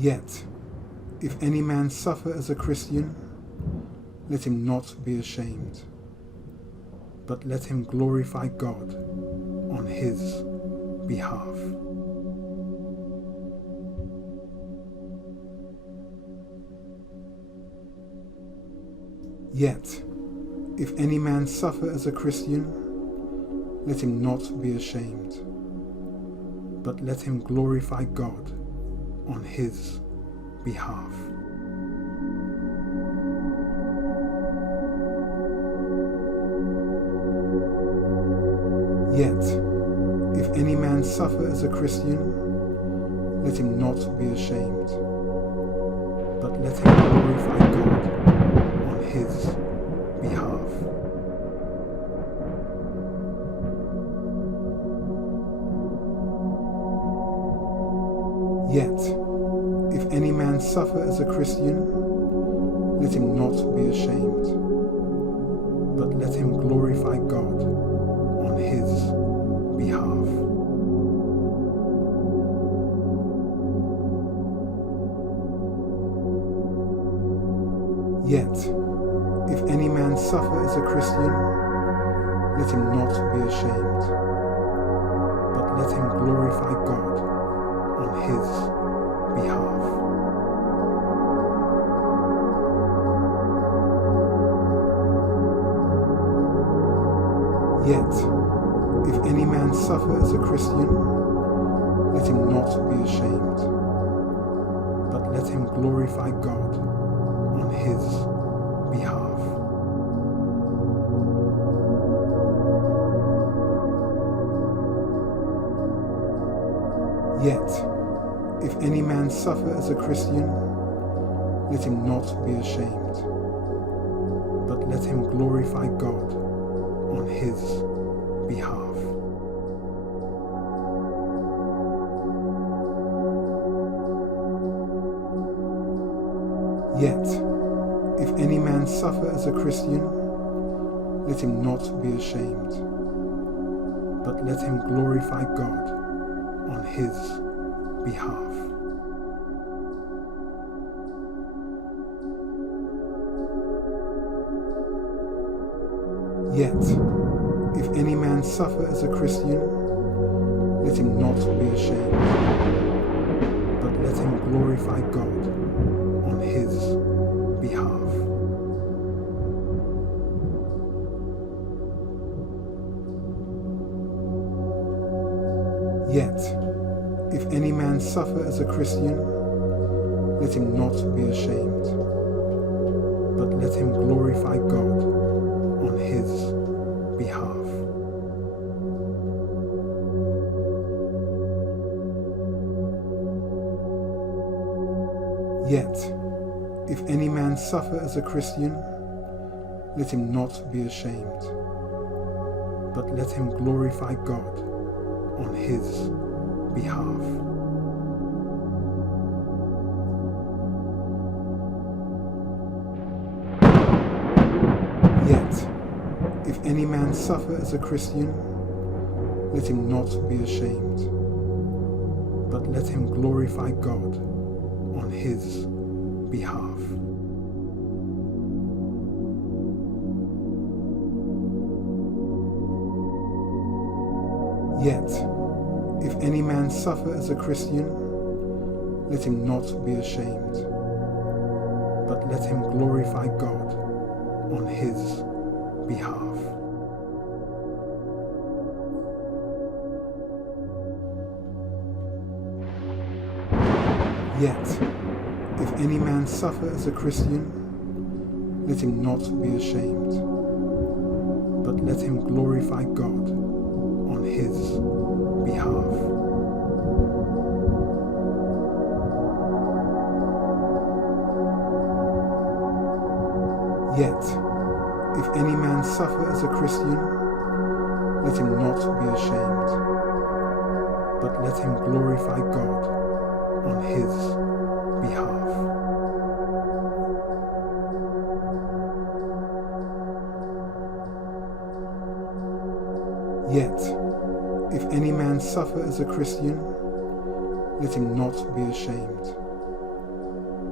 Yet, if any man suffer as a Christian, let him not be ashamed, but let him glorify God on his behalf. Yet, if any man suffer as a Christian, let him not be ashamed, but let him glorify God on his behalf. Yet, if any man suffer as a Christian, let him not be ashamed, but let him glorify God on his behalf. Yet, if any man suffer as a Christian, let him not be ashamed, but let him glorify God on his behalf. Yet, if any man suffer as a Christian, let him not be ashamed, but let him glorify God on his behalf. Yet, if any man suffer as a Christian, let him not be ashamed, but let him glorify God on his behalf. Yet, if any man suffer as a Christian, let him not be ashamed, but let him glorify God on his behalf. Yet, if any man suffer as a Christian, let him not be ashamed, but let him glorify God on his behalf. Yet, if any man suffer as a Christian, let him not be ashamed, but let him glorify God on his behalf. Yet, if any man suffer as a Christian, let him not be ashamed, but let him glorify God on his behalf. Yet, if any man suffer as a Christian, let him not be ashamed, but let him glorify God on his behalf. Yet, if any man suffer as a Christian, let him not be ashamed, but let him glorify God on his behalf. Yet, if any man suffer as a Christian, let him not be ashamed, but let him glorify God on his behalf. Yet, if any man suffer as a Christian, let him not be ashamed, but let him glorify God on his behalf. Yet, if any man suffer as a Christian, let him not be ashamed, but let him glorify God on his behalf. Yet, if any man suffer as a Christian, let him not be ashamed,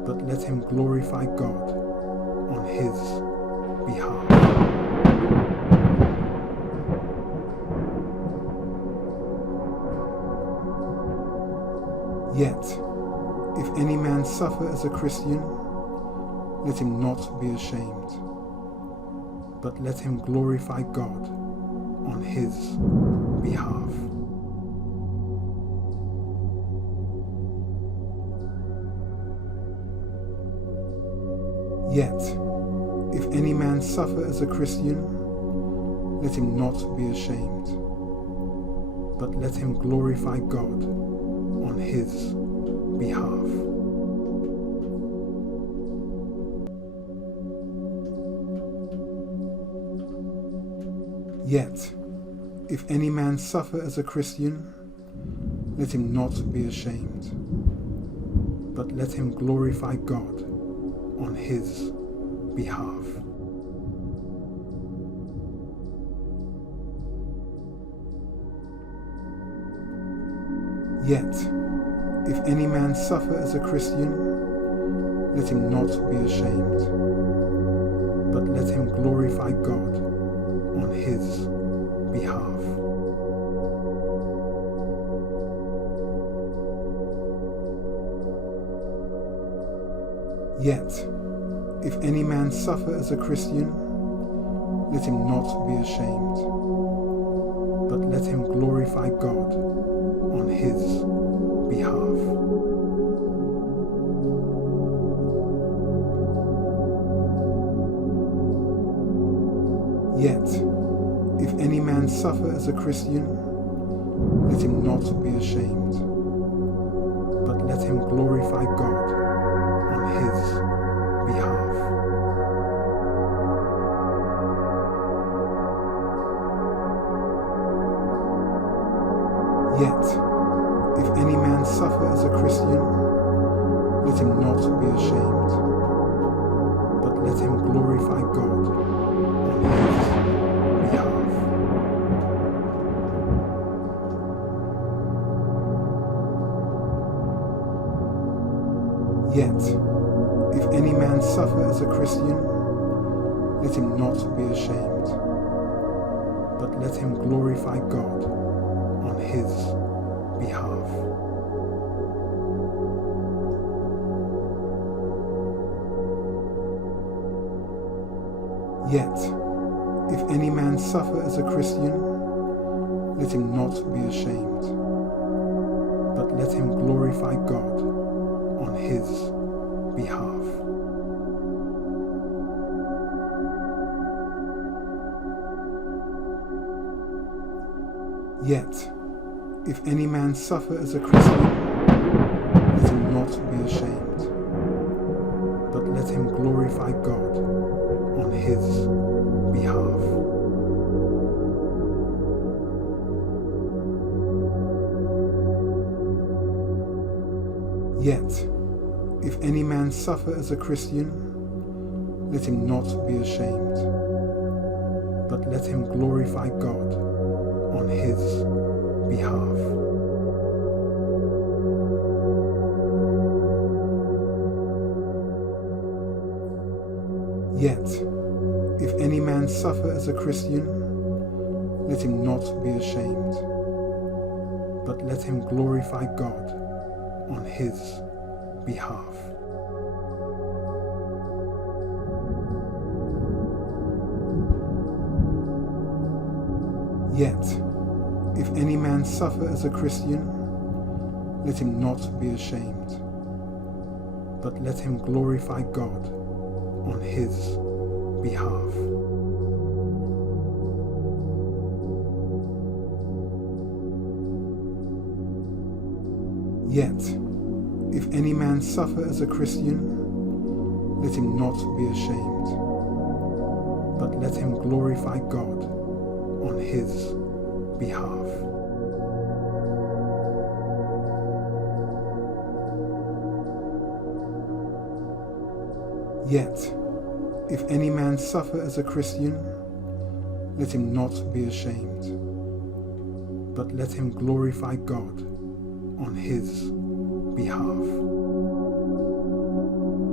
but let him glorify God on his behalf. Yet, if any man suffer as a Christian, let him not be ashamed, but let him glorify God on his behalf. Yet, if any man suffer as a Christian, let him not be ashamed, but let him glorify God on his behalf. Yet, if any man suffer as a Christian, let him not be ashamed, but let him glorify God on his behalf. Yet, if any man suffer as a Christian, let him not be ashamed, but let him glorify God on his behalf. Yet, if any man suffer as a Christian, let him not be ashamed, but let him glorify God on his behalf. Yet, if any man suffer as a Christian, let him not be ashamed, but let him glorify God on his behalf. Yet, if any man suffer as a Christian, let him not be ashamed, but let him glorify God on his behalf. Yet, if any man suffer as a Christian, let him not be ashamed, but let him glorify God on his behalf. Yet, if any man suffer as a Christian, let him not be ashamed, but let him glorify God on his behalf. Yet, if any man suffer as a Christian, let him not be ashamed, but let him glorify God on his behalf. Yet, if any man suffer as a Christian, let him not be ashamed, but let him glorify God on his behalf. Yet, if any man suffer as a Christian, let him not be ashamed, but let him glorify God on his behalf. Yet, if any man suffer as a Christian, let him not be ashamed, but let him glorify God on his behalf. Yet, if any man suffer as a Christian, let him not be ashamed, but let him glorify God on his behalf. Yet, if any man suffer as a Christian, let him not be ashamed, but let him glorify God on his behalf.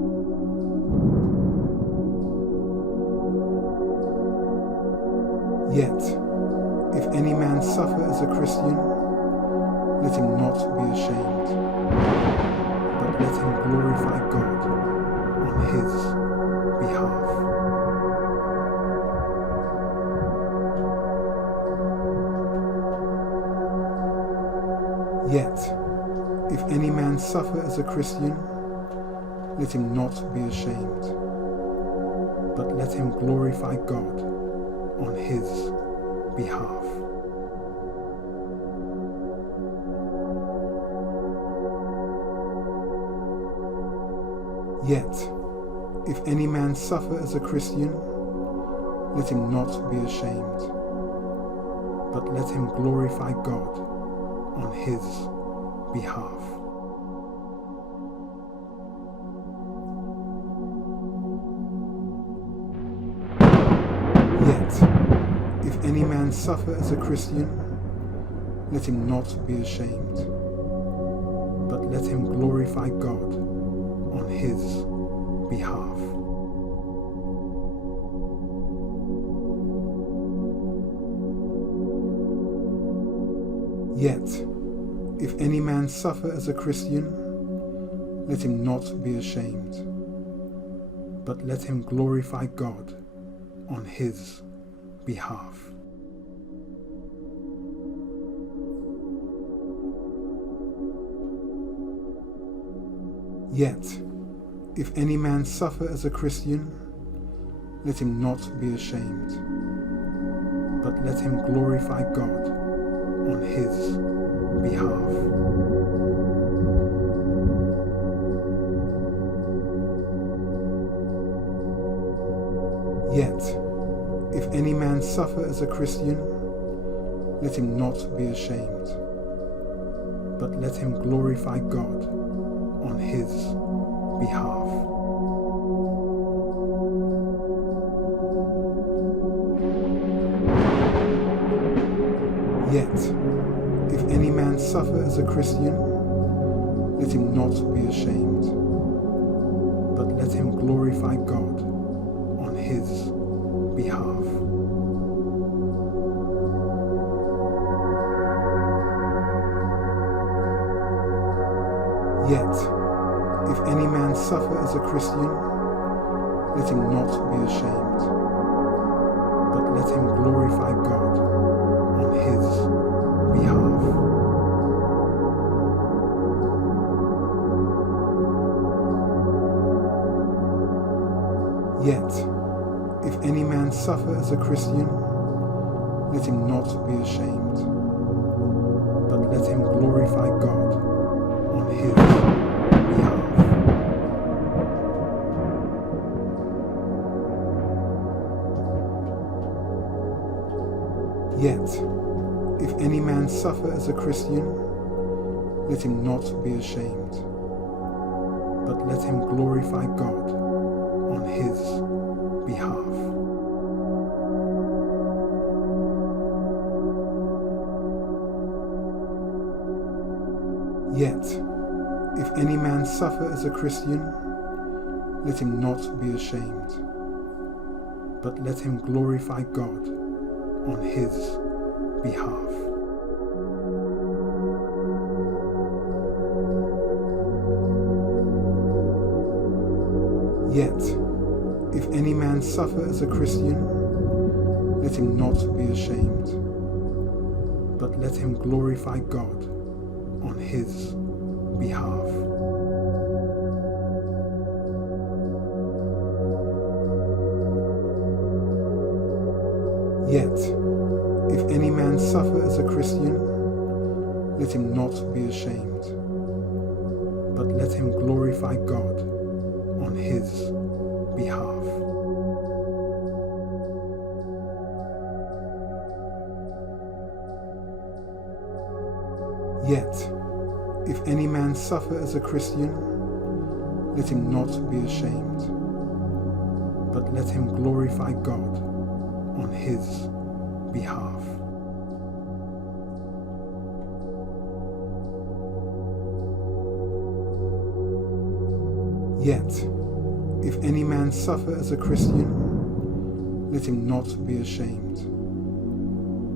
Yet, if any man suffer as a Christian, let him not be ashamed, but let him glorify God on his behalf. Yet, if any man suffer as a Christian, let him not be ashamed, but let him glorify God on his behalf. Yet, if any man suffer as a Christian, let him not be ashamed, but let him glorify God on his behalf. Yet, if any man suffer as a Christian, let him not be ashamed, but let him glorify God on his behalf. Yet, if any man suffer as a Christian, let him not be ashamed, but let him glorify God on his behalf. Yet, if any man suffer as a Christian, let him not be ashamed, but let him glorify God on his behalf. Yet, if any man suffer as a Christian, let him not be ashamed, but let him glorify God on his behalf. Yet, if any man suffer as a Christian, let him not be ashamed, but let him glorify God on his behalf. Yet, if any man suffer as a Christian, let him not be ashamed, but let him glorify God on his behalf. Yet, if any man suffer as a Christian, let him not be ashamed, but let him glorify God on his behalf. Yet, if any man suffer as a Christian, let him not be ashamed, but let him glorify God on his behalf. Yet, if any man suffer as a Christian, let him not be ashamed, but let him glorify God on his behalf. Yet, if any man suffer as a Christian, let him not be ashamed, but let him glorify God on his behalf. Yet, if any man suffer as a Christian, let him not be ashamed, but let him glorify God on his behalf. Yet, if any man suffer as a Christian, let him not be ashamed, but let him glorify God on his behalf. Yet, if any man suffer as a Christian, let him not be ashamed,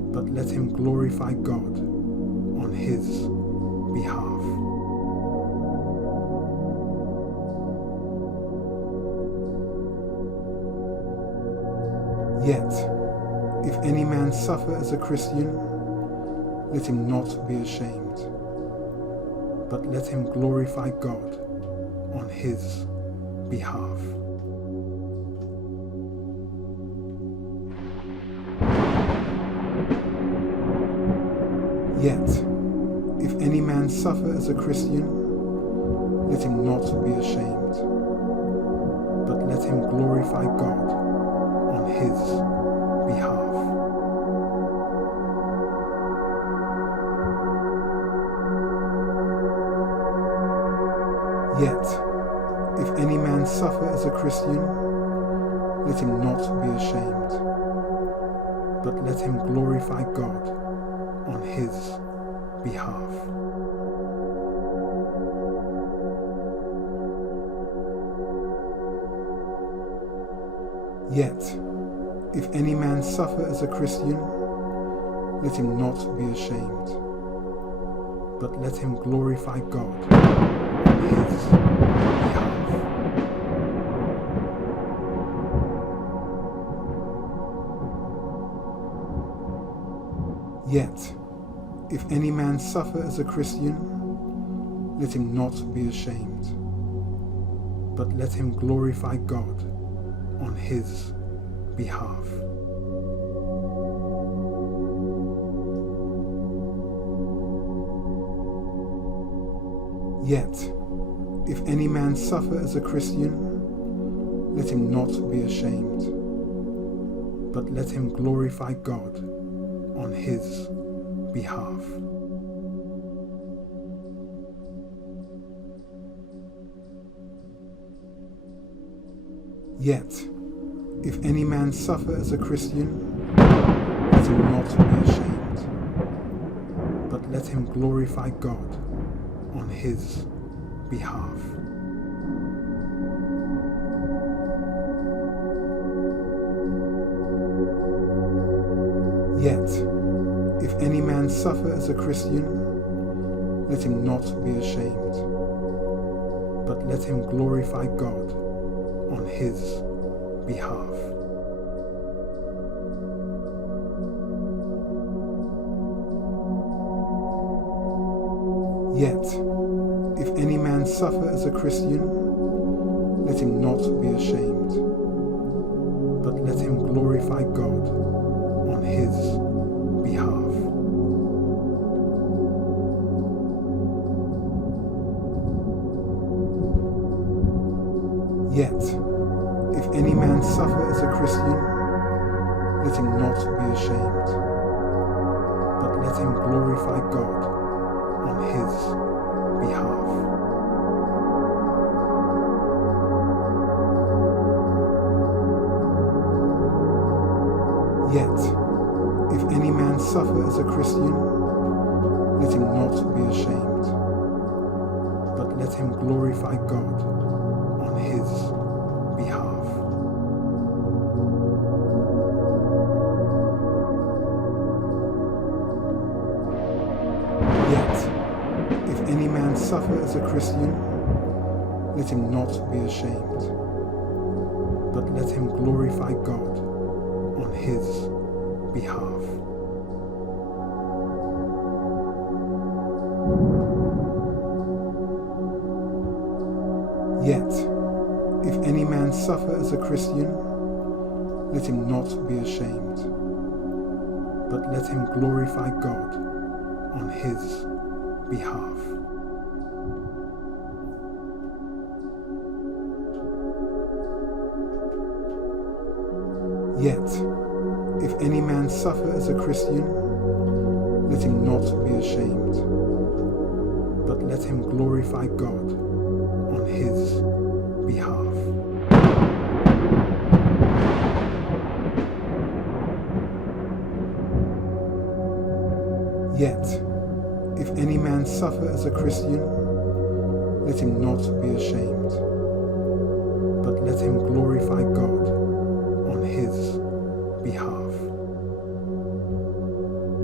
but let him glorify God on his behalf. Yet, if any man suffer as a Christian, let him not be ashamed, but let him glorify God on his behalf. Yet, if any man suffer as a Christian, let him not be ashamed, but let him glorify God on his behalf. Yet, if any man suffer as a Christian, let him not be ashamed, but let him glorify God on his behalf. Yet, if any man suffer as a Christian, let him not be ashamed, but let him glorify God on his behalf. Yet, if any man suffer as a Christian, let him not be ashamed, but let him glorify God on his behalf. Yet, if any man suffer as a Christian, let him not be ashamed, but let him glorify God on his behalf. Yet, if any man suffer as a Christian, let him not be ashamed, but let him glorify God on his behalf. Yet, if any man suffer as a Christian, let him not be ashamed, but let him glorify God on his behalf. Yet, if any man suffer as a Christian, let him not be ashamed, but let him glorify God on his behalf. Yet, if any man suffer as a Christian, let him not be ashamed, but let him glorify God on his behalf. Yet, if any man suffer as a Christian, let him not be ashamed, but let him glorify God on his behalf. Yet, if any man suffer as a Christian, let him not be ashamed, but let him glorify God on his behalf. Yet, if any man suffer as a Christian, let him not be ashamed, but let him glorify God on his behalf. Yet, if any man suffer as a Christian, let him not be ashamed, but let him glorify God on his behalf. Yet, if any man suffer as a Christian, let him not be ashamed, but let him glorify God on his behalf.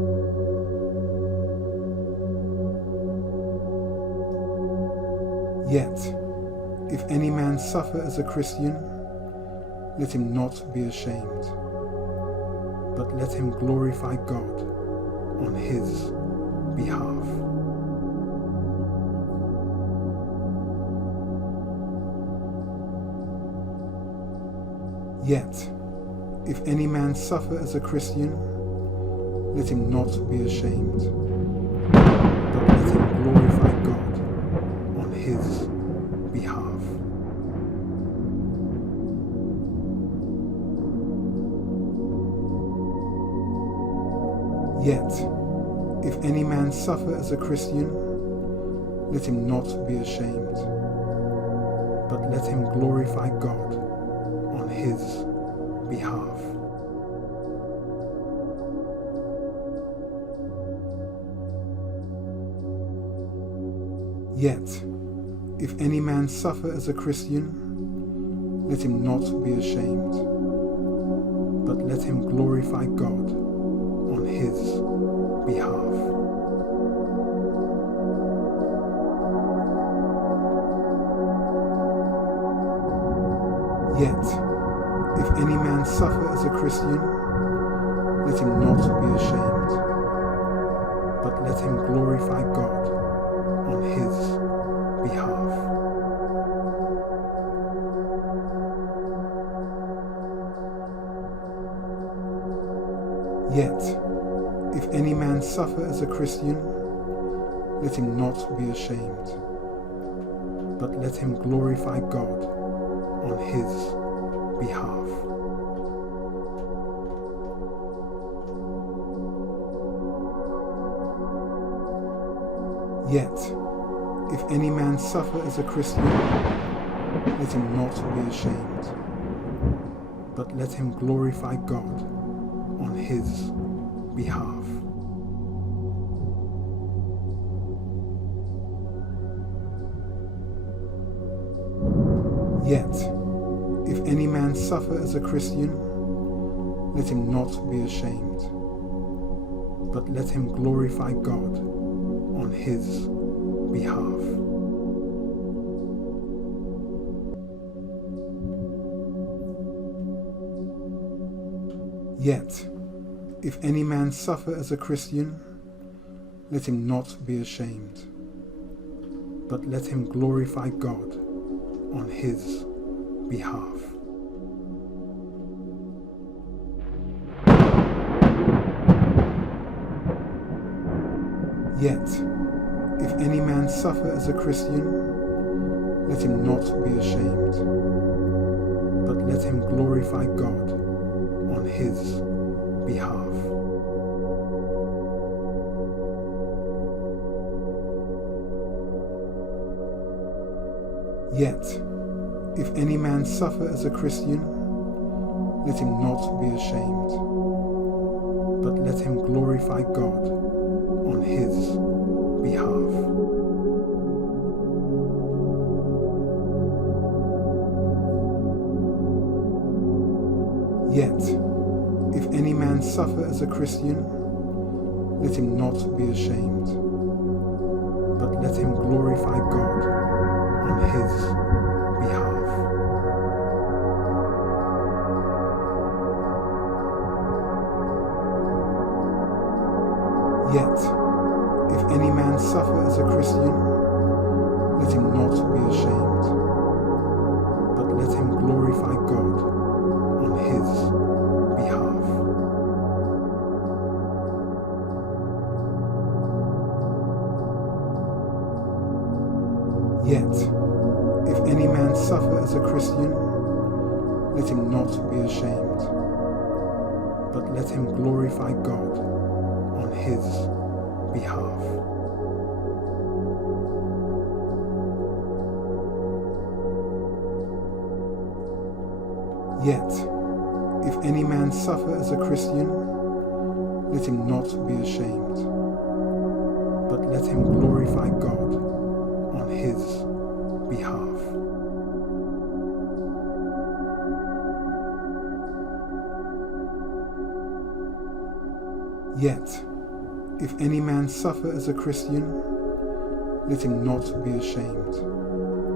Yet, if any man suffer as a Christian, let him not be ashamed, but let him glorify God on his behalf. Yet, if any man suffer as a Christian, let him not be ashamed, but let him glorify God on his behalf. Yet, if any man suffer as a Christian, let him not be ashamed, but let him glorify God on his behalf. Yet, if any man suffer as a Christian, let him not be ashamed, but let him glorify God on his behalf. Yet, if any man suffer as a Christian, let him not be ashamed, but let him glorify God on his behalf. Yet, if any man suffer as a Christian, let him not be ashamed, but let him glorify God on his behalf. Yet, if any man suffer as a Christian, let him not be ashamed, but let him glorify God on his behalf. Yet, if any man suffer as a Christian, let him not be ashamed, but let him glorify God on his behalf. Yet, if any man suffer as a Christian, let him not be ashamed, but let him glorify God on his behalf. Yet, if any man suffer as a Christian, let him not be ashamed, but let him glorify God on his behalf. Yet, if any man suffer as a Christian, let him not be ashamed, but let him glorify God on his behalf. Yet, if any man suffer as a Christian, let him not be ashamed, but let him glorify God on his behalf. Yet, if any man suffer as a Christian, let him not be ashamed, but let him glorify God on his behalf. Yet, if any man suffer as a Christian, let him not be ashamed, but let him glorify God on his behalf. Yet, if any man suffer as a Christian, let him not be ashamed, but let him glorify God on his behalf. Yet, if any man suffer as a Christian, let him not be ashamed,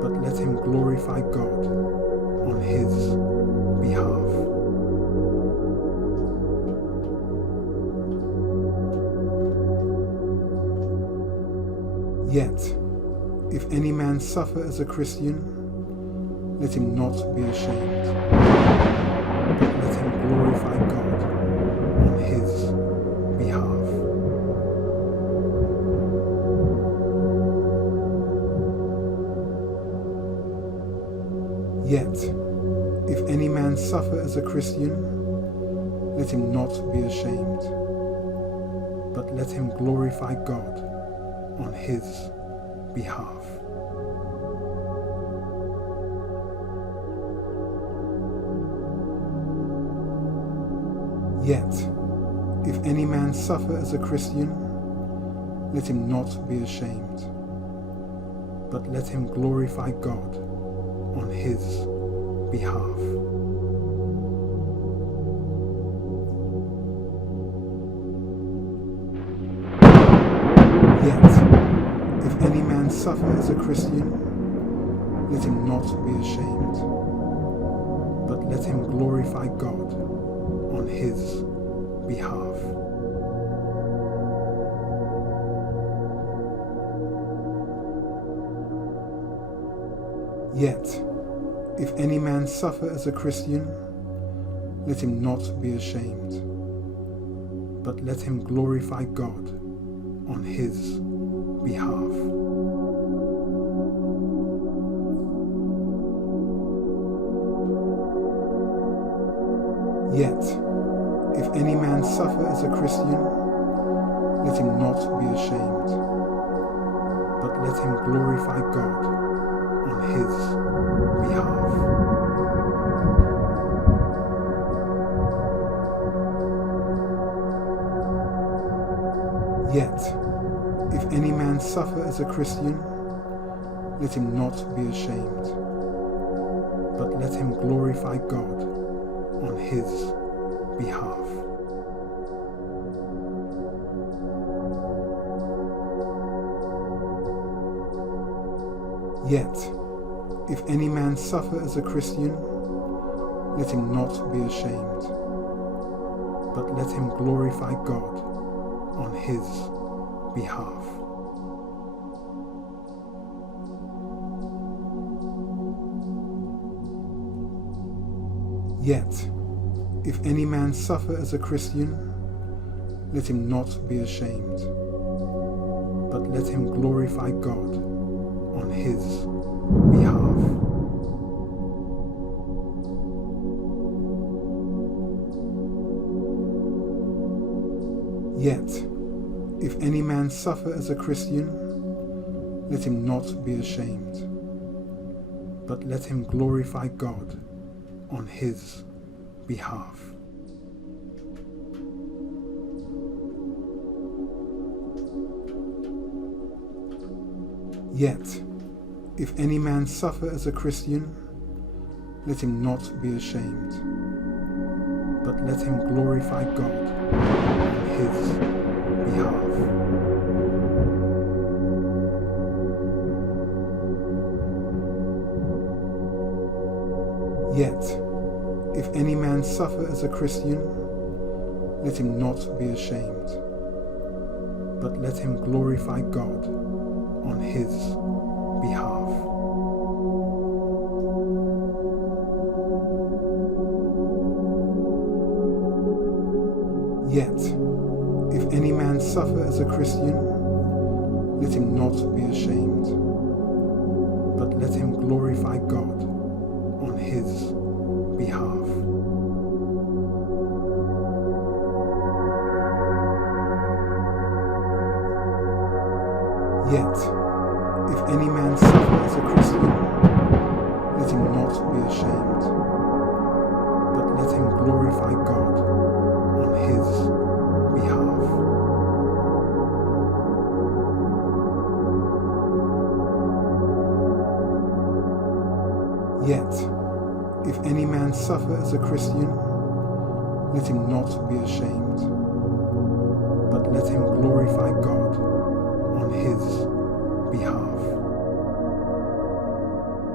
but let him glorify God on his behalf. Yet, if any man suffer as a Christian, let him not be ashamed, but let him glorify God on his behalf. Yet, if any man suffer as a Christian, let him not be ashamed, but let him glorify God on his behalf. Yet, if any man suffer as a Christian, let him not be ashamed, but let him glorify God on his behalf. Yet, if any man suffer as a Christian, let him not be ashamed, but let him glorify God on his behalf. Yet, if any man suffer as a Christian, let him not be ashamed, but let him glorify God on his behalf. Yet, if any man suffer as a Christian, let him not be ashamed, but let him glorify God on his behalf. Yet, if any man suffer as a Christian, let him not be ashamed, but let him glorify God on his behalf. Yet, if any man suffer as a Christian, let him not be ashamed, but let him glorify God on his behalf. Yet, if any man suffer as a Christian, let him not be ashamed, but let him glorify God on his behalf. Yet, if any man suffer as a Christian, let him not be ashamed, but let him glorify God on his behalf. Yet, if any man suffer as a Christian, let him not be ashamed, but let him glorify God on his behalf. Yet, if any man suffer as a Christian, let him not be ashamed, but let him glorify God on his behalf. Yet, if any man suffer as a Christian, let him not be ashamed, but let him glorify God on his behalf. Yet, if any man suffer as a Christian, let him not be ashamed, but let him glorify God on his behalf. Yet, if any man suffer as a Christian, let him not be ashamed, but let him glorify God on his behalf.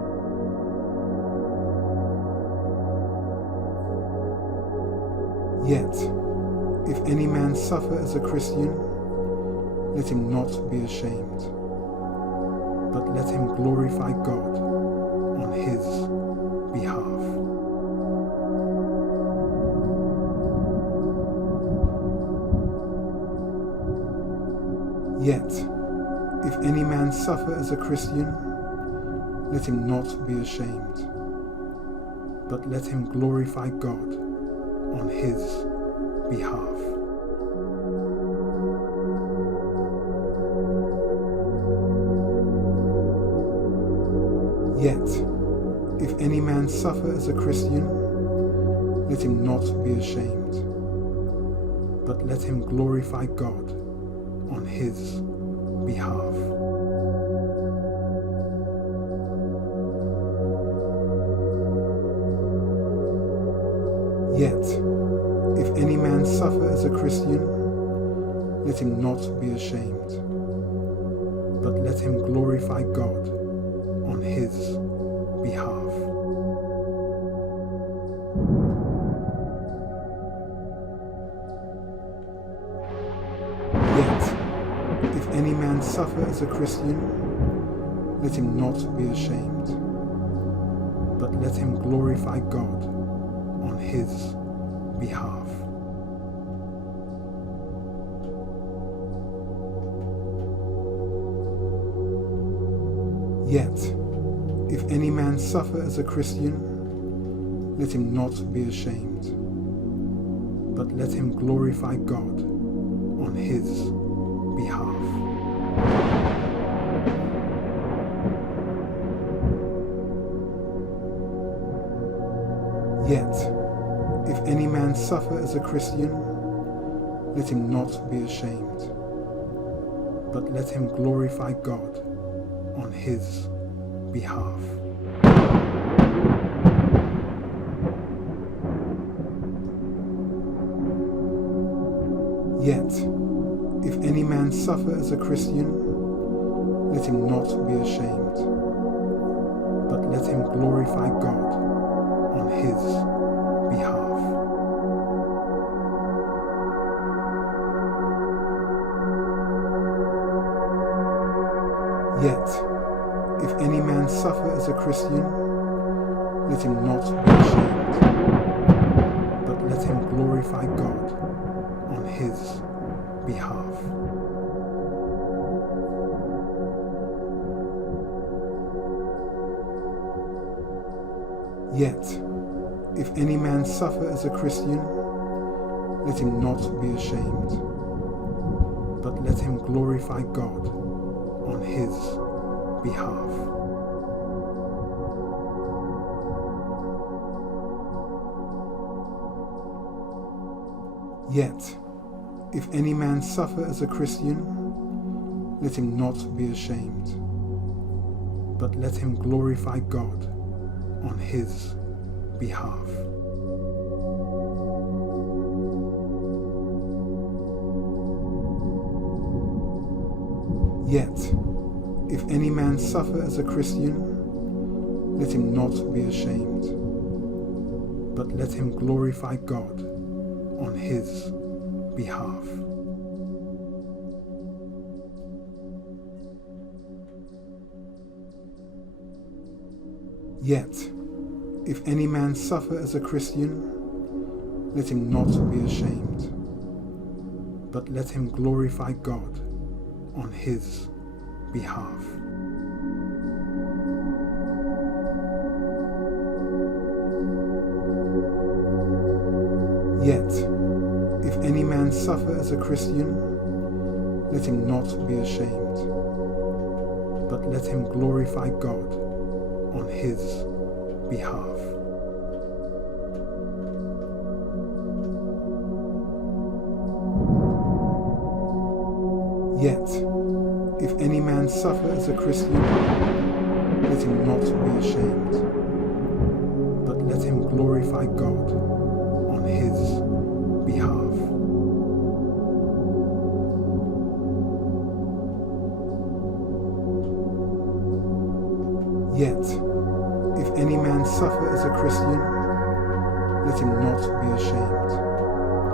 Yet, if any man suffer as a Christian, let him not be ashamed, but let him glorify God on his behalf. Yet, if any man suffer as a Christian, let him not be ashamed, but let him glorify God on his behalf. Yet, if any man suffer as a Christian, let him not be ashamed, but let him glorify God on his behalf. Yet, if any man suffer as a Christian, let him not be ashamed, but let him glorify God on his behalf. Yet, if any man suffer as a Christian, let him not be ashamed, but let him glorify God on his behalf. Yet, if any man suffer as a Christian, let him not be ashamed, but let him glorify God on his behalf. Yet, if any man suffer as a Christian, let him not be ashamed, but let him glorify God on his behalf. Yet, if any man suffer as a Christian, let him not be ashamed, but let him glorify God on his behalf. Yet, if any man suffer as a Christian, let him not be ashamed, but let him glorify God on his behalf. Yet, if any man suffer as a Christian, let him not be ashamed, but let him glorify God on his behalf. Yet, if any man suffer as a Christian, let him not be ashamed, but let him glorify God on his behalf. Yet, if any man suffer as a Christian, let him not be ashamed, but let him glorify God on his behalf. Yet, if any man suffer as a Christian, let him not be ashamed, but let him glorify God on his behalf. Yet, if any man suffer as a Christian, let him not be ashamed, but let him glorify God on his behalf. Yet, if any man suffer as a Christian, let him not be ashamed, but let him glorify God on his behalf. Yet, if any man suffer as a Christian, let him not be ashamed,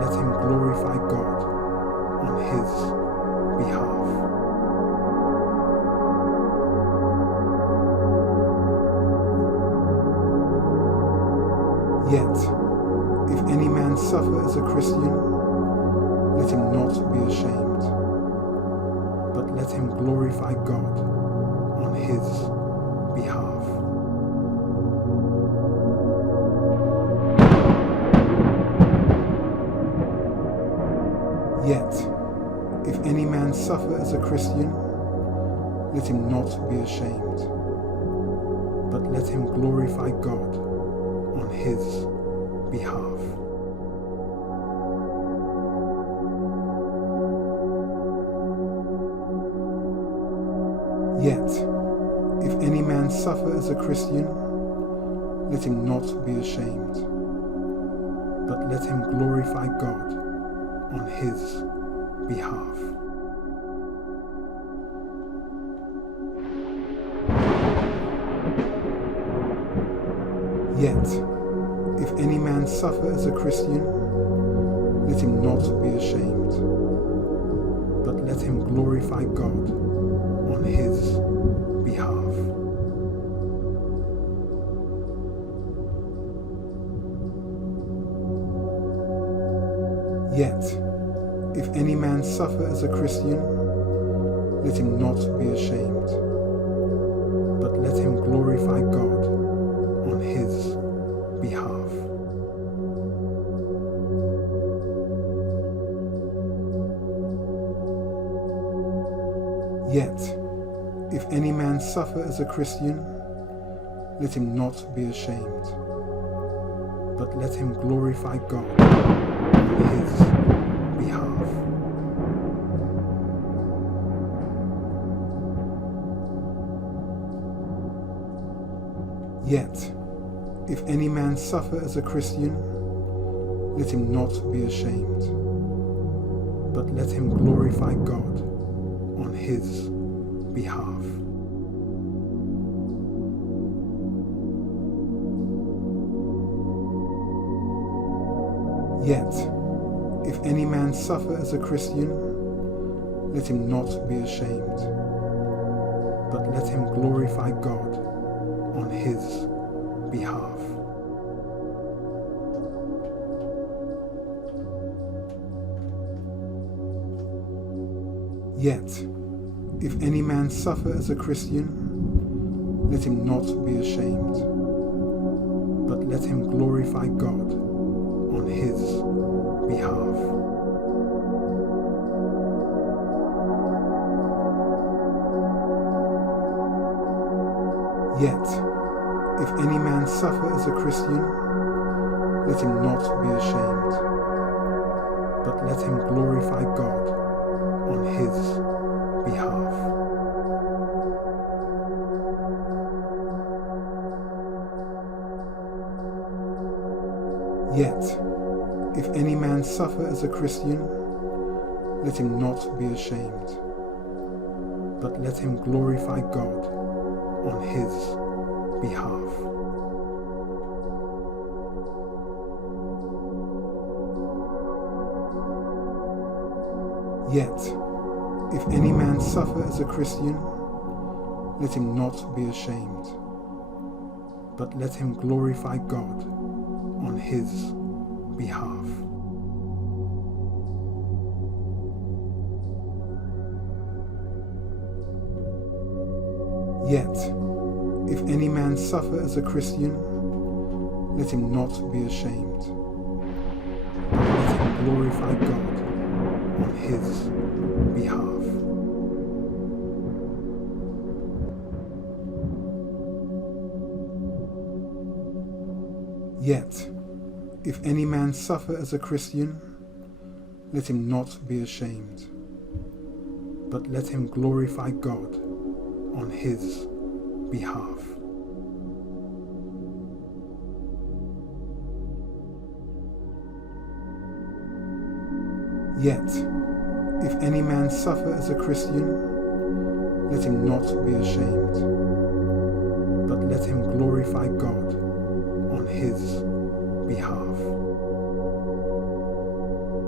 let him glorify God on his behalf. Yet, if any man suffer as a Christian, let him not be ashamed, but let him glorify God on his behalf. Yet, if any man suffer as a Christian, let him not be ashamed, but let him glorify God on his behalf. Yet, if any man suffer as a Christian, let him not be ashamed, but let him glorify God on his behalf. Yet, if any man suffer as a Christian, let him not be ashamed, but let him glorify God on his behalf. Yet, if any man suffer as a Christian, let him not be ashamed, but let him glorify God on his behalf. Yet, if any man suffer as a Christian, let him not be ashamed, but let him glorify God on his behalf. Yet, if any man suffer as a Christian, let him not be ashamed, but let him glorify God on his behalf. Yet, if any man suffer as a Christian, let him not be ashamed, but let him glorify God on his behalf. Yet, if any man suffer as a Christian, let him not be ashamed, but let him glorify God on his behalf. Yet, if any man suffer as a Christian, let him not be ashamed, but let him glorify God on his behalf. Yet, if any man suffer as a Christian, let him not be ashamed, but let him glorify God on his behalf. Yet, if any man suffer as a Christian, let him not be ashamed, but let him glorify God on his behalf. Yet, if any man suffer as a Christian, let him not be ashamed, but let him glorify God on his behalf. Yet, if any man suffer as a Christian, let him not be ashamed, but let him glorify God on his behalf. Yet, if any man suffer as a Christian, let him not be ashamed, but let him glorify God on his behalf.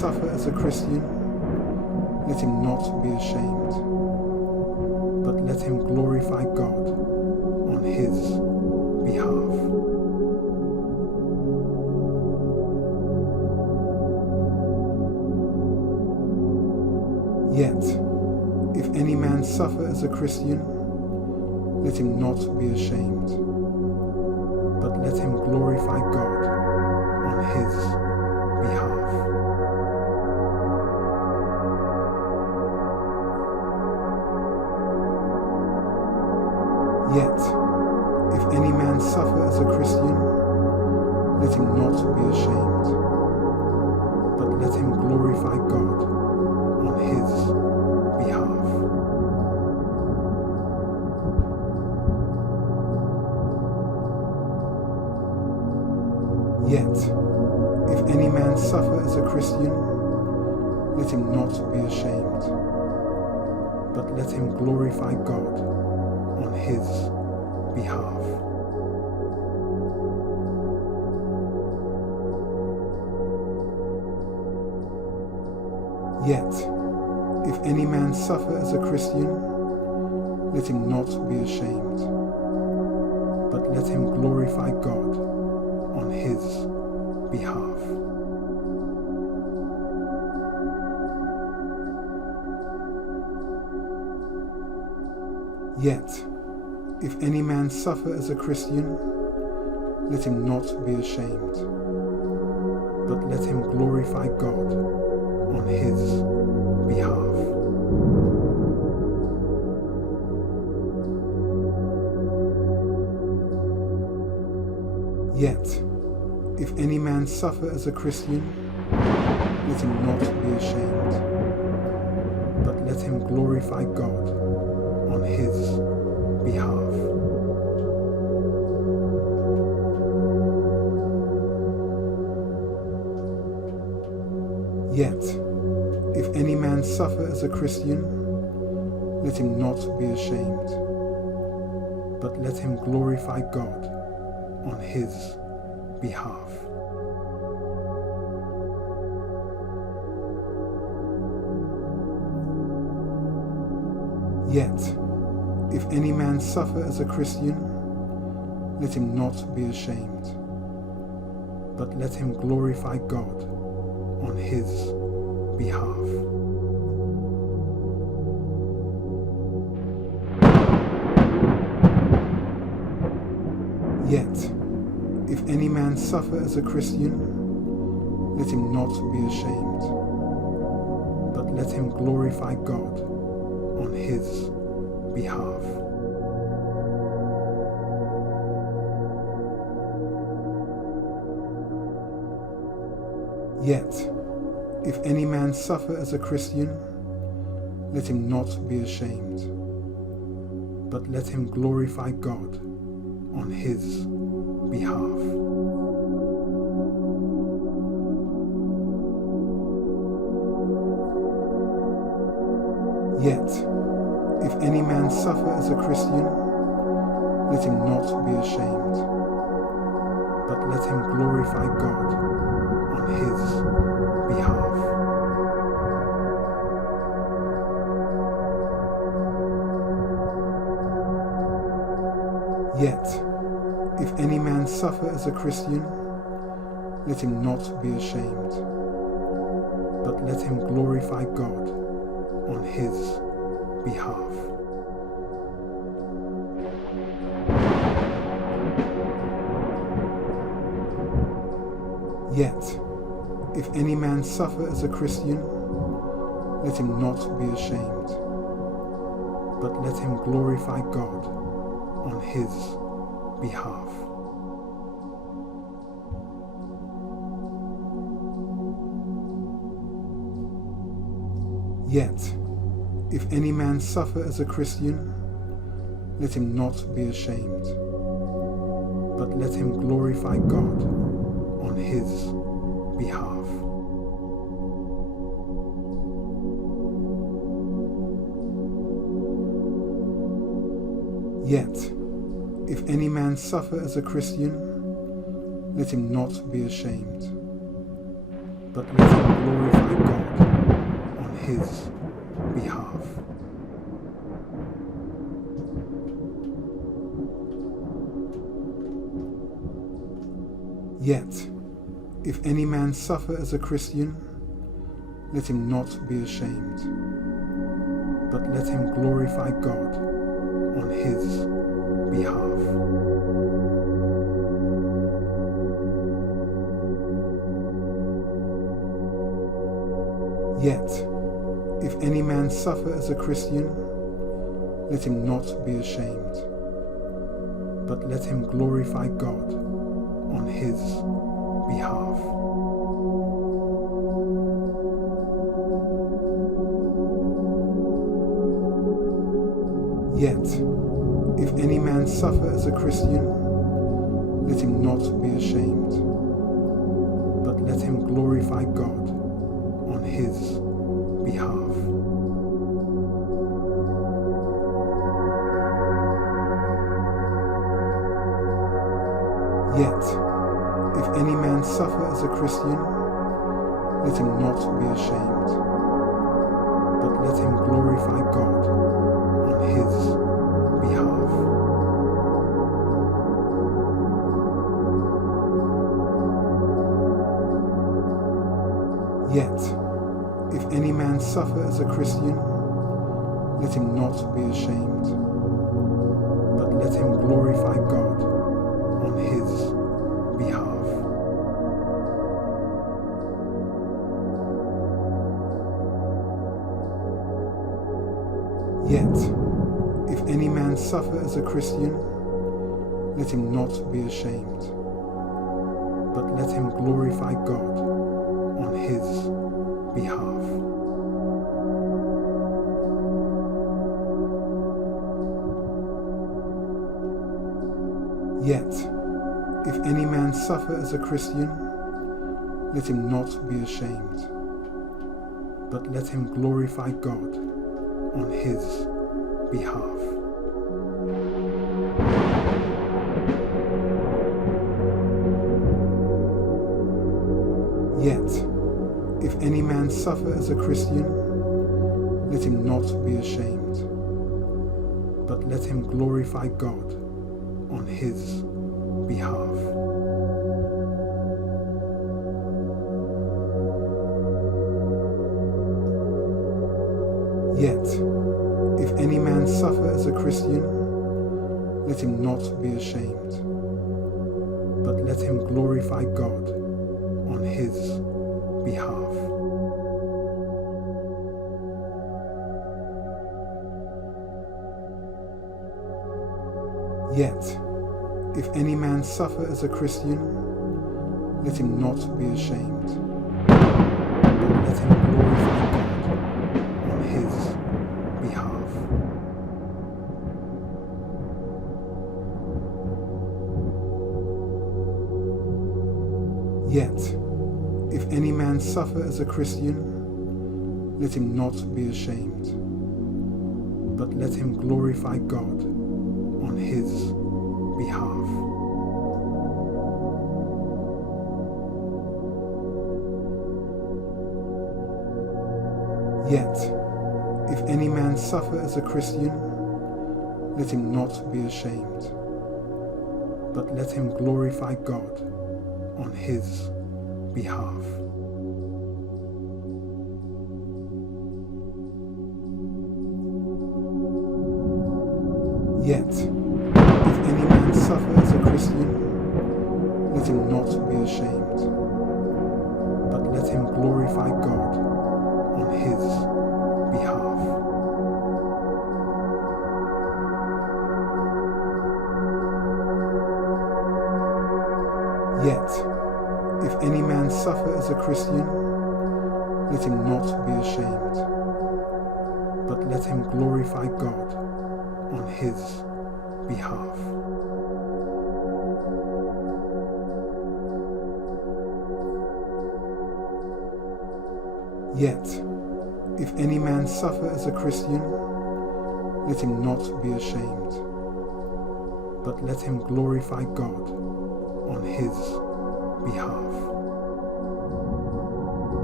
suffer as a Christian, let him not be ashamed, but let him glorify God on his behalf. Yet, if any man suffer as a Christian, let him not be ashamed, but let him glorify God on his behalf. Yet, if any man suffer as a Christian, let him not be ashamed, but let him glorify God on his behalf. Yet, if any man suffer as a Christian, let him not be ashamed, but let him glorify God on his behalf. Yet, if any man suffer as a Christian, let him not be ashamed, but let him glorify God on his behalf. Yet, if any man suffer as a Christian, let him not be ashamed, but let him glorify God on his behalf. Yet, if any man suffer as a Christian, let him not be ashamed, but let him glorify God on his behalf. Yet, if any man suffer as a Christian, let him not be ashamed, but let him glorify God on his behalf. Yet, if any man suffer as a Christian, let him not be ashamed, but let him glorify God on his behalf. Yet, if any man suffer as a Christian, let him not be ashamed, but let him glorify God on his behalf. Yet, if any man suffer as a Christian, let him not be ashamed, but let him glorify God on his behalf. Yet, if any man suffer as a Christian, let him not be ashamed, but let him glorify God on his behalf. Yet, if any man suffer as a Christian, let him not be ashamed, but let him glorify God on his behalf. Yet, if any man suffer as a Christian, let him not be ashamed, but let him glorify God on his behalf. Yet, if any man suffer as a Christian, let him not be ashamed, but let him glorify God on his behalf. Yet, if any man suffer as a Christian, let him not be ashamed, but let him glorify God on his behalf. Yet, if any man suffer as a Christian, let him not be ashamed, but let him glorify God on his behalf. Yet, if any man suffer as a Christian, let him not be ashamed, but let him glorify God on his behalf. Yet, if any man suffer as a Christian, let him not be ashamed, but let him glorify God on his behalf. Yet, if any man suffer as a Christian, let him not be ashamed, but let him glorify God on his behalf. Yet, if any man suffer as a Christian, let him not be ashamed, but let him glorify God on his behalf. Yet, if any man suffer as a Christian, let him not be ashamed, but let him glorify God on his behalf. Yet, if any man suffer as a Christian, let him not be ashamed, but let him glorify God on his behalf. Yet, if any man suffer as a Christian, let him not be ashamed, but let him glorify God on his behalf. Yet, if any man suffer as a Christian, let him not be ashamed, but let him glorify God on his behalf. Yet, if any man suffer as a Christian, let him not be ashamed, but let him glorify God on his behalf. Yet, if any man suffer as a Christian, let him not be ashamed, but let him glorify God on his behalf. Yet, if any man suffer as a Christian, let him not be ashamed, but let him glorify God on his behalf. Yet, if any man suffer as a Christian, let him not be ashamed, but let him glorify God on his behalf. Yet, if any man suffer as a Christian, let him not be ashamed, but let him glorify God on his behalf. Yet, if any man suffer as a Christian, let him not be ashamed, but let him glorify God on his behalf.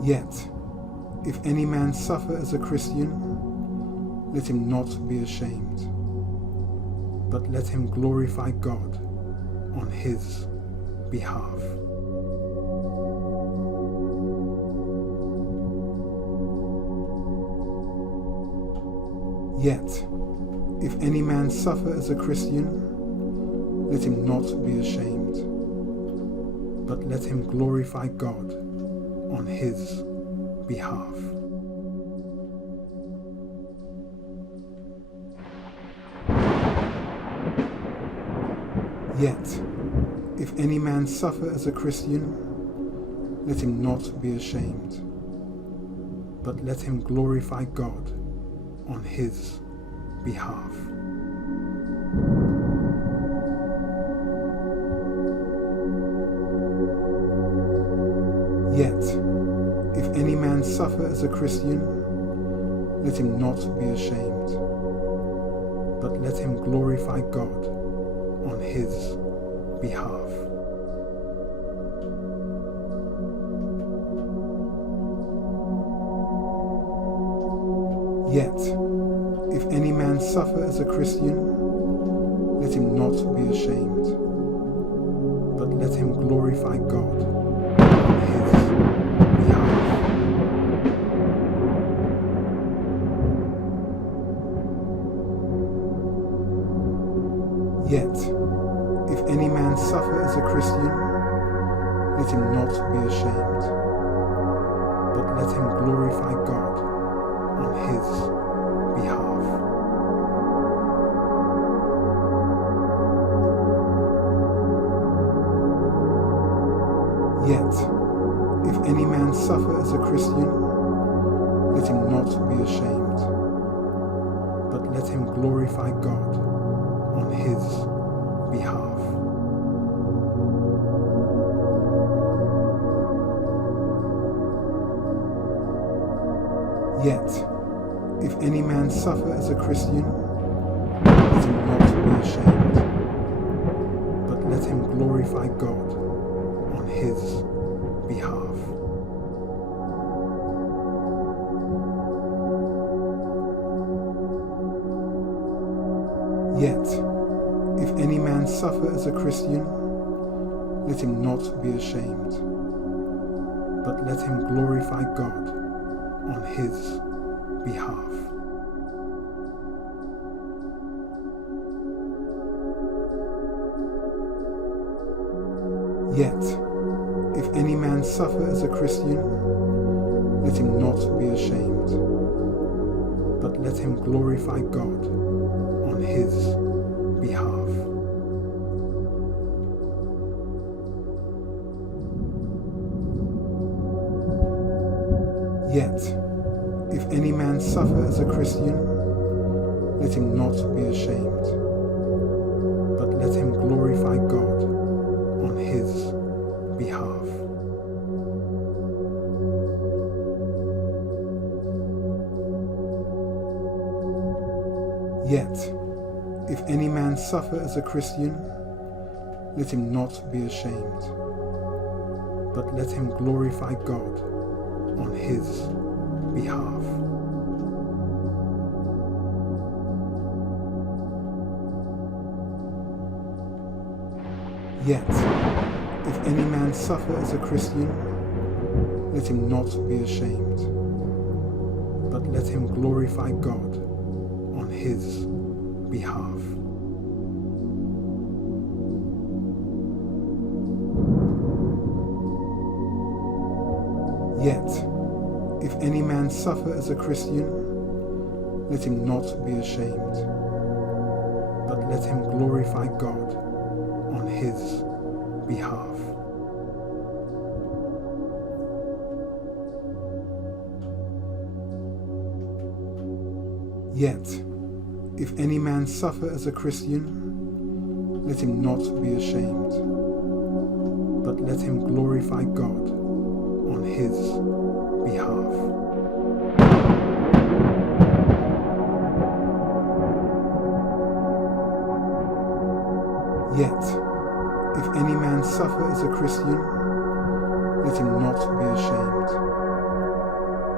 Yet, if any man suffer as a Christian, let him not be ashamed, but let him glorify God on his behalf. Yet, if any man suffer as a Christian, let him not be ashamed, but let him glorify God on his behalf. Yet, if any man suffer as a Christian, let him not be ashamed, but let him glorify God on his behalf. Yet, if any man suffer as a Christian, let him not be ashamed, but let him glorify God on his behalf. Yet, if any man suffer as a Christian, let him not be ashamed, but let him glorify God on his behalf. Yet, if any man suffer as a Christian, let him not be ashamed, but let him glorify God on his behalf. Yet, if any man suffer as a Christian, let him not be ashamed, but let him glorify God on his behalf. Yet, if any man suffer as a Christian, let him not be ashamed, but let him glorify God on his behalf. Yet, if any man suffer as a Christian, let him not be ashamed, but let him glorify God on his behalf. Yet, if any man suffer as a Christian, let him not be ashamed, but let him glorify God on his behalf. Yet, if any man suffer as a Christian, let him not be ashamed, but let him glorify God on his behalf. Yet, if any man suffer as a Christian, let him not be ashamed, but let him glorify God on his behalf. Yet, if any man suffer as a Christian, let him not be ashamed, but let him glorify God on his behalf. Yet, if any man suffer as a Christian, let him not be ashamed, but let him glorify God on his behalf. Yet, if any man suffer as a Christian, let him not be ashamed, but let him glorify God on his behalf. Yet, if any man suffer as a Christian, let him not be ashamed,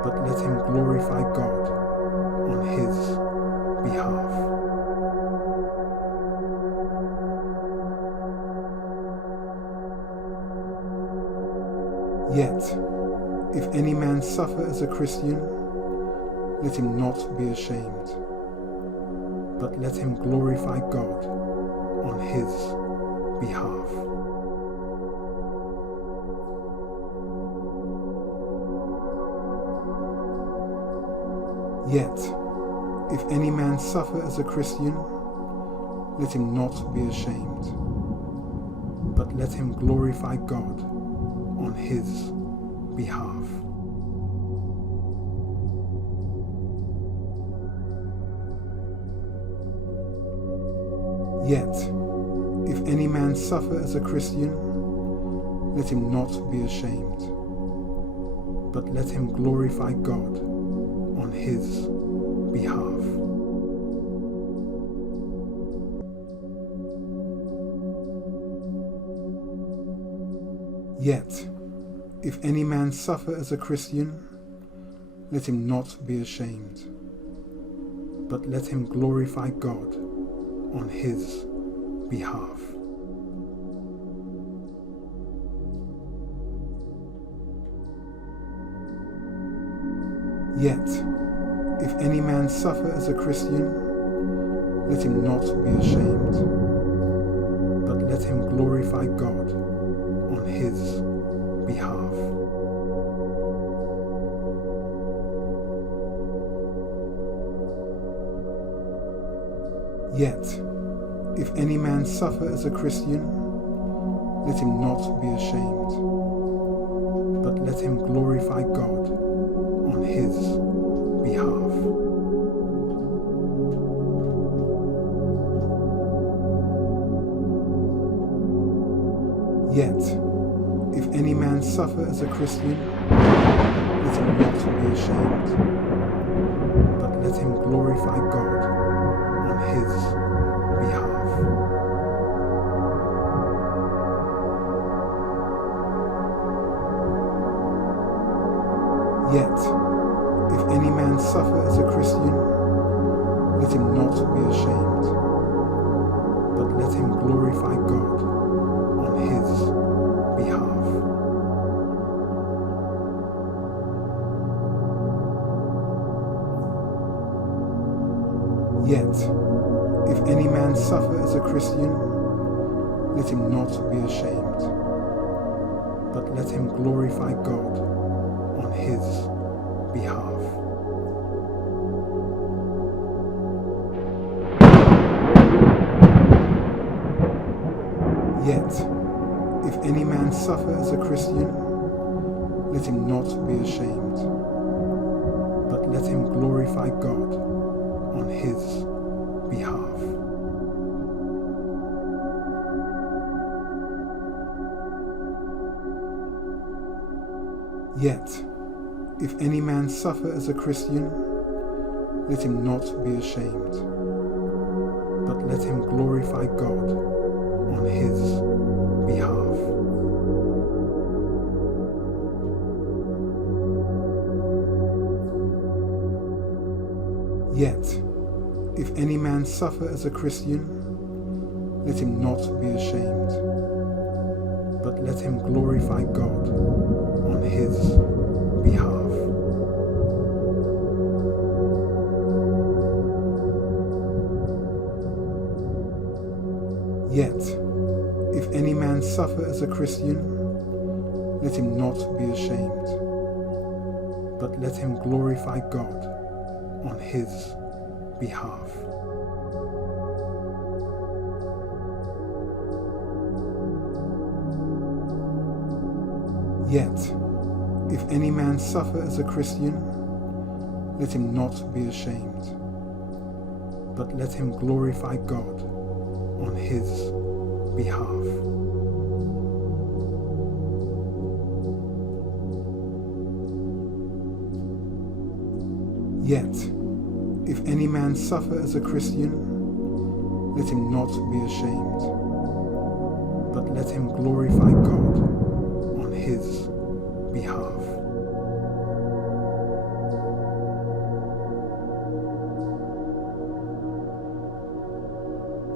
but let him glorify God on his behalf. Yet, if any man suffer as a Christian, let him not be ashamed, but let him glorify God on his behalf. Yet, if any man suffer as a Christian, let him not be ashamed, but let him glorify God on his behalf. Yet, if any man suffer as a Christian, let him not be ashamed, but let him glorify God on his behalf. Yet, if any man suffer as a Christian, let him not be ashamed, but let him glorify God on his behalf. Yet, if any man suffer as a Christian, let him not be ashamed, but let him glorify God on his behalf. Yet, if any man suffer as a Christian, let him not be ashamed, but let him glorify God on his behalf. Yet, if any man suffer as a Christian, let him not be ashamed, but let him glorify God on his behalf. Yet, if any man suffer as a Christian, let him not be ashamed, but let him glorify God on his behalf. Yet, if any man suffer as a Christian, let him not be ashamed, but let him glorify God on his behalf. Yet, if any man suffer as a Christian, let him not be ashamed, but let him glorify God on his behalf. Yet, if any man suffer as a Christian, let him not be ashamed, but let him glorify God on his behalf. Yet, if any man suffer as a Christian, let him not be ashamed, but let him glorify God on his behalf. Yet, if any man suffer as a Christian, let him not be ashamed, but let him glorify God on his behalf. Yet, if any man suffer as a Christian, let him not be ashamed, but let him glorify God on his behalf. Yet, if any man suffer as a Christian, let him not be ashamed, but let him glorify God on his behalf.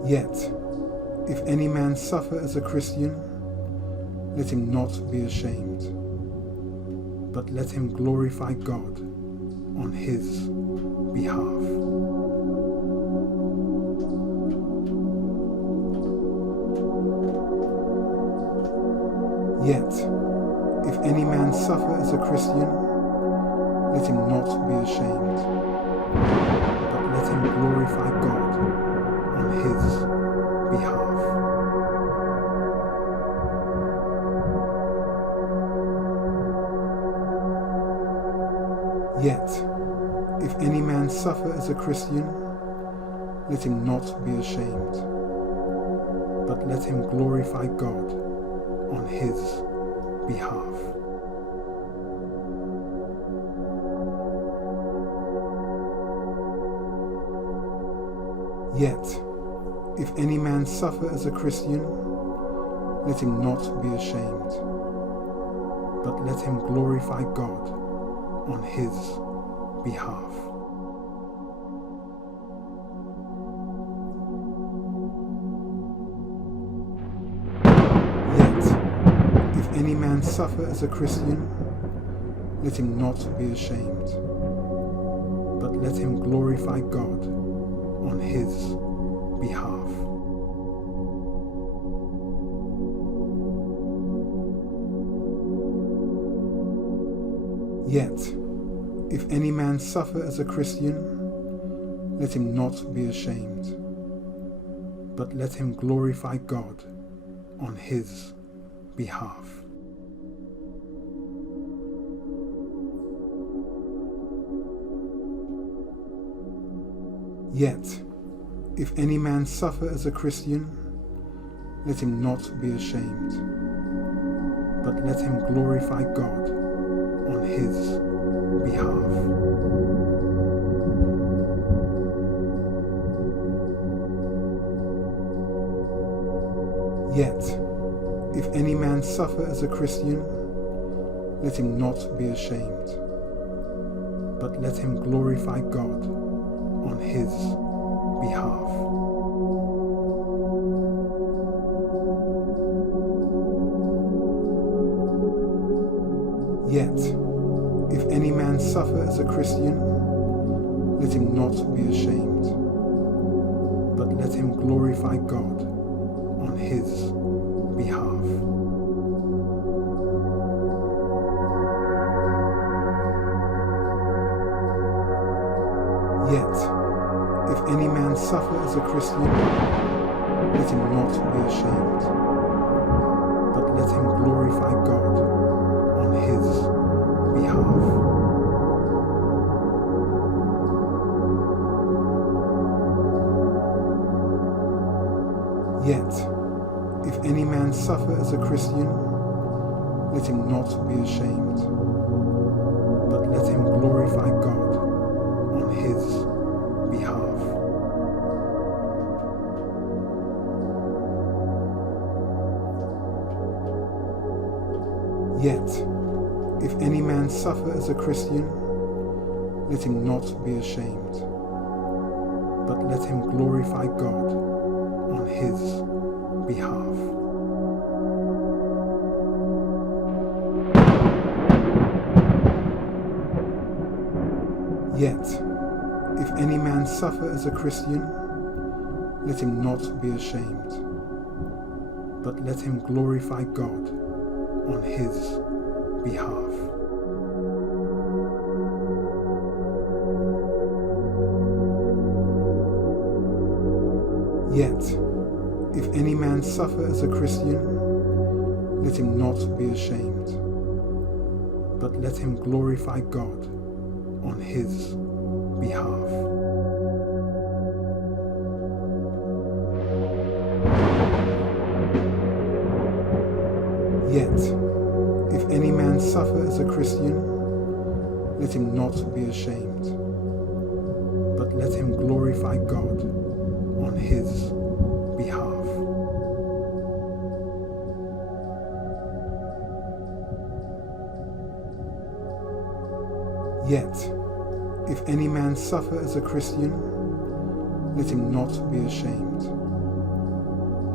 Yet, if any man suffer as a Christian, let him not be ashamed, but let him glorify God on his behalf. Yet, if any man suffer as a Christian, let him not be ashamed, but let him glorify God on his behalf. Yet, if any man suffer as a Christian, let him not be ashamed, but let him glorify God on his behalf. Yet, if any man suffer as a Christian, let him not be ashamed, but let him glorify God on his behalf. Yet, if any man suffer as a Christian, let him not be ashamed, but let him glorify God on his behalf. Yet, if any man suffer as a Christian, let him not be ashamed, but let him glorify God on his behalf. Yet, if any man suffer as a Christian, let him not be ashamed, but let him glorify God on his behalf. Yet, if any man suffer as a Christian, let him not be ashamed, but let him glorify God on his behalf. Yet, if any man suffer as a Christian, let him not be ashamed, but let him glorify God on his behalf. Yet, if any man suffer as a Christian, let him not be ashamed, but let him glorify God on his behalf. Yet, if any man suffer as a Christian, let him not be ashamed, but let him glorify God on his behalf. Yet, if any man suffer as a Christian, let him not be ashamed, but let him glorify God on his behalf. Yet, if any man suffer as a Christian, let him not be ashamed, but let him glorify God on his behalf. Yet, if any man suffer as a Christian, let him not be ashamed, but let him glorify God on his behalf. Yet, if any man suffer as a Christian, let him not be ashamed, but let him glorify God on his behalf. Yet, if any man suffer as a Christian, let him not be ashamed,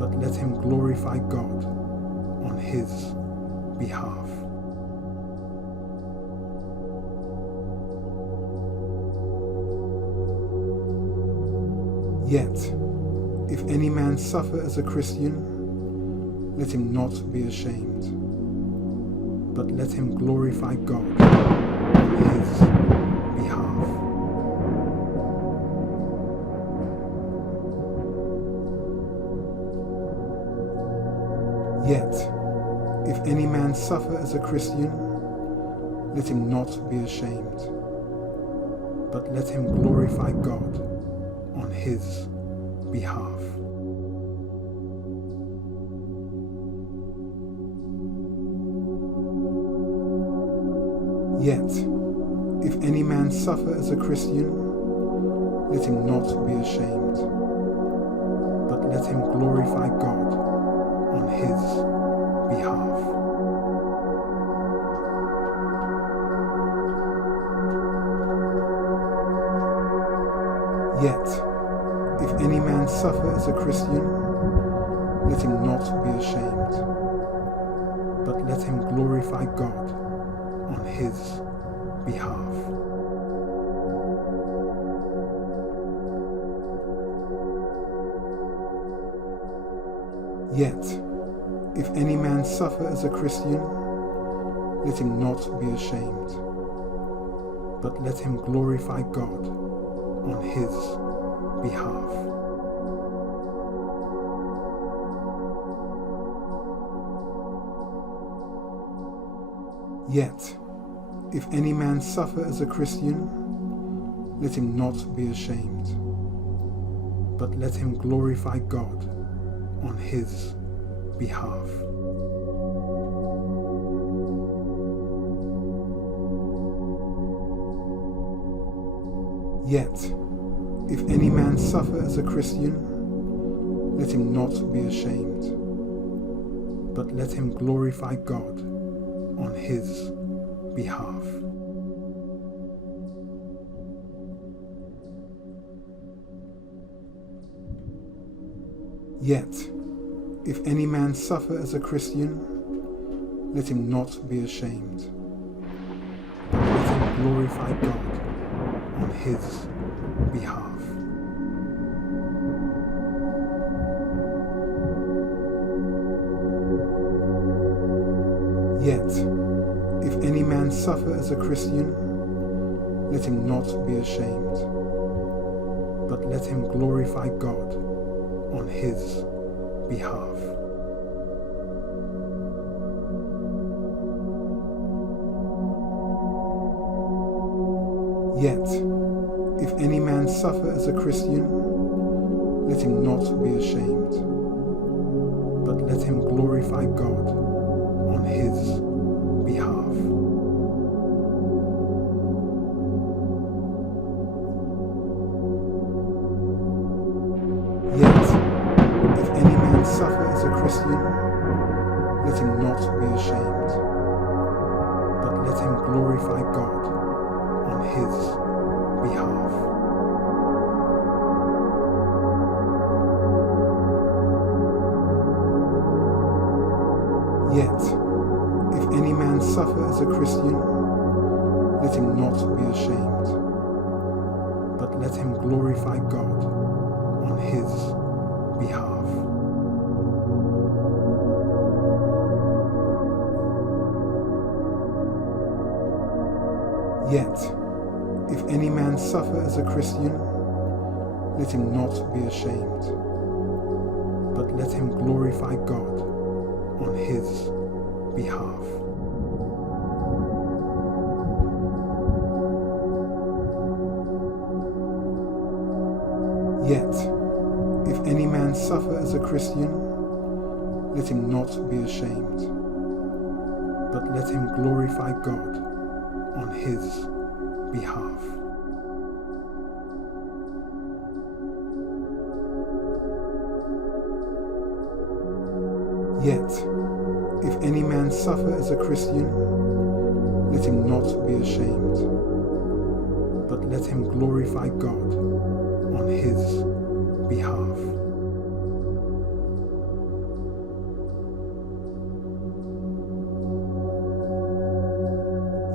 but let him glorify God on his behalf. Yet, if any man suffer as a Christian, let him not be ashamed, but let him glorify God on his behalf. Yet, if any man suffer as a Christian, let him not be ashamed, but let him glorify God on his behalf. Yet, if any man suffer as a Christian, let him not be ashamed, but let him glorify God on his behalf. Yet, if any man suffer as a Christian, let him not be ashamed, but let him glorify God on his behalf. Yet, if any man suffer as a Christian, let him not be ashamed, but let him glorify God on his behalf. Yet, if any man suffer as a Christian, let him not be ashamed, but let him glorify God on his behalf. Yet, if any man suffer as a Christian, let him not be ashamed, but let him glorify God on his behalf. Yet, if any man suffer as a Christian, let him not be ashamed, but let him glorify God on his behalf. Yet, if any man suffer as a Christian, let him not be ashamed, but let him glorify God on his behalf. Yet, if any man suffer as a Christian, let him not be ashamed, but let him glorify God on his behalf. Yet, if any man suffer as a Christian, let him not be ashamed, but let him glorify God on his behalf. Yet, if any man suffer as a Christian, let him not be ashamed, but let him glorify God on his behalf. Yet, if any man suffer as a Christian, let him not be ashamed, but let him glorify God on his behalf. Yet, if any man suffer as a Christian, let him not be ashamed, but let him glorify God on his behalf. Yet, if any man suffer as a Christian, let him not be ashamed, but let him glorify God on his behalf.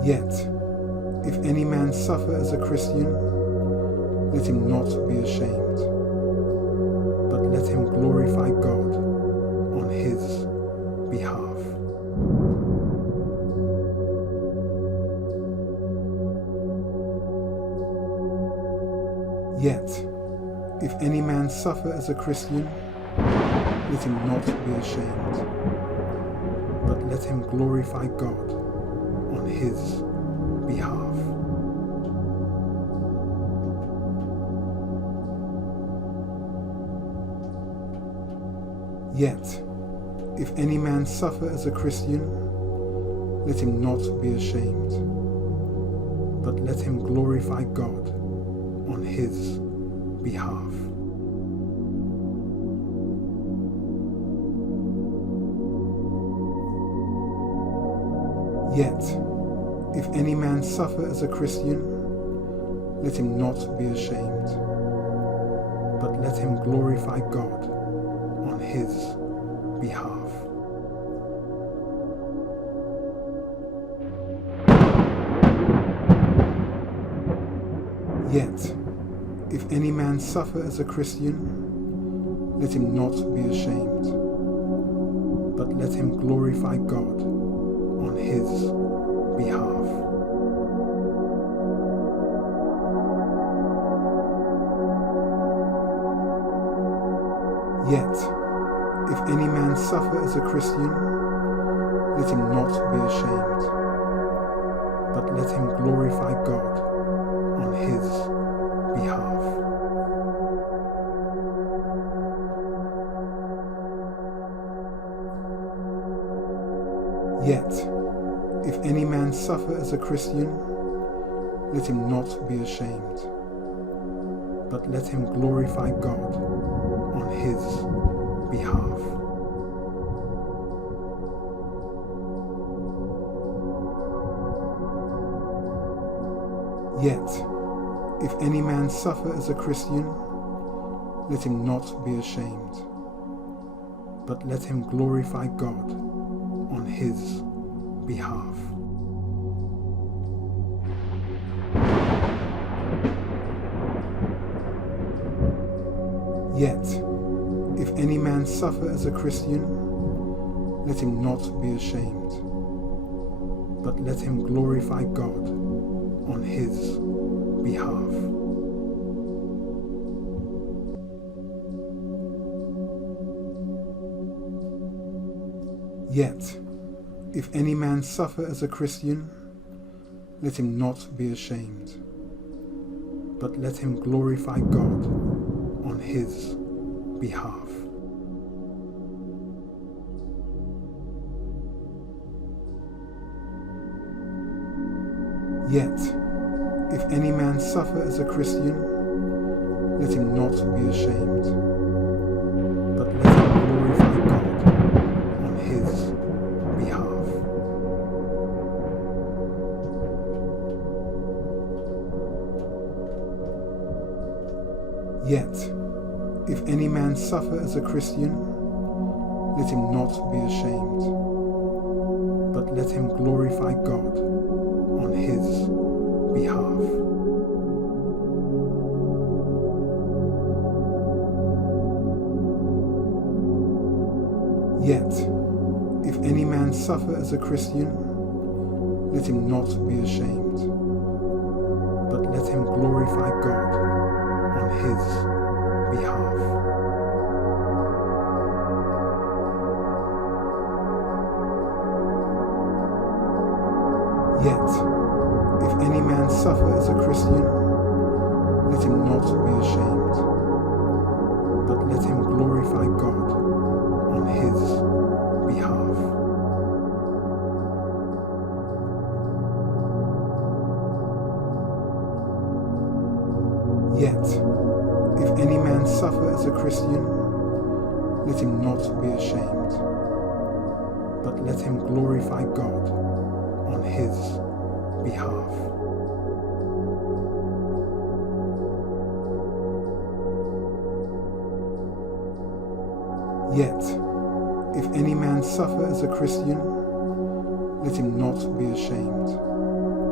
Yet, if any man suffer as a Christian, let him not be ashamed, but let him glorify God on his behalf. Yet, if any man suffer as a Christian, let him not be ashamed, but let him glorify God on his behalf. Yet, if any man suffer as a Christian, let him not be ashamed, but let him glorify God on his behalf. Yet, if any man suffer as a Christian, let him not be ashamed, but let him glorify God on his behalf. Yet, if any man suffer as a Christian, let him not be ashamed, but let him glorify God on his behalf. Yet, if any man suffer as a Christian, let him not be ashamed, but let him glorify God on his behalf. Yet, if any man suffer as a Christian, let him not be ashamed, but let him glorify God on his behalf. Yet, if any man suffer as a Christian, let him not be ashamed, but let him glorify God on his behalf. Yet, if any man suffer as a Christian, let him not be ashamed, but let him glorify God on his behalf. Yet, if any man suffer as a Christian, let him not be ashamed, but let him glorify God on his behalf. Yet, if any man suffer as a Christian, let him not be ashamed, but let him glorify God on his behalf. Yet, if any man suffer as a Christian, let him not be ashamed, but let him glorify God on his behalf. Yet, if any man suffer as a Christian, let him not be ashamed, but let him glorify God on his behalf. Yet, if any man suffer as a Christian, let him not be ashamed, but let him glorify God on his behalf. Yet, if any man suffer as a Christian, let him not be ashamed, but let him glorify God on his behalf. Yet, if any man suffer as a Christian, let him not be ashamed,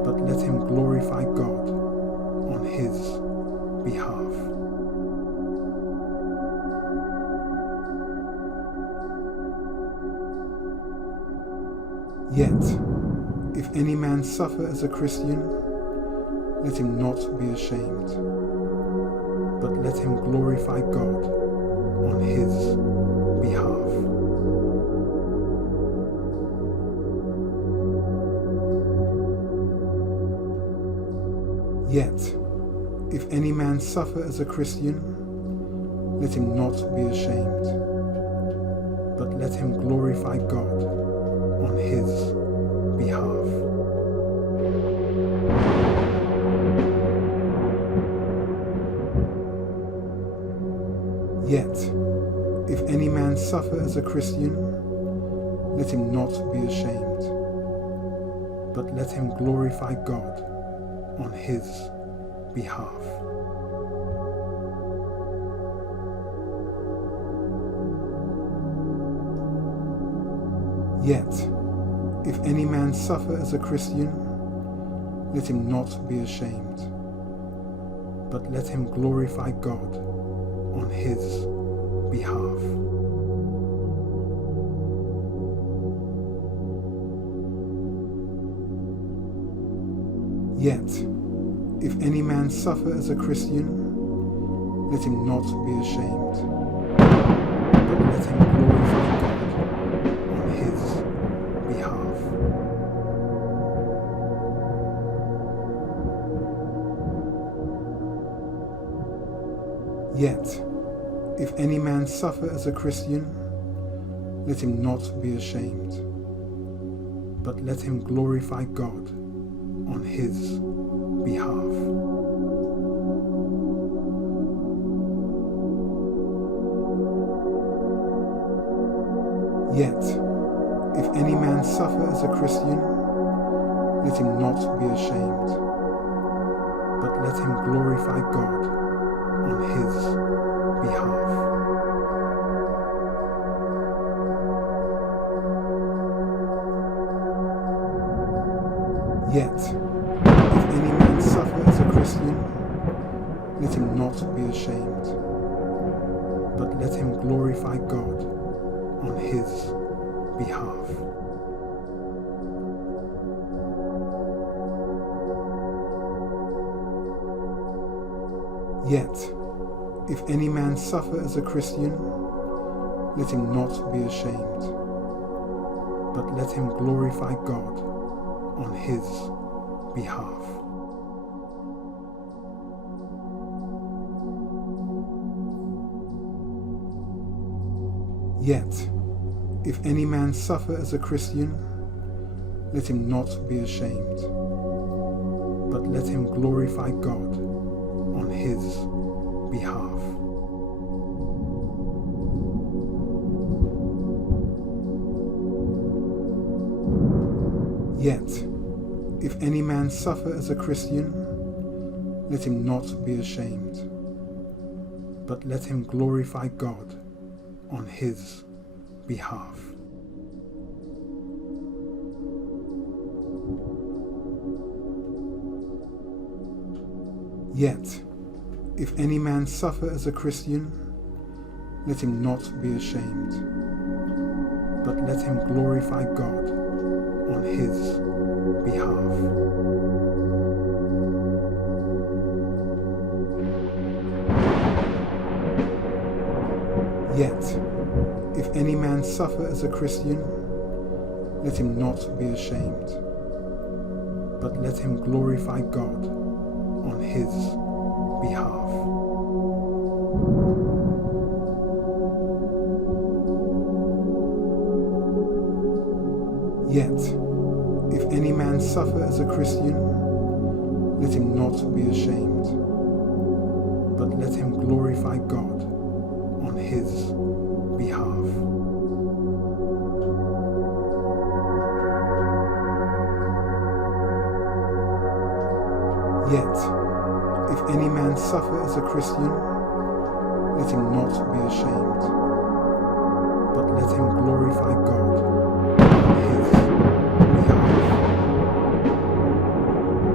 but let him glorify God on his behalf. Yet, if any man suffer as a Christian, let him not be ashamed, but let him glorify God on his behalf. Yet, if any man suffer as a Christian, let him not be ashamed, but let him glorify God on his behalf. Yet, if any man suffer as a Christian, let him not be ashamed, but let him glorify God on his behalf. Yet, if any man suffer as a Christian, let him not be ashamed, but let him glorify God on his behalf. Yet, if any man suffer as a Christian, let him not be ashamed, but let him glorify God on his behalf. Yet, if any man suffer as a Christian, let him not be ashamed, but let him glorify God on his behalf. Yet, if any man suffer as a Christian, let him not be ashamed, but let him glorify God on his behalf. Yet, if any man suffer as a Christian, let him not be ashamed, but let him glorify God on his behalf. Yet, if any man suffer as a Christian, let him not be ashamed, but let him glorify God on his behalf. Yet, if any man suffer as a Christian, let him not be ashamed, but let him glorify God on his behalf. Yet, if any man suffer as a Christian, let him not be ashamed, but let him glorify God on his behalf. Yet, if any man suffer as a Christian, let him not be ashamed, but let him glorify God on his behalf. Yet, if any man suffer as a Christian, let him not be ashamed, but let him glorify God on his behalf. Yet, if any man suffer as a Christian, let him not be ashamed, but let him glorify God on his behalf. Yet, if any man suffer as a Christian, let him not be ashamed, but let him glorify God on his behalf.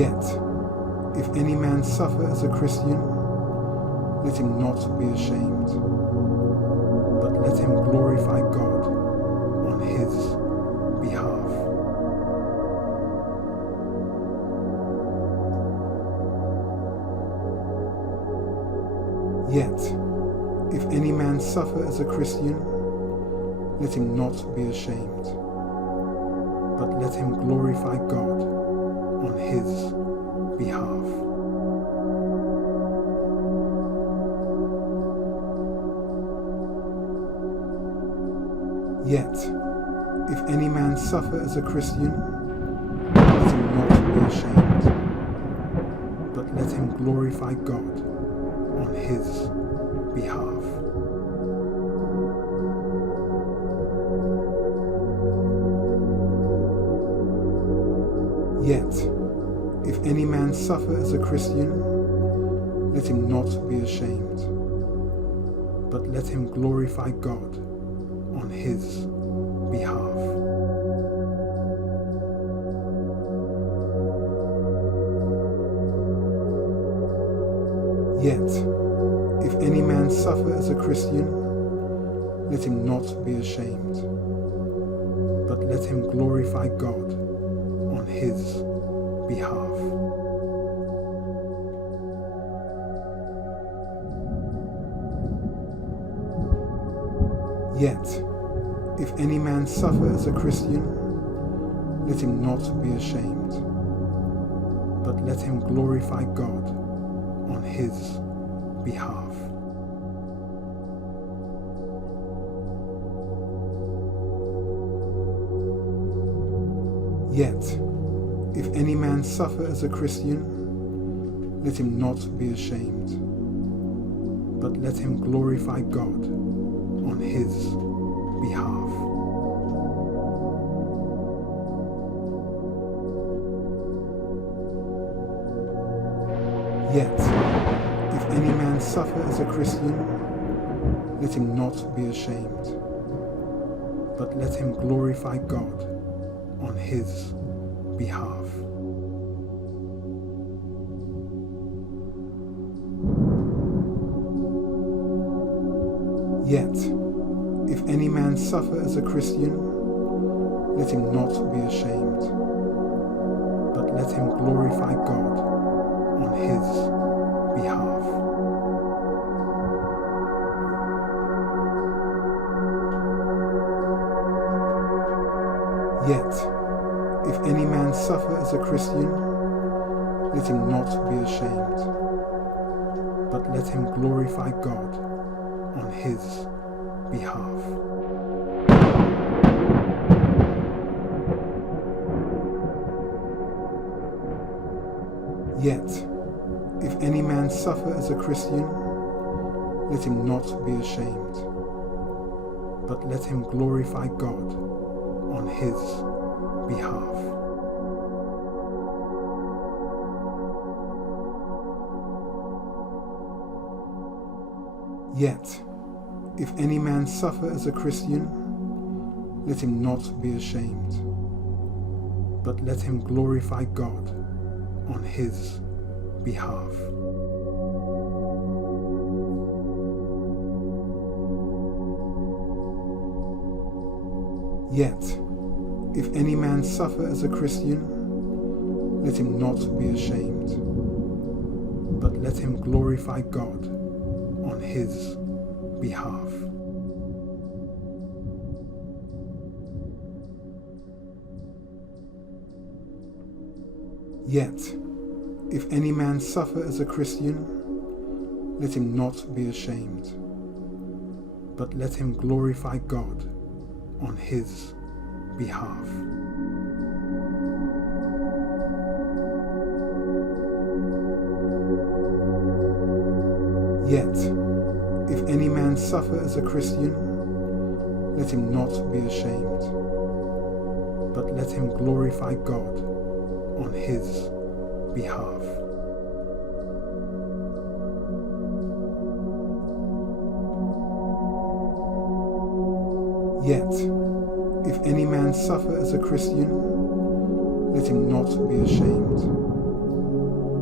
Yet, if any man suffer as a Christian, let him not be ashamed, but let him glorify God on his behalf. Yet, if any man suffer as a Christian, let him not be ashamed, but let him glorify God on his behalf. Yet, if any man suffer as a Christian, let him not be ashamed, but let him glorify God on his behalf. Yet, if any man suffer as a Christian, let him not be ashamed, but let him glorify God on his behalf. Yet, if any man suffer as a Christian, let him not be ashamed, but let him glorify God on his behalf. Yet, if any man suffer as a Christian, let him not be ashamed, but let him glorify God on his behalf. Yet, if any man suffer as a Christian, let him not be ashamed, but let him glorify God on his behalf. Yet, if any man suffer as a Christian, let him not be ashamed, but let him glorify God on his behalf. Yet, if any man suffer as a Christian, let him not be ashamed, but let him glorify God on his behalf. Yet, if any man suffer as a Christian, let him not be ashamed, but let him glorify God on his behalf. Yet, if any man suffer as a Christian, let him not be ashamed, but let him glorify God on his behalf. Yet, if any man suffer as a Christian, let him not be ashamed, but let him glorify God on his behalf. Yet, if any man suffer as a Christian, let him not be ashamed, but let him glorify God on his behalf. Yet, if any man suffer as a Christian, let him not be ashamed, but let him glorify God on his behalf. Yet, if any man suffer as a Christian, let him not be ashamed, but let him glorify God on his behalf. Yet, if any man suffer as a Christian, let him not be ashamed,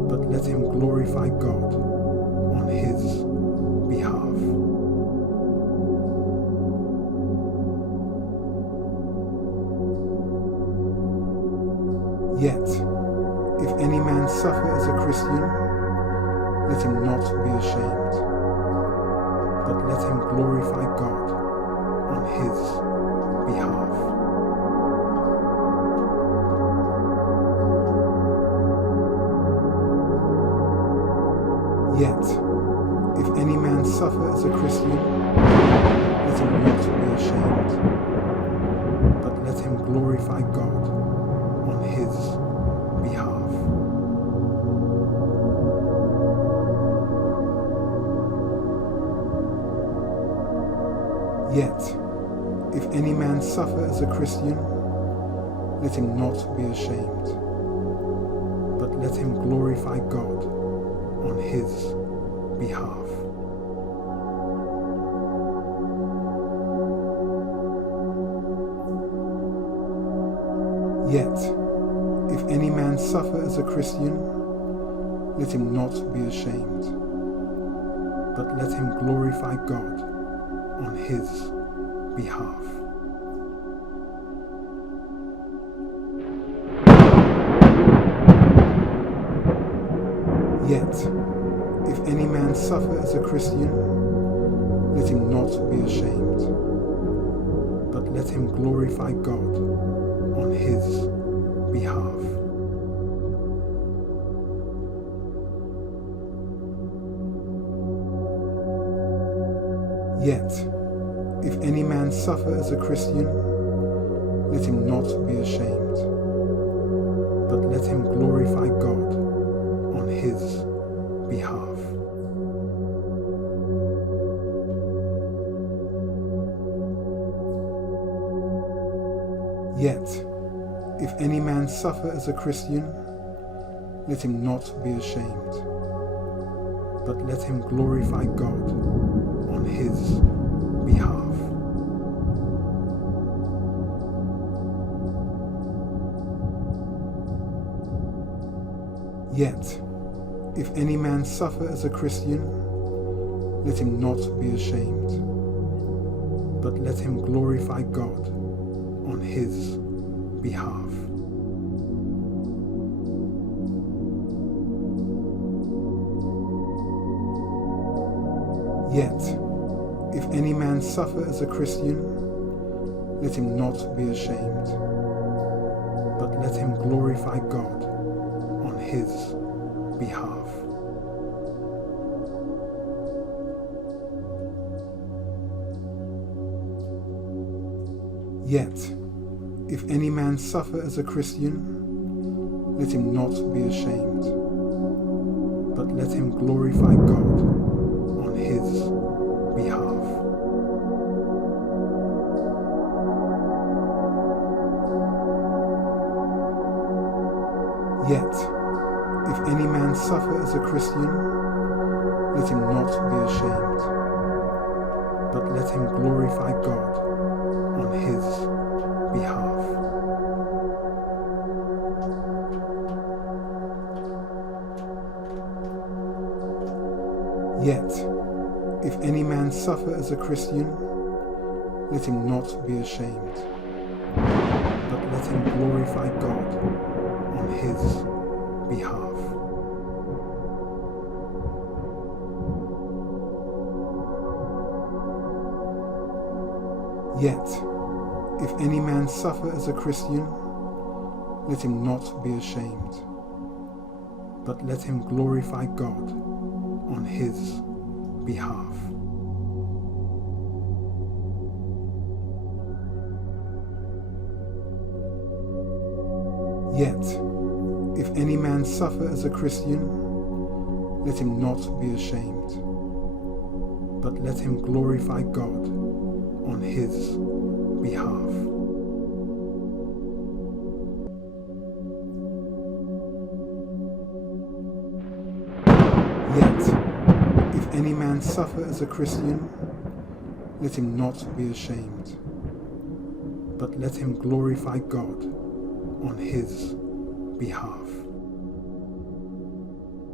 but let him glorify God on his behalf. Yet, if any man suffer as a Christian, let him not be ashamed, but let him glorify God on his behalf. Yet, if any man suffer as a Christian, let him not be ashamed, but let him glorify God on his behalf. Yet, if any man suffer as a Christian, let him not be ashamed, but let him glorify God on his behalf. Yet, if any man suffer as a Christian, let him not be ashamed, but let him glorify God on his behalf. Yet, if any man suffer as a Christian, let him not be ashamed, but let him glorify God on his behalf. Yet, if any man suffer as a Christian, let him not be ashamed, but let him glorify God on his behalf. Yet, if any man suffer as a Christian, let him not be ashamed, but let him glorify God on his behalf. Yet, if any man suffer as a Christian, let him not be ashamed, but let him glorify God on his behalf. Yet, if any man suffer as a Christian, let him not be ashamed, but let him glorify God on his behalf. Yet, if any man suffer as a Christian, let him not be ashamed, but let him glorify God on his behalf. Yet, if any man suffer as a Christian, let him not be ashamed, but let him glorify God on his behalf. Yet, if any man suffer as a Christian, let him not be ashamed, but let him glorify God on his behalf. Yet, if any man suffer as a Christian, let him not be ashamed, but let him glorify God on his behalf. Yet, if any man suffer as a Christian, let him not be ashamed, but let him glorify God on his behalf. Yet, if any man suffer as a Christian, let him not be ashamed, but let him glorify God on his behalf. Yet, if any man suffer as a Christian, let him not be ashamed, but let him glorify God on his behalf. Yet, if any man suffer as a Christian, let him not be ashamed, but let him glorify God on his behalf. Yet, if any man suffer as a Christian, let him not be ashamed, but let him glorify God on his behalf.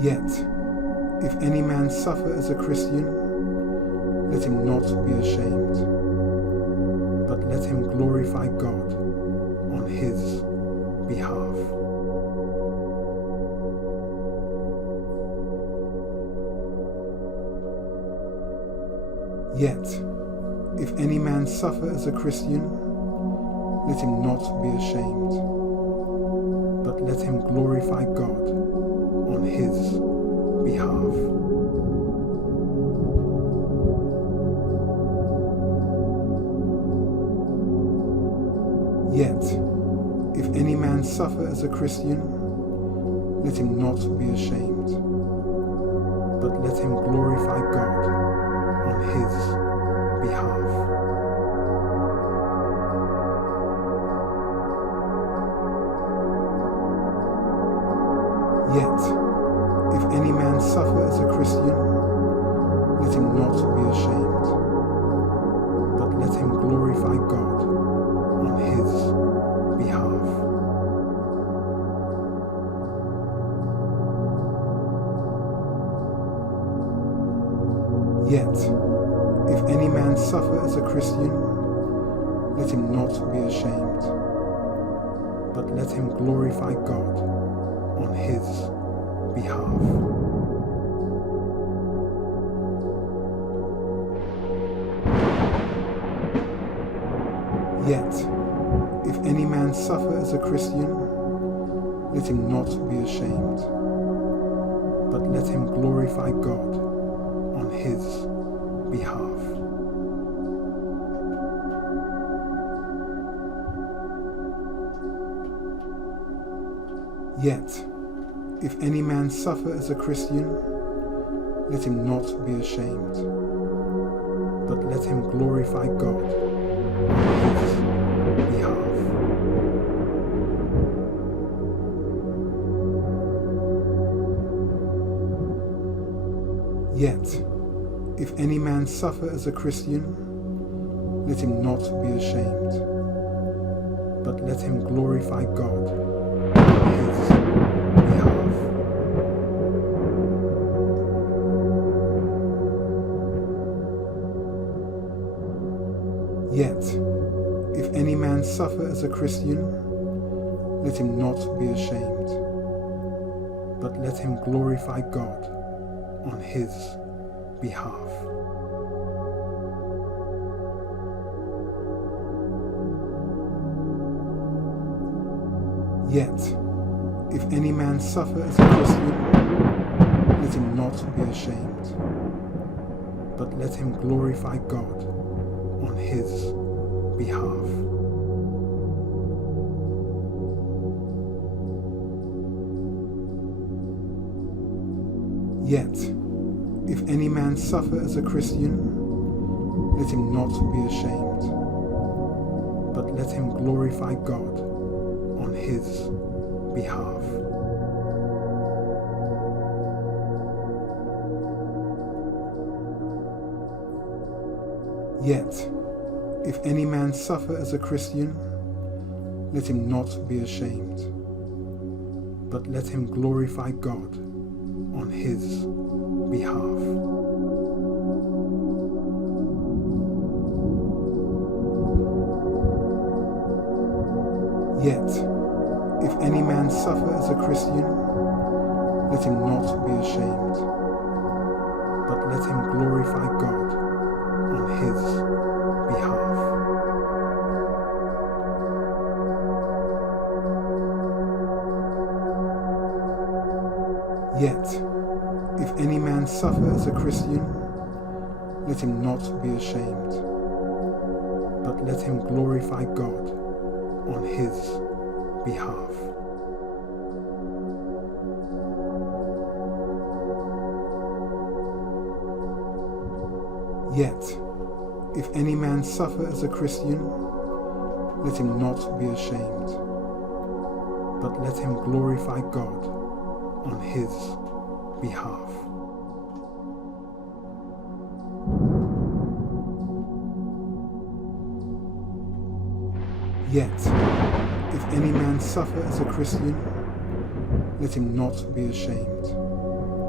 Yet, if any man suffer as a Christian, let him not be ashamed, but let him glorify God on his behalf. Yet, if any man suffer as a Christian, let him not be ashamed, but let him glorify God on his behalf. Yet, if any man suffer as a Christian, let him not be ashamed, but let him glorify God on his behalf. Yet, if any man suffer as a Christian, let him not be ashamed, but let him glorify God on his behalf. Yet, if any man suffer as a Christian, let him not be ashamed, but let him glorify God on his behalf. Yet, if any man suffer as a Christian, let him not be ashamed, but let him glorify God on his behalf. Yet, if any man suffer as a Christian, let him not be ashamed, but let him glorify God on his behalf. Yet, if any man suffer as a Christian, let him not be ashamed, but let him glorify God on his behalf. Yet, if any man suffer as a Christian, let him not be ashamed, but let him glorify God on his behalf. Yet, if any man suffer as a Christian, let him not be ashamed, but let him glorify God on his behalf. Yet, if any man suffer as a Christian, let him not be ashamed, but let him glorify God on his behalf. Yet, if any man suffer as a Christian, let him not be ashamed, but let him glorify God on his behalf. Yet, if any man suffer as a Christian, let him not be ashamed, but let him glorify God on his behalf. Yet, if any man suffer as a Christian, let him not be ashamed, but let him glorify God on his behalf. Yet, if any man suffer as a Christian, let him not be ashamed, but let him glorify God on his behalf. Yet, if any man suffer as a Christian, let him not be ashamed,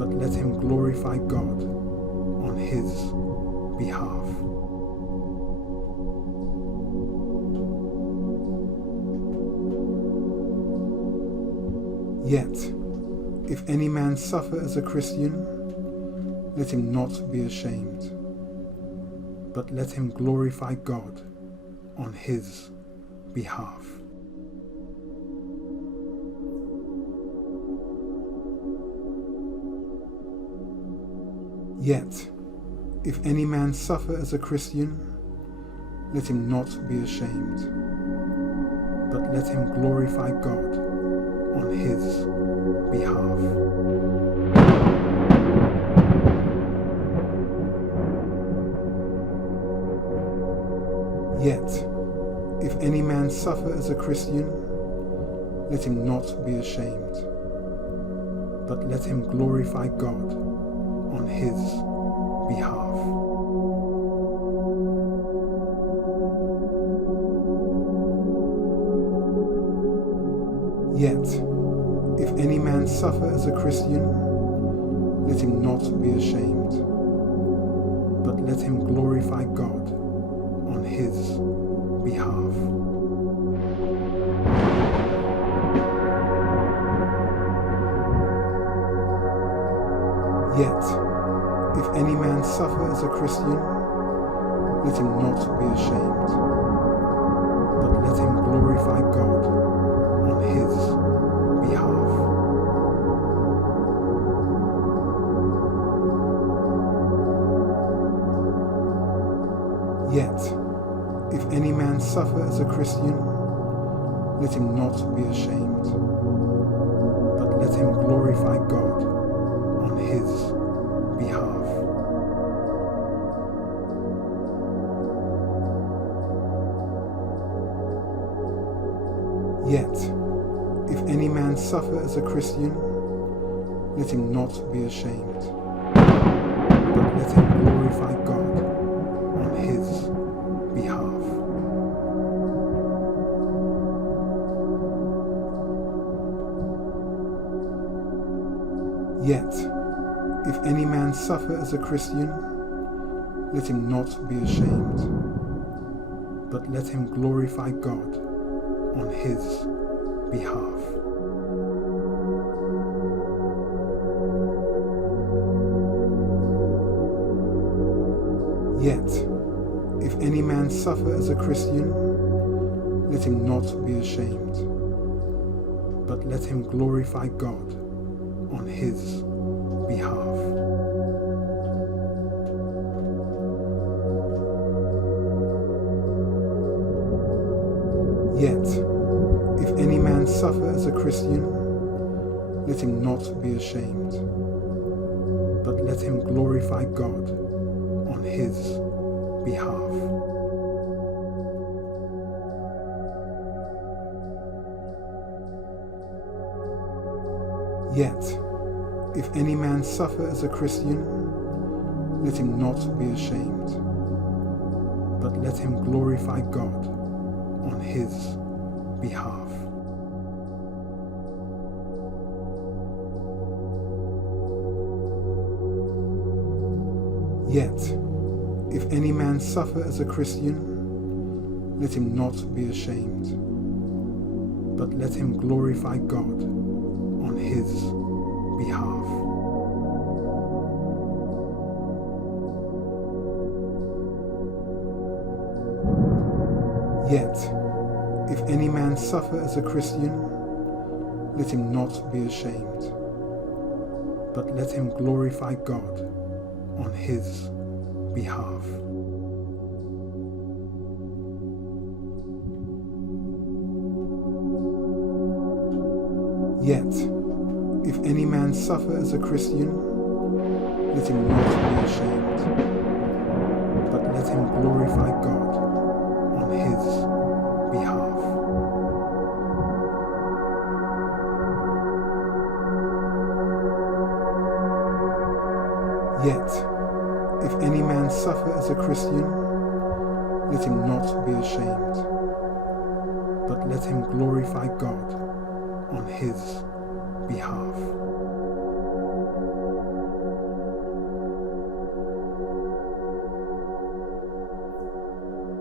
but let him glorify God on his behalf. Yet, if any man suffer as a Christian, let him not be ashamed, but let him glorify God on his behalf. Yet, if any man suffer as a Christian, let him not be ashamed, but let him glorify God on his behalf. Yet, if any man suffer as a Christian, let him not be ashamed, but let him glorify God on his behalf. Yet, if any man suffer as a Christian, let him not be ashamed, but let him glorify God on his behalf. Yet, if any man suffer as a Christian, let him not be ashamed, but let him glorify God on his behalf. Yet, if any man suffer as a Christian, let him not be ashamed, but let him glorify God on his behalf. Yet, if any man suffer as a Christian, let him not be ashamed, but let him glorify God on his behalf. Yet, if any man suffer as a Christian, let him not be ashamed, but let him glorify God on his behalf. Yet, if any man suffer as a Christian, let him not be ashamed, but let him glorify God on his behalf. Yet, if any man suffer as a Christian, let him not be ashamed, but let him glorify God on his behalf. Yet, if any man suffer as a Christian, let him not be ashamed, but let him glorify God on his behalf. Yet, if any man suffer as a Christian, let him not be ashamed, but let him glorify God on his behalf. Yet, if any man suffer as a Christian, let him not be ashamed, but let him glorify God on his behalf. Yet, if any man suffer as a Christian, let him not be ashamed, but let him glorify God on his behalf. Yet, if any man suffer as a Christian, let him not be ashamed, but let him glorify God on his behalf.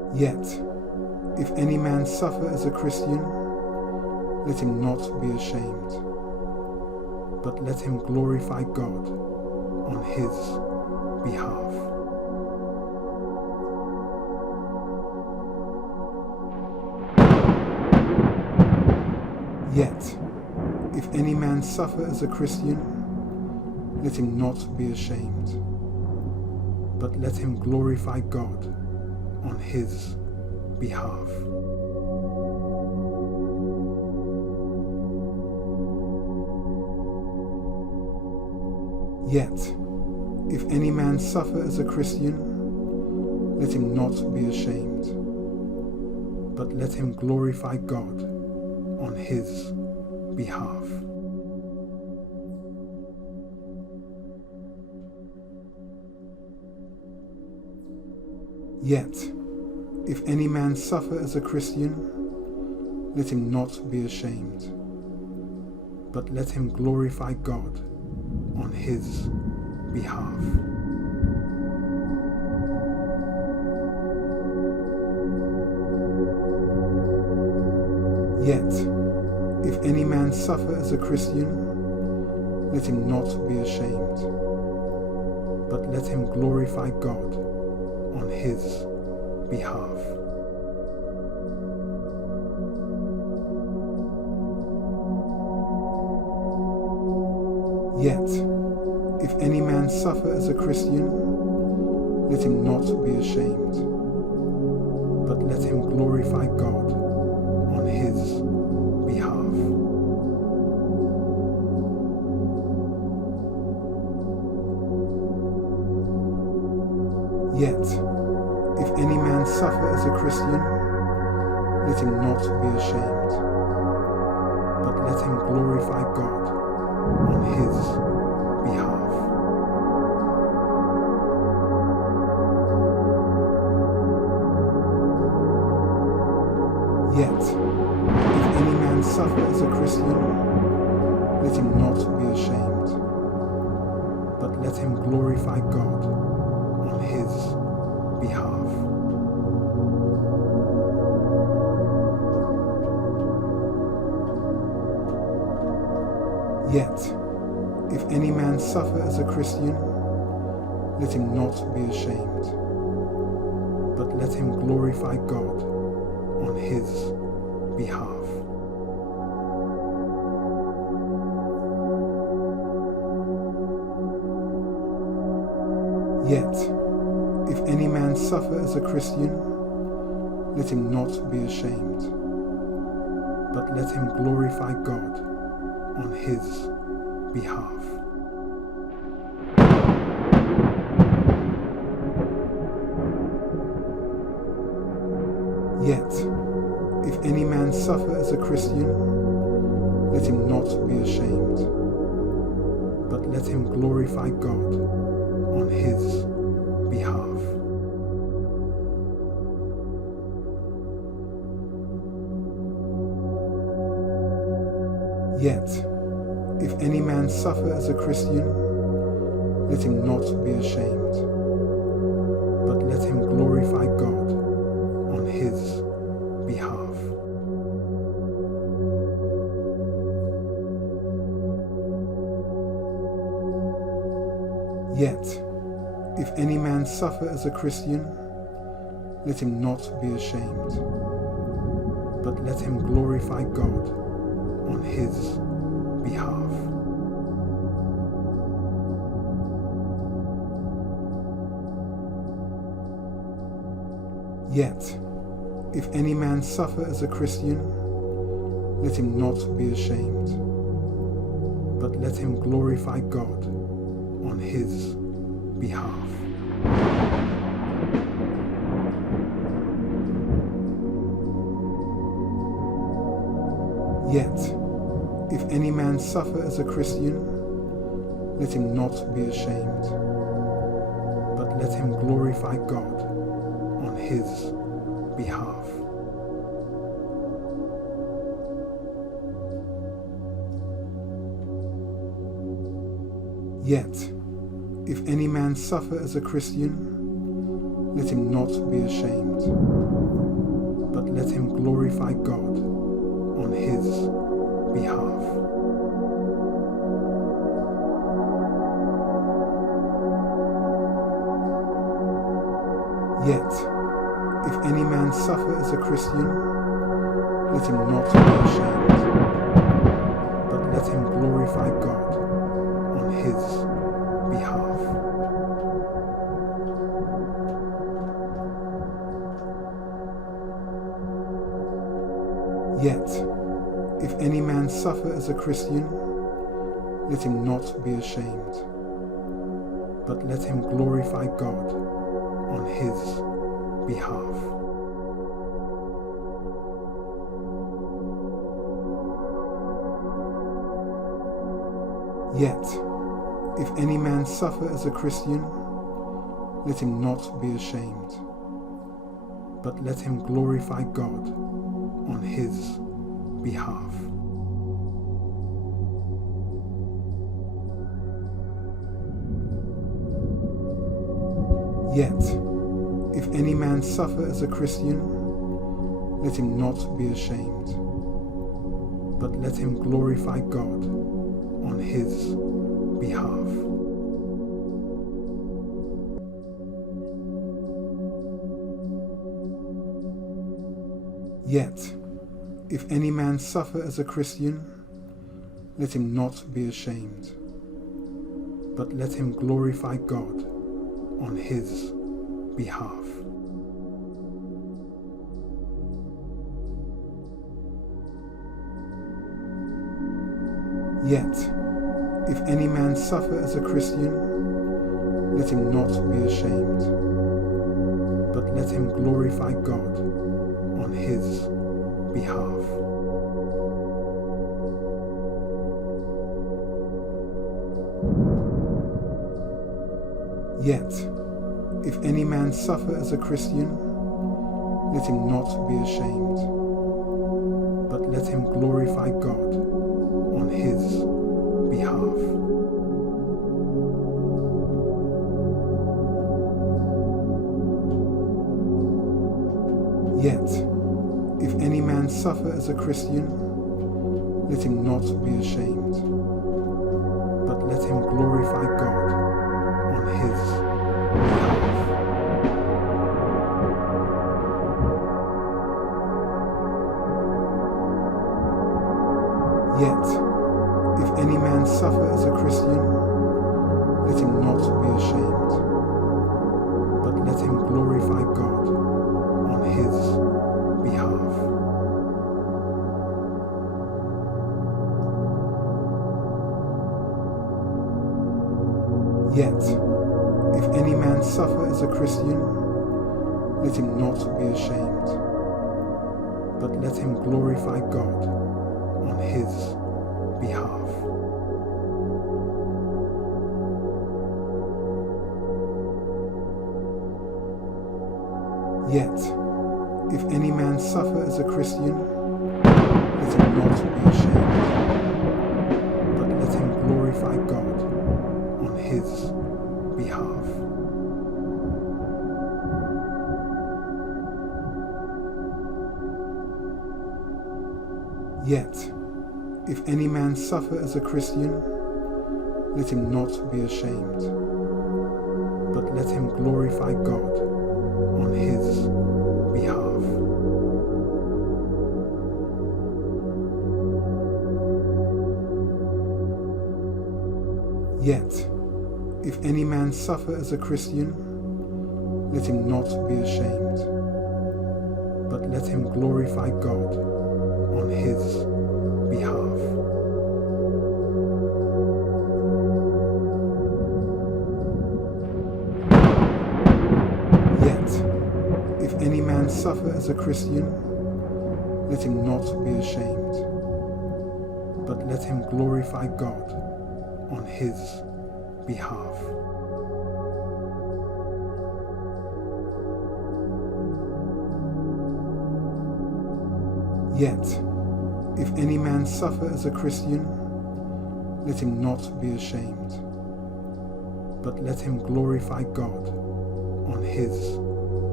Yet, if any man suffer as a Christian, let him not be ashamed, but let him glorify God on his behalf. Yet, if any man suffer as a Christian, let him not be ashamed, but let him glorify God on his behalf. Yet, if any man suffer as a Christian, let him not be ashamed, but let him glorify God on his behalf. Yet, if any man suffer as a Christian, let him not be ashamed, but let him glorify God on his behalf. Yet, if any man suffer as a Christian, let him not be ashamed, but let him glorify God on his behalf. Yet, if any man suffer as a Christian, let him not be ashamed, but let him glorify God on his behalf. Yet, if any man suffer as a Christian, let him not be ashamed, but let him glorify God on his behalf. Yet, if any man suffer as a Christian, let him not be ashamed, but let him glorify God on his behalf. Yet, if any man suffer as a Christian, let him not be ashamed, but let him glorify God on his behalf. Yet, if any man suffer as a Christian, let him not be ashamed, but let him glorify God on his behalf. Yet, if any man suffer as a Christian, let him not be ashamed, but let him glorify God on his behalf. Yet, if any man suffer as a Christian, let him not be ashamed, but let him glorify God on his behalf. Yet, if any man suffer as a Christian, let him not be ashamed, but let him glorify God on his behalf. Yet, if any man suffer as a Christian, let him not be ashamed, but let him glorify God on his behalf. Yet, if any man suffer as a Christian, let him not be ashamed, but let him glorify God on his behalf. Yet, if any man suffer as a Christian, let him not be ashamed, but let him glorify God on his behalf. Yet, if any man suffer as a Christian, let him not be ashamed, but let him glorify God on his behalf. Yet, if any man suffer as a Christian, let him not be ashamed, but let him glorify God on his behalf. Yet, if any man suffer as a Christian, let him not be ashamed, but let him glorify God on his behalf. Yet, if any man suffer as a Christian, let him not be ashamed, but let him glorify God on his behalf. Yet, if any man suffer as a Christian, let him not be ashamed, but let him glorify God on his behalf. Yet, if any man suffer as a Christian, let him not be ashamed, but let him glorify God on his behalf. Yet, if any man suffer as a Christian, let him not be ashamed, but let him glorify God on his behalf. Yet, if any man suffer as a Christian, let him not be ashamed, but let him glorify God on his behalf. Yet, if any man suffer as a Christian, let him not be ashamed, but let him glorify God on his behalf. Yet, if any man suffer as a Christian, let him not be ashamed, but let him glorify God on his behalf. Yet, if any man suffer as a Christian, let him not be ashamed, but let him glorify God on his behalf. Yet, if any man suffer as a Christian, let him not be ashamed, but let him glorify God on his behalf. Yet, if any man suffer as a Christian, let him not be ashamed, but let him glorify God on his behalf. Yet, if any man suffer as a Christian, let him not be ashamed, but let him glorify God on his behalf. Yet, if any man suffer as a Christian, let him not be ashamed, but let him glorify God on his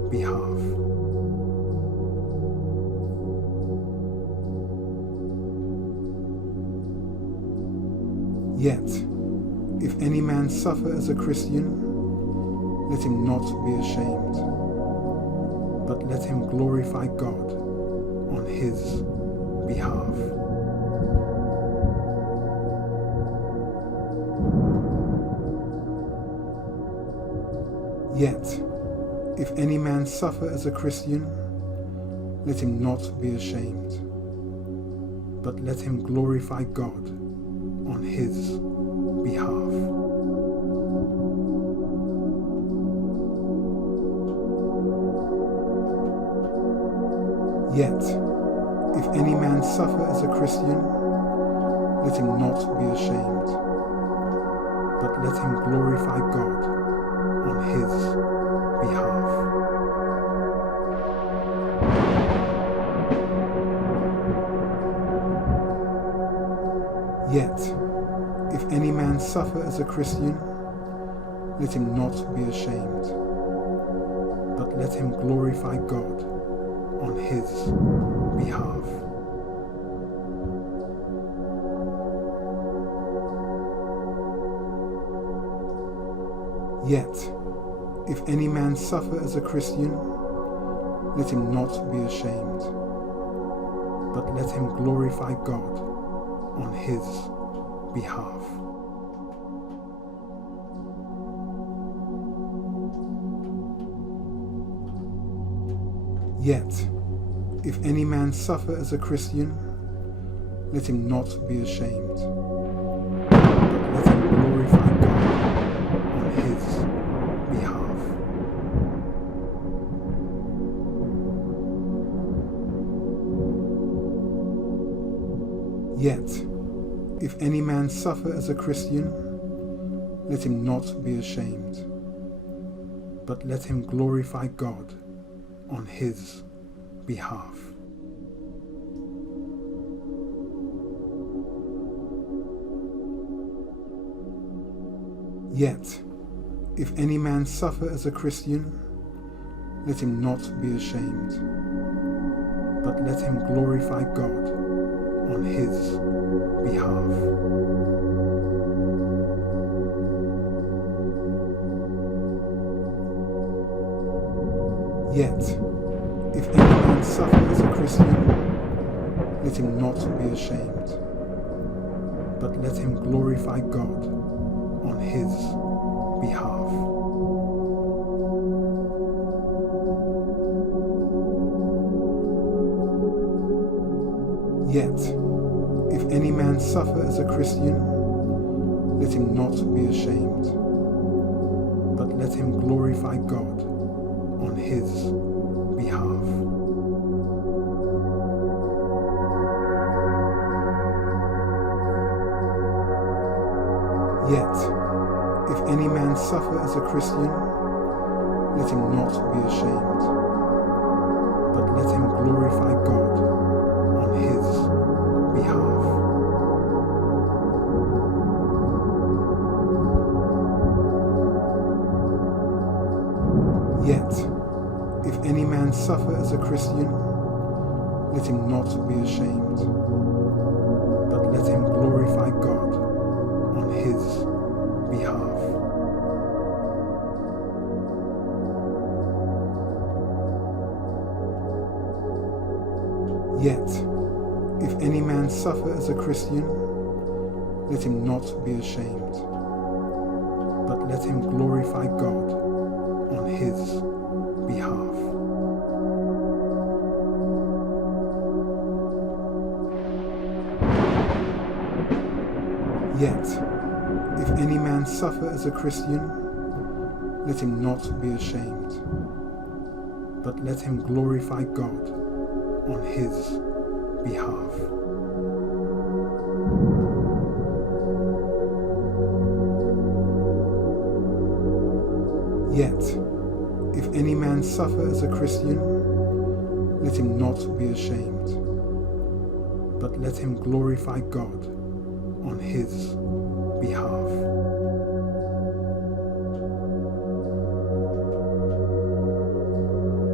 behalf. Yet, if any man suffer as a Christian, let him not be ashamed, but let him glorify God on his behalf. Yet, if any man suffer as a Christian, let him not be ashamed, but let him glorify God on his behalf. Yet, if any man suffer as a Christian, let him not be ashamed, but let him glorify God on his behalf. Yet, if any man suffer as a Christian, let him not be ashamed, but let him glorify God on his behalf. Yet, if any man suffer as a Christian, let him not be ashamed, but let him glorify God on his behalf. Yet, if any man suffer as a Christian, let him not be ashamed, but let him glorify God on his behalf. Yet, if any man suffer as a Christian, let him not be ashamed, but let him glorify God on his behalf. Yet, if any man suffer as a Christian, let him not be ashamed, but let him glorify God on his behalf. Yet, if any man suffer as a Christian, let him not be ashamed, but let him glorify God on his behalf. Yet, if any man suffer as a Christian, let him not be ashamed, but let him glorify God on his behalf. Yet, if any man suffer as a Christian, let him not be ashamed, but let him glorify God on his behalf. Yet, if any man suffer as a Christian, let him not be ashamed, but let him glorify God on his behalf. Yet, if any man suffer as a Christian, let him not be ashamed, but let him glorify God on his behalf. Yet, if any man suffer as a Christian, let him not be ashamed, but let him glorify God on his behalf. Yet, if any man suffer as a Christian, let him not be ashamed, but let him glorify God on his behalf.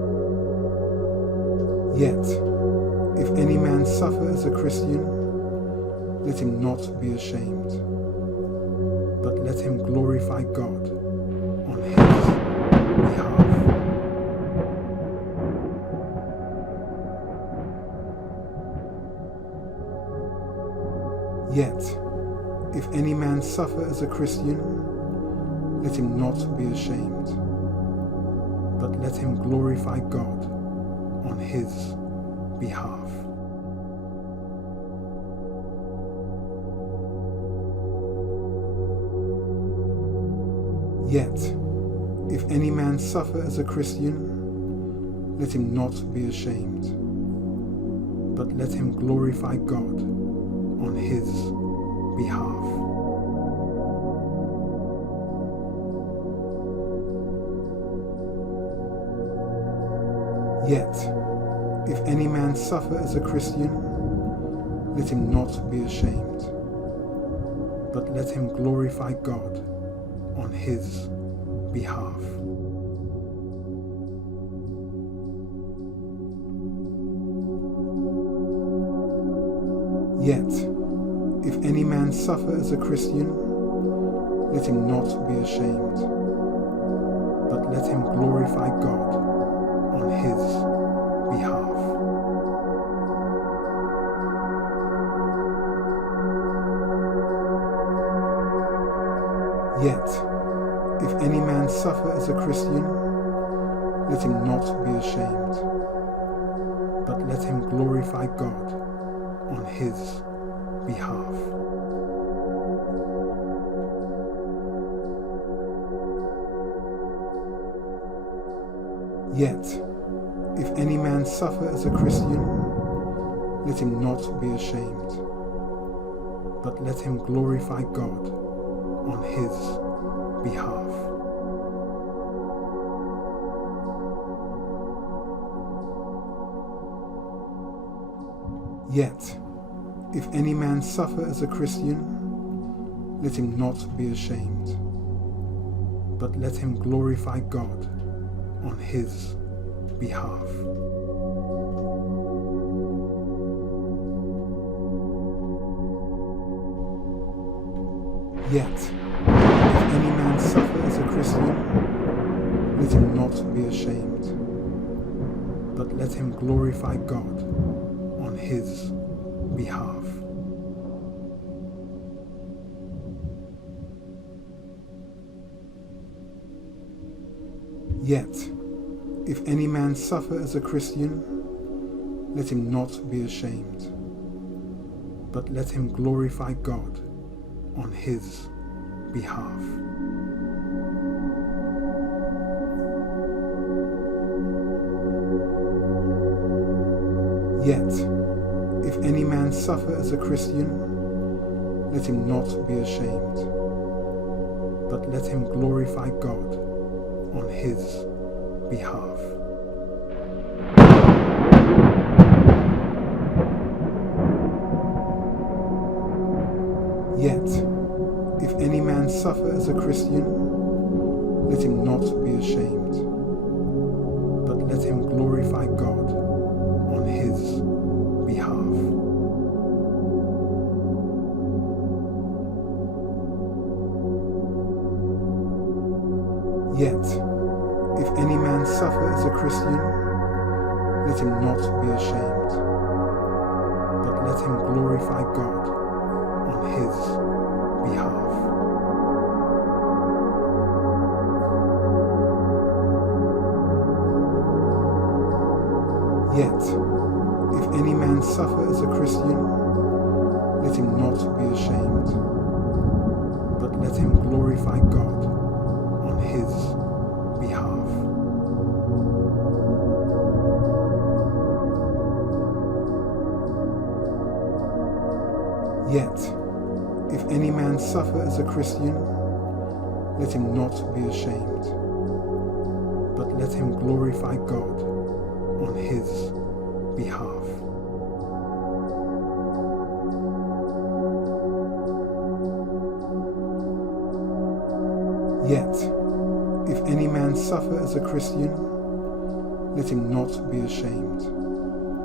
Yet, if any man suffer as a Christian, let him not be ashamed, but let him glorify God on his behalf. Yet, if any man suffer as a Christian, let him not be ashamed, but let him glorify God on his behalf. Yet, if any man suffer as a Christian, let him not be ashamed, but let him glorify God on his behalf. Yet, if any man suffer as a Christian, let him not be ashamed, but let him glorify God on his behalf. Yet, if any man suffer as a Christian, let him not be ashamed, but let him glorify God on his behalf. Yet, if any man suffer as a Christian, let him not be ashamed, but let him glorify God on his behalf. Yet, if any man suffer as a Christian, let him not be ashamed, but let him glorify God on his behalf. Yet, if any man suffer as a Christian, let him not be ashamed, but let him glorify God on his behalf. Yet, if any man suffer as a Christian, let him not be ashamed, but let him glorify God on his behalf. Yet, if any man suffer as a Christian, let him not be ashamed, but let him glorify God on his behalf. Yet, if any man suffer as a Christian, let him not be ashamed, but let him glorify God on his behalf. Yet, if any man suffer as a Christian, let him not be ashamed, but let him glorify God on his behalf. Yet, if any man suffer as a Christian, let him not be ashamed, but let him glorify God on his behalf. Yet, if any man suffer as a Christian, let him not be ashamed, but let him glorify God on his behalf. Yet, if any man suffer as a Christian, let him not be ashamed, but let him glorify God on his behalf. Yet, if any man suffer as a Christian, let him not be ashamed,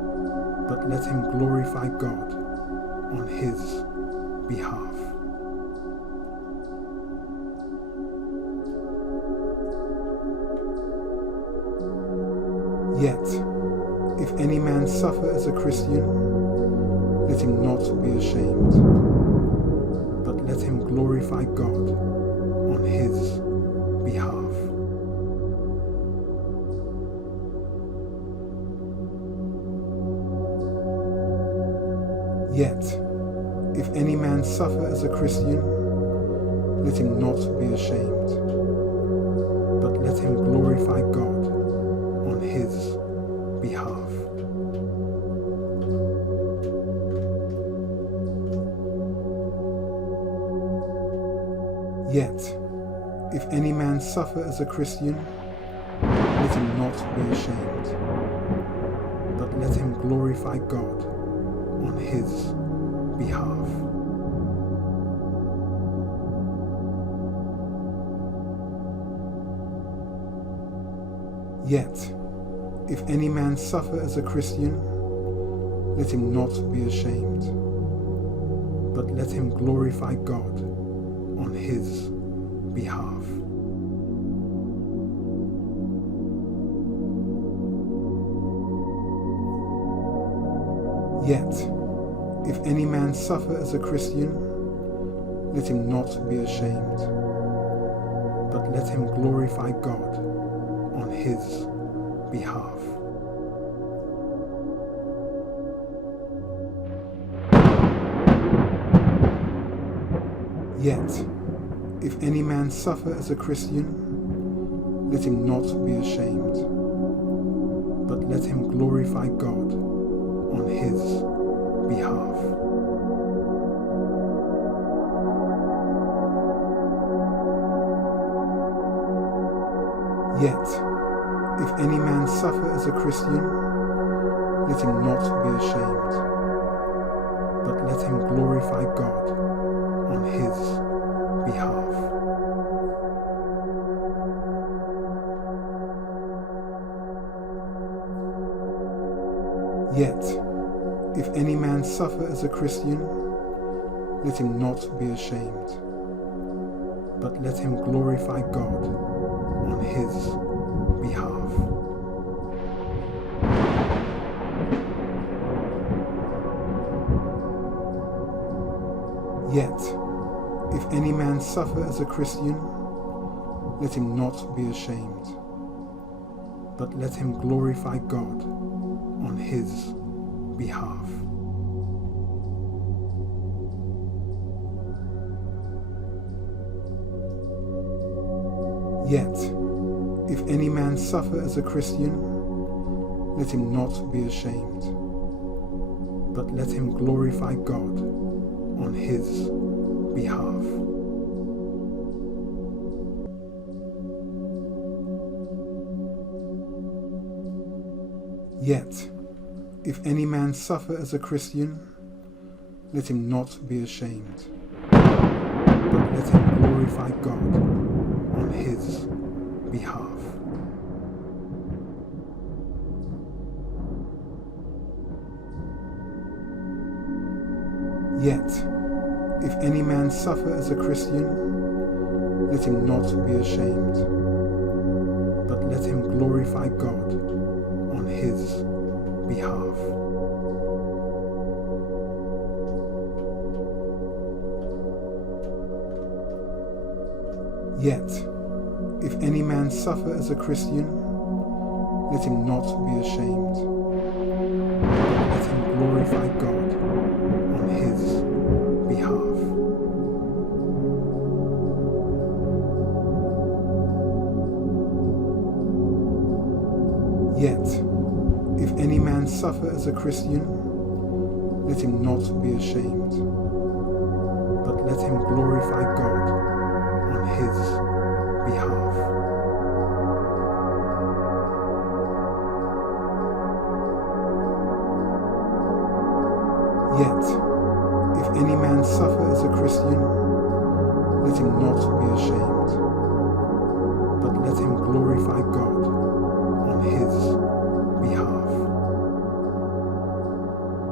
but let him glorify God on his behalf. Yet, if any man suffer as a Christian, let him not be ashamed, but let him glorify God on his behalf. Yet, if any man suffer as a Christian, let him not be ashamed, but let him glorify God on his behalf. Yet, if any man suffer as a Christian, let him not be ashamed, but let him glorify God on his behalf. Yet, if any man suffer as a Christian, let him not be ashamed, but let him glorify God on his behalf. Yet, if any man suffer as a Christian, let him not be ashamed, but let him glorify God on his behalf. Yet, if any man suffer as a Christian, let him not be ashamed, but let him glorify God on his behalf. Yet, if any man suffer as a Christian, let him not be ashamed, but let him glorify God on his behalf. Yet, if any man suffer as a Christian, let him not be ashamed, but let him glorify God on his behalf. Yet, if any man suffer as a Christian, let him not be ashamed, but let him glorify God on his behalf. Yet, if any man suffer as a Christian, let him not be ashamed, but let him glorify God on his behalf. Yet, if any man suffer as a Christian, let him not be ashamed, but let him glorify God on his behalf. Yet, if any man suffer as a Christian, let him not be ashamed, but let him glorify God on his behalf. Yet, if any man suffer as a Christian, let him not be ashamed, but let him glorify God on his behalf. Yet, if any man suffer as a Christian, let him not be ashamed, but let him glorify God on his behalf. Yet, if any man suffer as a Christian, let him not be ashamed, but let him glorify God on his behalf.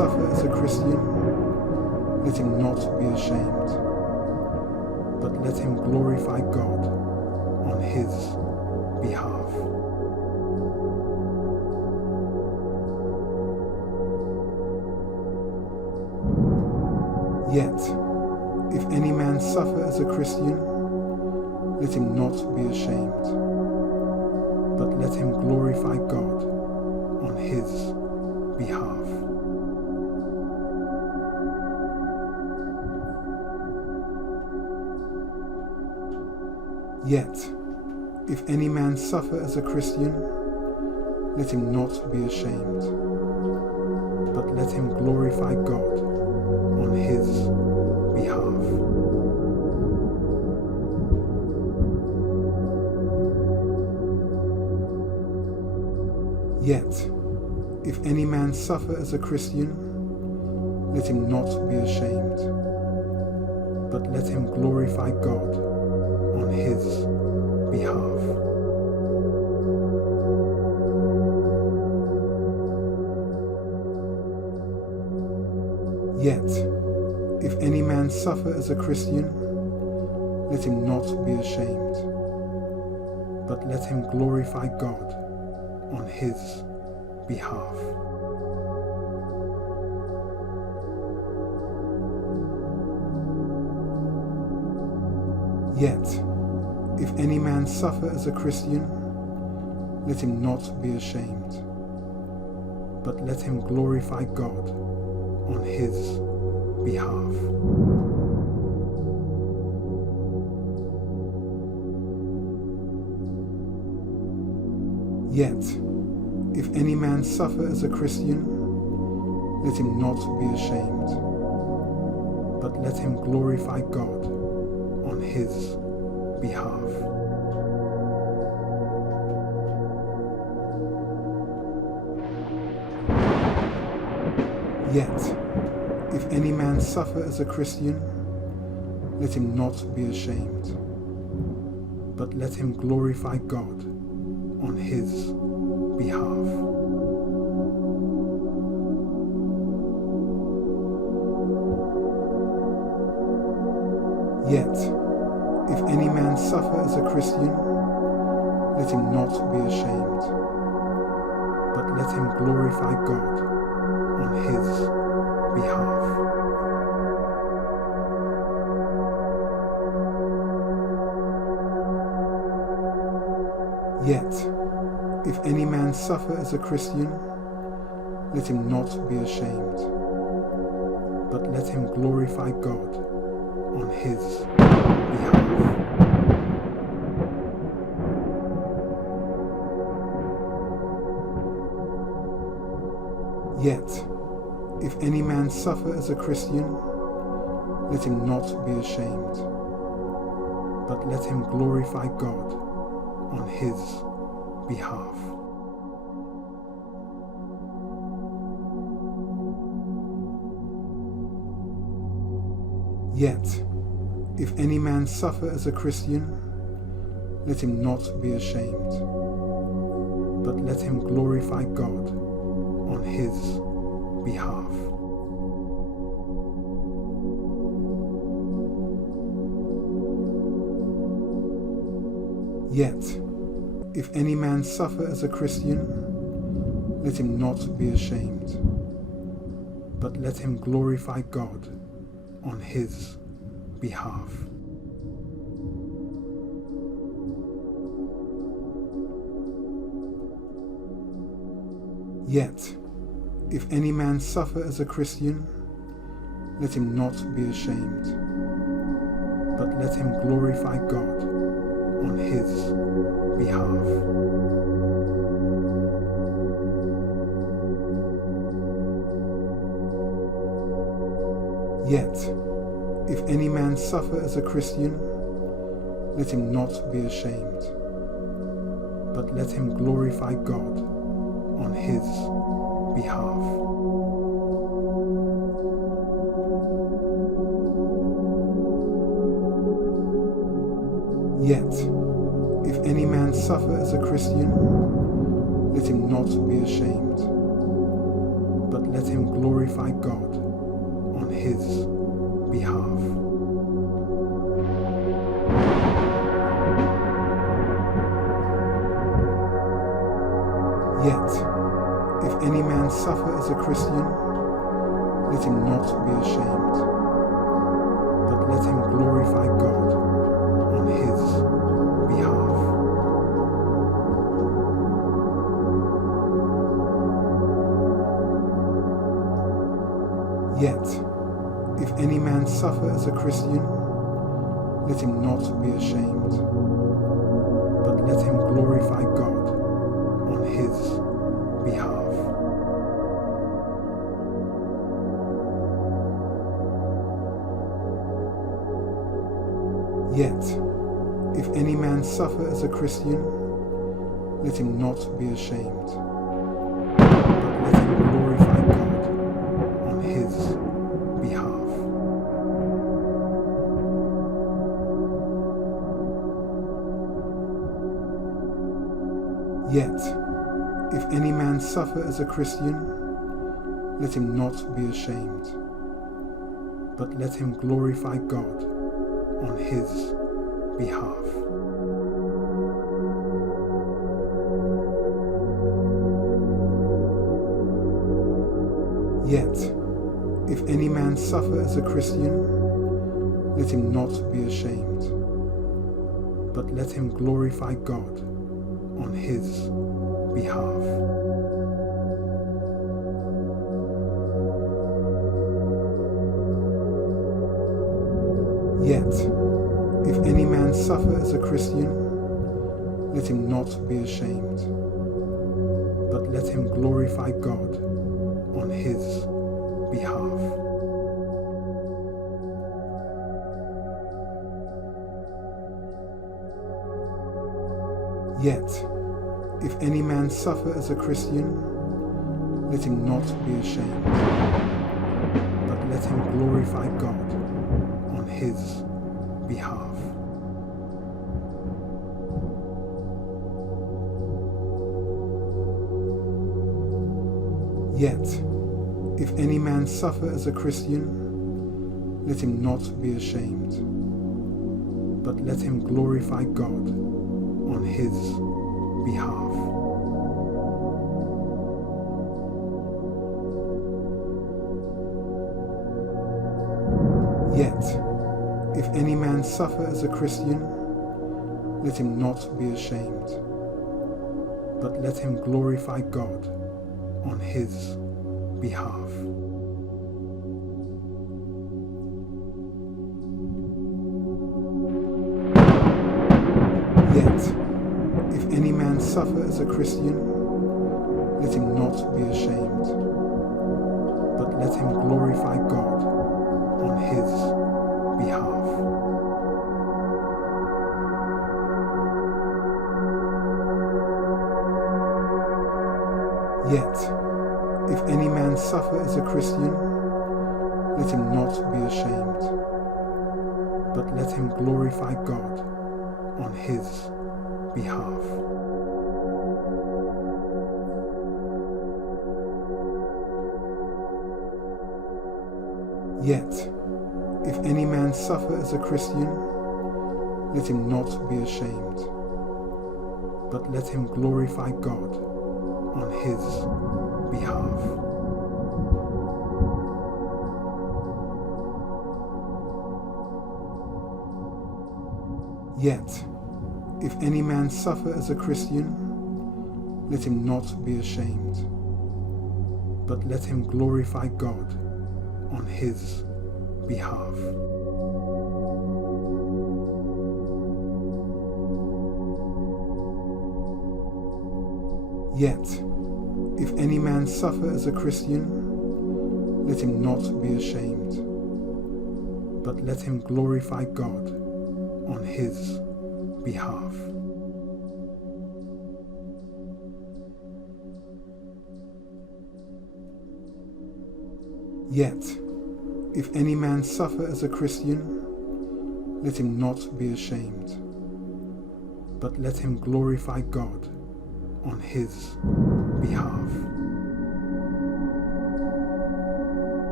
suffer as a Christian, let him not be ashamed, but let him glorify God on his behalf. Yet, if any man suffer as a Christian, let him not be ashamed, but let him glorify God on his behalf. Yet, if any man suffer as a Christian, let him not be ashamed, but let him glorify God on his behalf. Yet, if any man suffer as a Christian, let him not be ashamed, but let him glorify God on his behalf. Yet, if any man suffer as a Christian, let him not be ashamed, but let him glorify God on his behalf. Yet, if any man suffer as a Christian, let him not be ashamed, but let him glorify God on his behalf. Yet, if any man suffer as a Christian, let him not be ashamed, but let him glorify God on his behalf. Yet, if any man suffer as a Christian, let him not be ashamed, but let him glorify God on his behalf. Yet, if any man suffer as a Christian, let him not be ashamed, but let him glorify God on his behalf. Yet, if any man suffer as a Christian, let him not be ashamed, but let him glorify God on his behalf. Yet, if any man suffer as a Christian, let him not be ashamed, but let him glorify God on his behalf. Yet, if any man suffer as a Christian, let him not be ashamed, but let him glorify God on his behalf. Yet, if any man suffer as a Christian, let him not be ashamed, but let him glorify God on his behalf. Yet, if any man suffer as a Christian, let him not be ashamed, but let him glorify God on his behalf. Yet, if any man suffer as a Christian, let him not be ashamed, but let him glorify God on his behalf. Yet, if any man suffer as a Christian, let him not be ashamed, but let him glorify God on his behalf. Yet, if any man suffer as a Christian, let him not be ashamed, but let him glorify God on his behalf. Yet, if any man suffer as a Christian, let him not be ashamed, but let him glorify God on his behalf. Yet, if any man suffer as a Christian, let him not be ashamed, but let him glorify God on his behalf. Yet, if any man suffer as a Christian, let him not be ashamed, but let him glorify God on his behalf. Yet, if any man suffer as a Christian, let him not be ashamed, but let him glorify God on his behalf. Yet, if any man suffer as a Christian, let him not be ashamed, but let him glorify God on his behalf. Yet, if any man suffer as a Christian, let him not be ashamed, but let him glorify God on his behalf. Yet, if any man suffer as a Christian, let him not be ashamed, but let him glorify God on his behalf. Yet, if any man suffer as a Christian, let him not be ashamed, but let him glorify God on his behalf. Yet, if any man suffer as a Christian, let him not be ashamed, but let him glorify God on his behalf. Yet, if any man suffer as a Christian, let him not be ashamed, but let him glorify God on his behalf. Yet, if any man suffer as a Christian, let him not be ashamed, but let him glorify God on his behalf. Yet, if any man suffer as a Christian, let him not be ashamed, but let him glorify God on his behalf. Yet, if any man suffer as a Christian, let him not be ashamed, but let him glorify God on his behalf. Yet, if any man suffer as a Christian, let him not be ashamed, but let him glorify God on his behalf.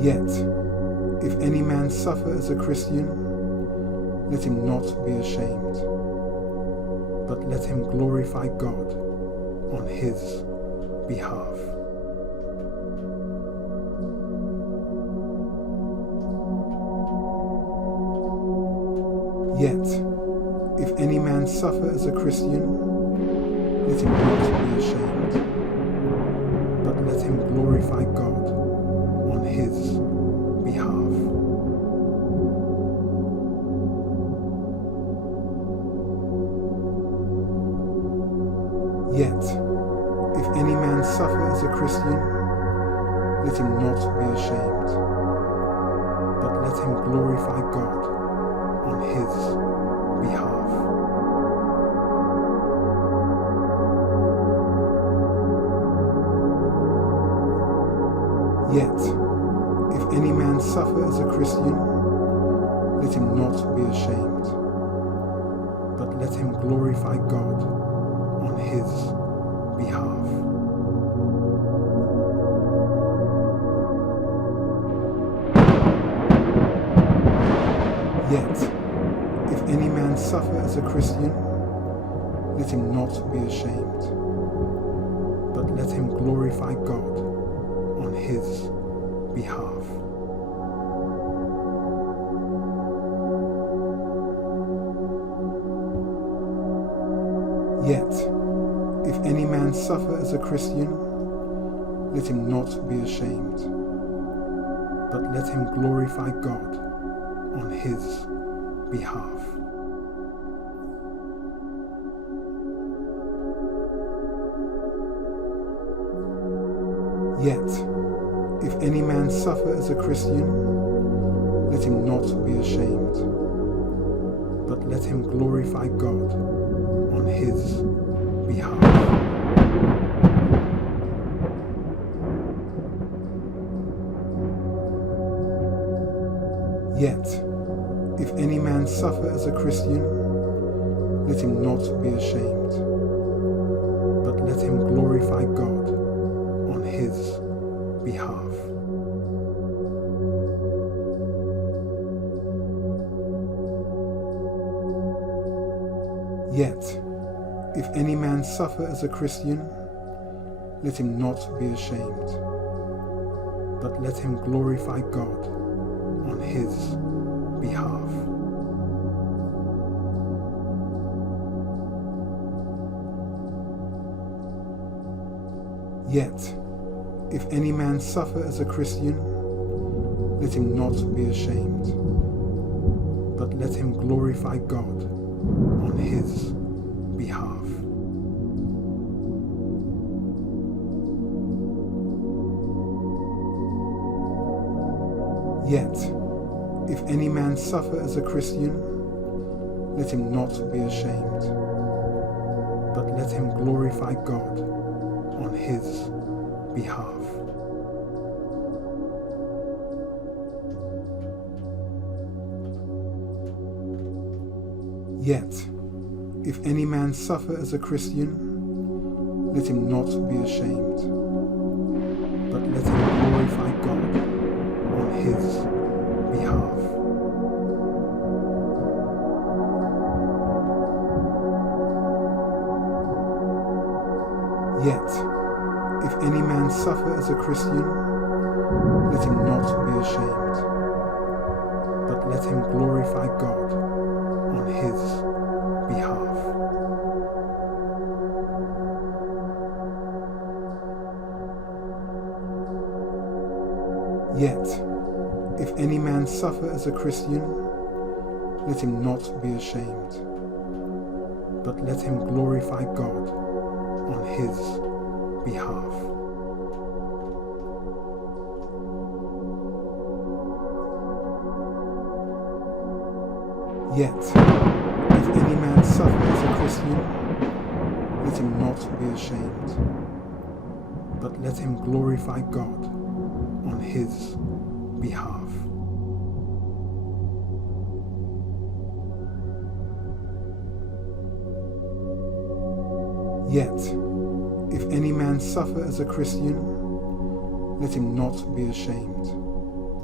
Yet, if any man suffer as a Christian, let him not be ashamed, but let him glorify God on his behalf. Yet, if any man suffer as a Christian, let him not be ashamed, but let him glorify God on his behalf. Yet, if any man suffer as a Christian, let him not be ashamed, but let him glorify God on his behalf. Yet, if any man suffer as a Christian, let him not be ashamed, but let him glorify God on his behalf. Yet, if any man suffer as a Christian, let him not be ashamed, but let him glorify God on his behalf. Yet, if any man suffer as a Christian, let him not be ashamed, but let him glorify God on his behalf. Yet, if any man suffer as a Christian, let him not be ashamed, but let him glorify God on his behalf. Yet, if any man suffer as a Christian, let him not be ashamed, but let him glorify God on his behalf. Yet, if any man suffer as a Christian, let him not be ashamed, but let him glorify God on his behalf. Yet, if any man suffer as a Christian, let him not be ashamed, but let him glorify God on his behalf. Yet, if any man suffer as a Christian, let him not be ashamed, but let him glorify God on his behalf. Yet, if any man suffer as a Christian, let him not be ashamed, but let him glorify God on his behalf. Yet, if any man suffer as a Christian, let him not be ashamed, but let him glorify God on his behalf. Yet, if any man suffer as a Christian, let him not be ashamed, but let him glorify God on his behalf. Yet, if any man suffer as a Christian, let him not be ashamed, but let him glorify God on his behalf. Yet, if any man suffer as a Christian, let him not be ashamed,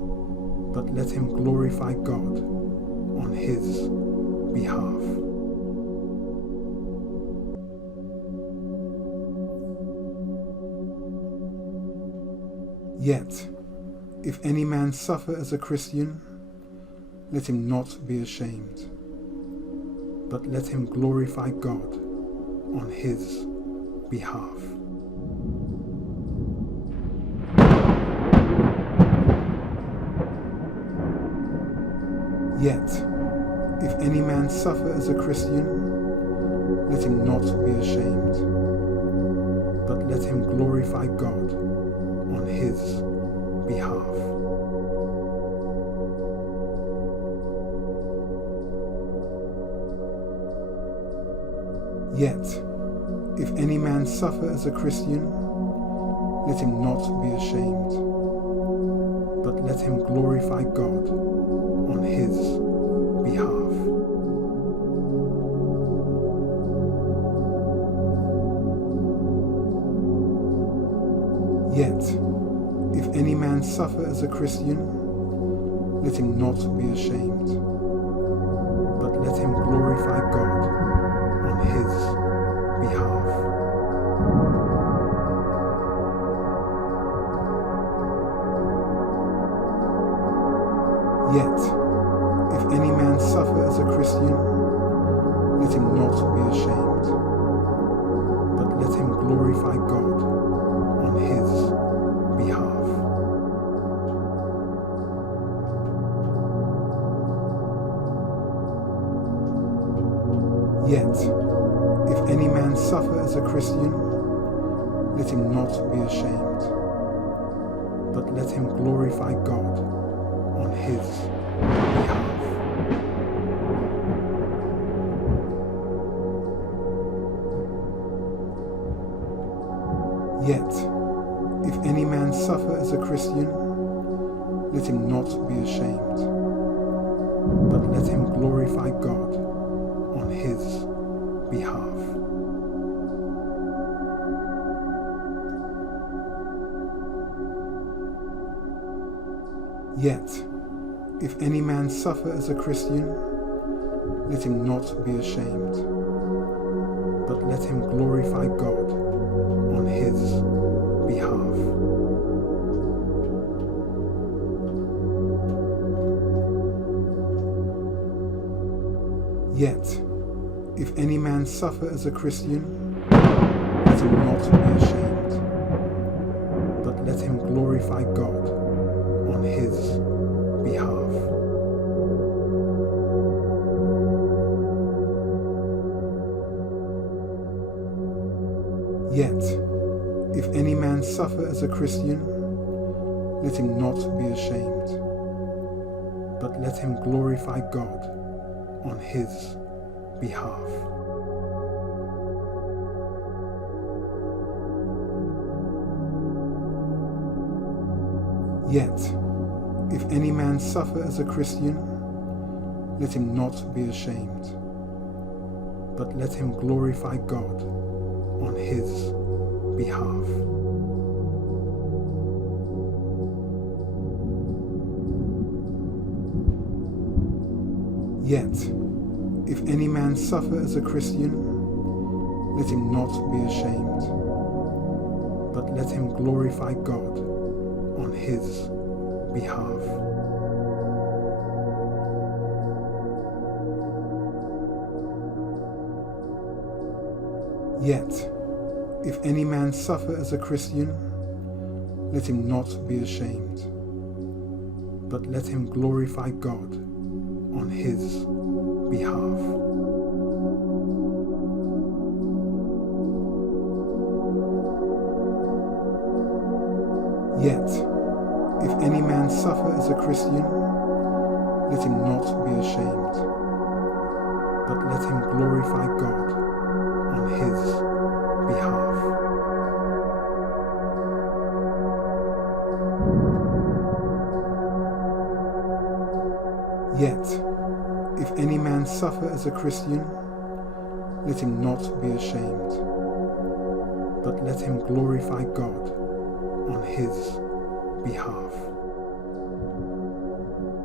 but let him glorify God on his behalf. Yet, if any man suffer as a Christian, let him not be ashamed, but let him glorify God on his behalf. Yet, if any man suffer as a Christian, let him not be ashamed, but let him glorify God on his behalf. Yet, if any man suffer as a Christian, let him not be ashamed, but let him glorify God on his behalf. Yet, if any man suffer as a Christian, let him not be ashamed, but let him glorify God on his behalf. Yet, if any man suffer as a Christian, let him not be ashamed, but let him glorify God on his behalf. Yet, if any man suffer as a Christian, let him not be ashamed, but let him glorify God on his behalf. Yet, if any man suffer as a Christian, let him not be ashamed, but let him glorify God on his behalf. Yet, if any man suffer as a Christian, let him not be ashamed, but let him glorify God on his behalf. Yet, if any man suffer as a Christian, let him not be ashamed, but let him glorify God on his behalf. Yet, if any man suffer as a Christian, let him not be ashamed, but let him glorify God on his behalf. Yet, if any man suffer as a Christian, let him not be ashamed, but let him glorify God on his behalf. Yet, if any man suffer as a Christian, let him not be ashamed, but let him glorify God on his behalf. Yet, if any man suffer as a Christian, let him not be ashamed, but let him glorify God on his behalf. Yet, if any man suffer as a Christian, let him not be ashamed, but let him glorify God on his behalf. Yet, if any man suffer as a Christian, let him not be ashamed, but let him glorify God on his behalf.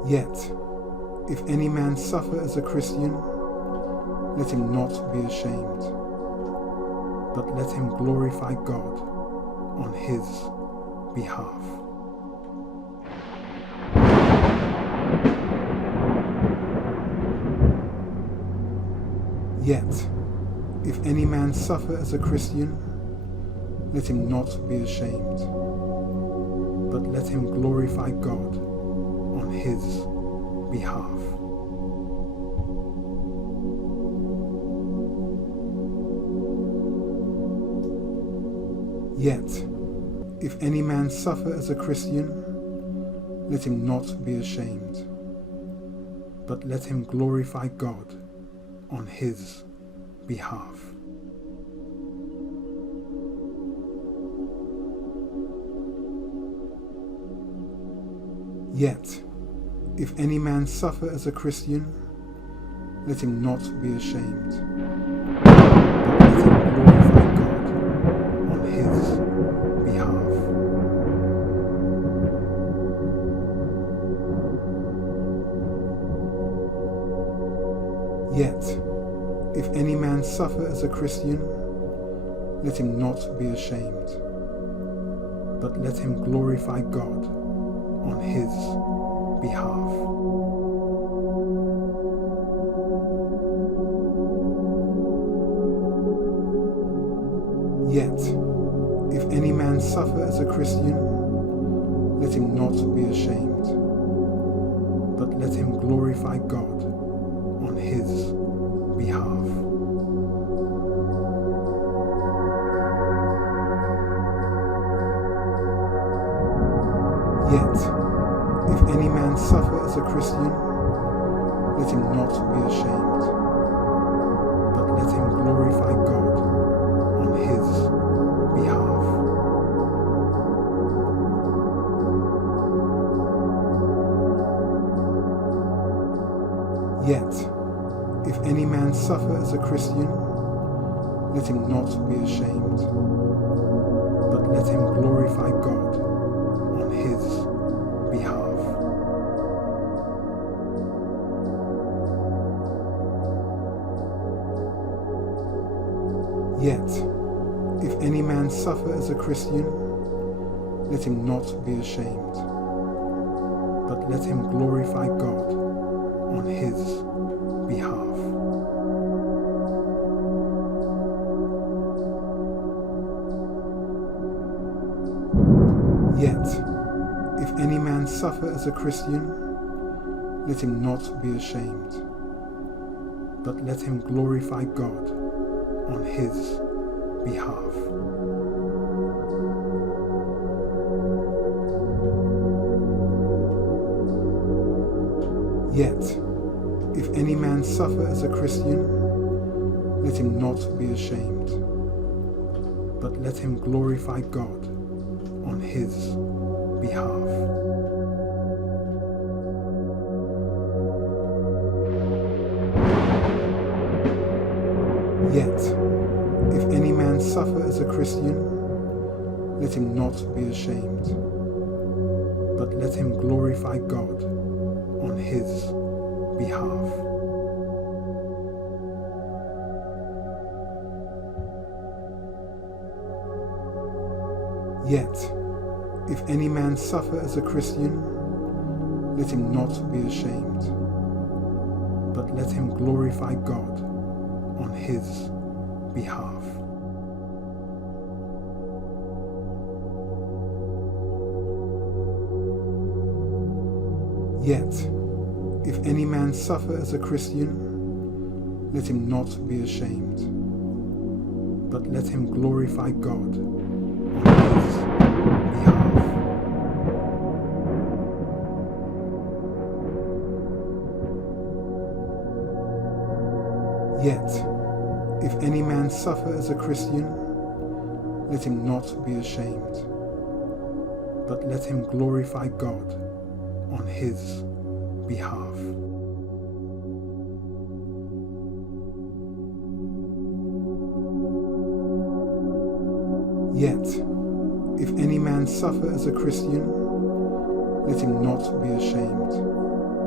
Yet, if any man suffer as a Christian, let him not be ashamed, but let him glorify God on his behalf. Yet, if any man suffer as a Christian, let him not be ashamed, but let him glorify God on his behalf. Yet, if any man suffer as a Christian, let him not be ashamed, but let him glorify God on his behalf. Yet, if any man suffer as a Christian, let him not be ashamed, but let him glorify God on his behalf. Yet, if any man suffer as a Christian, let him not be ashamed, but let him glorify God on his behalf. Yet, if any man suffer as a Christian, let him not be ashamed, but let him glorify God on his behalf. Yet, if any man suffer as a Christian, let him not be ashamed, but let him glorify God on his behalf. Yet, if any man suffer as a Christian, let him not be ashamed, but let him glorify God on his behalf. Yet, if any man suffer as a Christian, let him not be ashamed, but let him glorify God on his behalf. Yet, if any man suffer as a Christian, let him not be ashamed, but let him glorify God on his behalf. Yet, if any man suffer as a Christian, let him not be ashamed, but let him glorify God on his behalf. Yet, if any man suffer as a Christian, let him not be ashamed, but let him glorify God on his behalf. Yet, if any man suffer as a Christian, let him not be ashamed, but let him glorify God on his behalf. Yet, if any man suffer as a Christian, let him not be ashamed, but let him glorify God on his behalf. Yet, if any man suffer as a Christian, let him not be ashamed, but let him glorify God on his behalf. Yet, if any man suffer as a Christian, let him not be ashamed,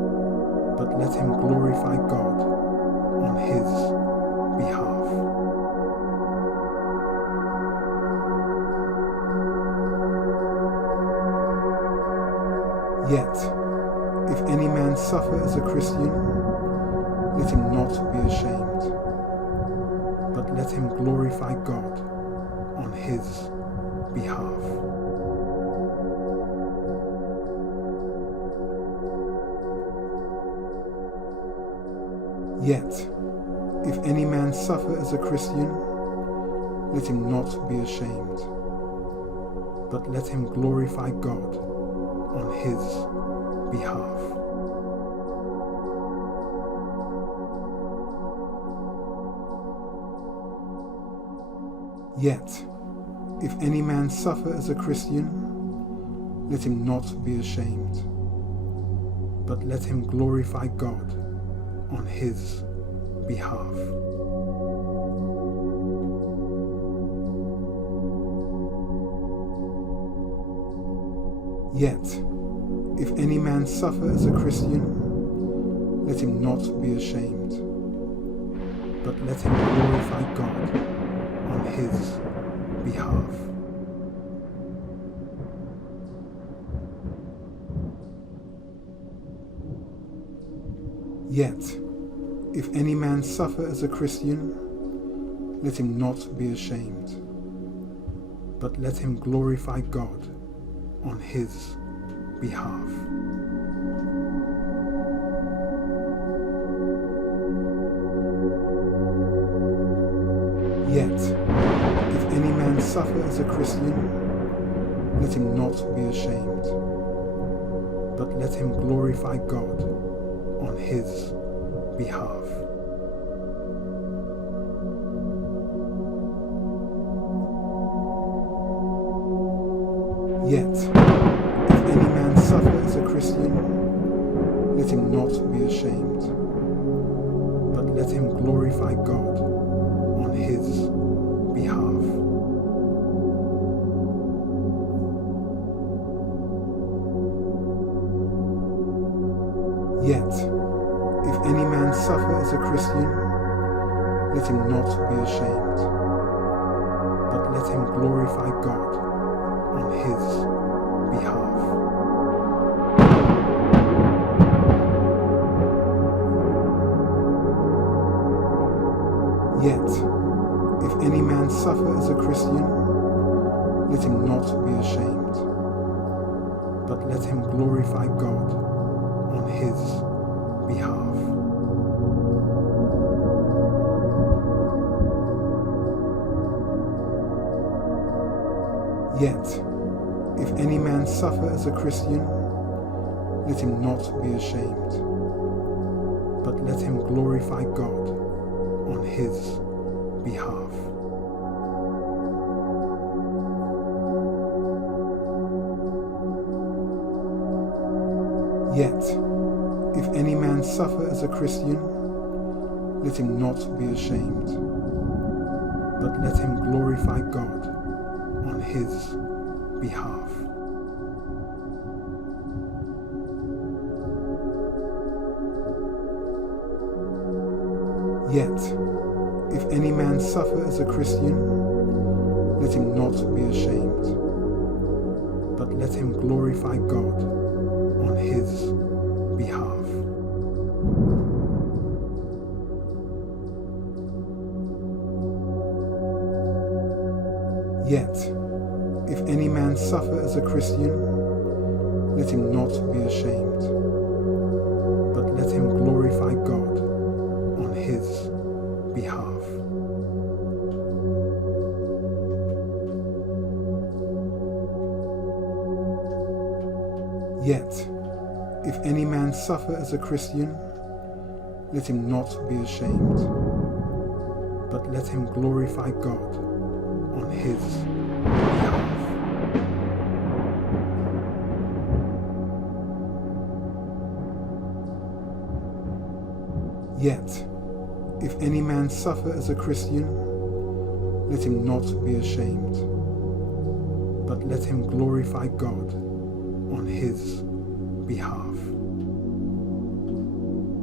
but let him glorify God on his behalf. Yet, if any man suffer as a Christian, let him not be ashamed, but let him glorify God on his behalf. Yet, if any man suffer as a Christian, let him not be ashamed, but let him glorify God on his behalf. Yet, if any man suffer as a Christian, let him not be ashamed, but let him glorify God on his behalf. Yet, if any man suffer as a Christian, let him not be ashamed, but let him glorify God on his behalf. Yet, if any man suffer as a Christian, let him not be ashamed, but let him glorify God on his behalf. Yet, if any man suffer as a Christian, let him not be ashamed, but let him glorify God on his behalf. Yet, if any man suffer as a Christian, let him not be ashamed, but let him glorify God on his behalf. Yet, if any man suffer as a Christian, let him not be ashamed, but let him glorify God on his behalf. Yet, if any man suffer as a Christian, let him not be ashamed, but let him glorify God on his behalf. Yet, if any man suffer as a Christian, let him not be ashamed, but let him glorify God on his behalf. Yet, if any man suffer as a Christian, let him not be ashamed, but let him glorify God on his behalf. Yet, if any man suffer as a Christian, let him not be ashamed, but let him glorify God on his behalf. Yet, if any man suffer as a Christian, let him not be ashamed, but let him glorify God on his behalf. Yet, if any man suffer as a Christian, let him not be ashamed, but let him glorify God on his behalf. Yet, if any man suffer as a Christian, let him not be ashamed, but let him glorify God on his behalf.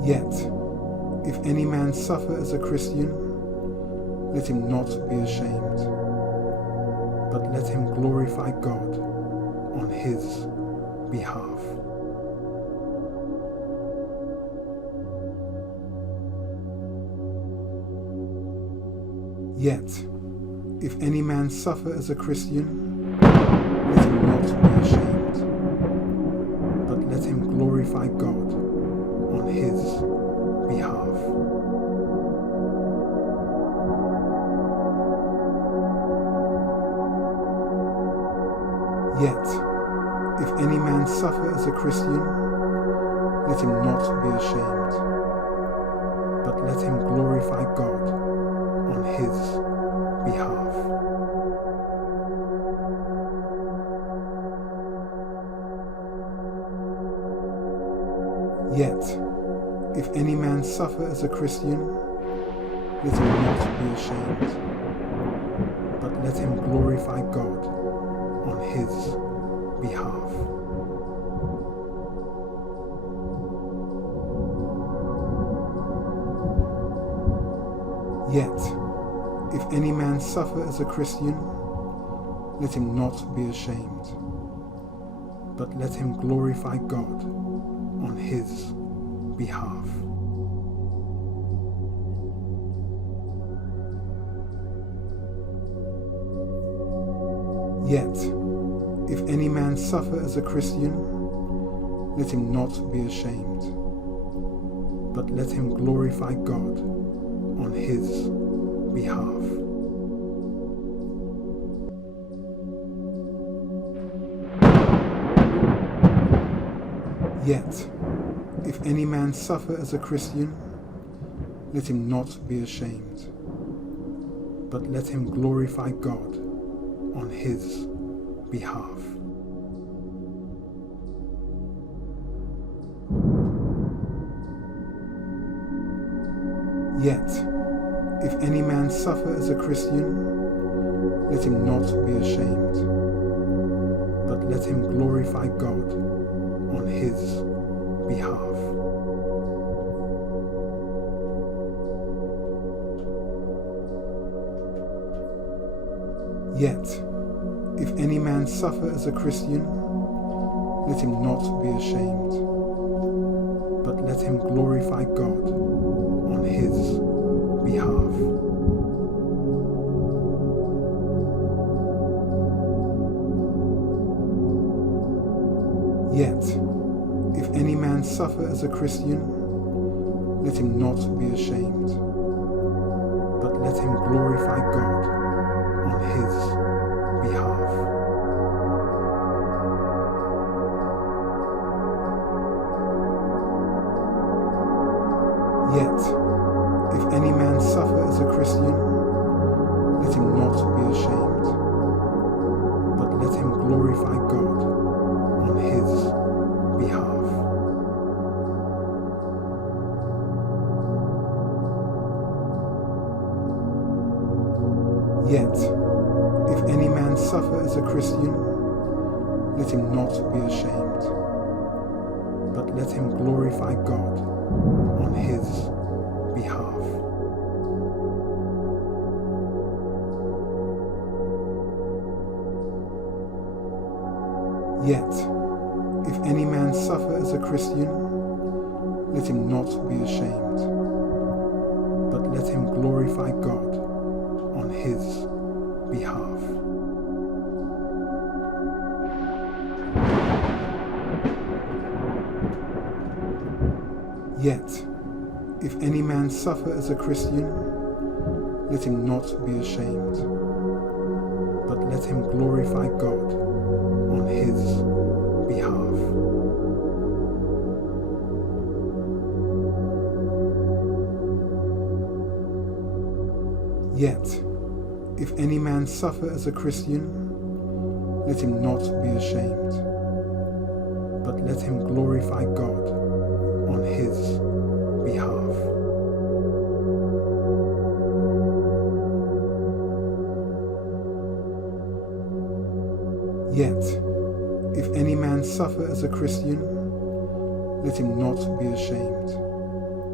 Yet, if any man suffer as a Christian, let him not be ashamed, but let him glorify God on his behalf. Yet, if any man suffer as a Christian, let him not be ashamed, but let him glorify God on his behalf. Yet, if any man suffer as a Christian, let him not be ashamed, but let him glorify God on his behalf. Yet, if any man suffer as a Christian, let him not be ashamed, but let him glorify God on his behalf. Yet, if any man suffer as a Christian, let him not be ashamed, but let him glorify God on his behalf. Yet, if any man suffer as a Christian, let him not be ashamed, but let him glorify God on his behalf. Yet, if any man suffer as a Christian, let him not be ashamed, but let him glorify God on his behalf. Yet, if any man suffer as a Christian, let him not be ashamed, but let him glorify God on his behalf. Yet, if any man suffer as a Christian, let him not be ashamed, but let him glorify God on his behalf. Yet, if any man suffer as a Christian, let him not be ashamed, but let him glorify God on his behalf. Yet, if any man suffer as a Christian, let him not be ashamed, but let him glorify God on his behalf. Yet, if any man suffer as a Christian, let him not be ashamed, but let him glorify God on his behalf. Yet, if any man suffer as a Christian, let him not be ashamed, but let him glorify God on his behalf. Yet, if any man suffer as a Christian, let him not be ashamed, but let him glorify God on his behalf. Yet, if any man suffer as a Christian, let him not be ashamed, but let him glorify God on his behalf. Yet, if any man suffer as a Christian, let him not be ashamed,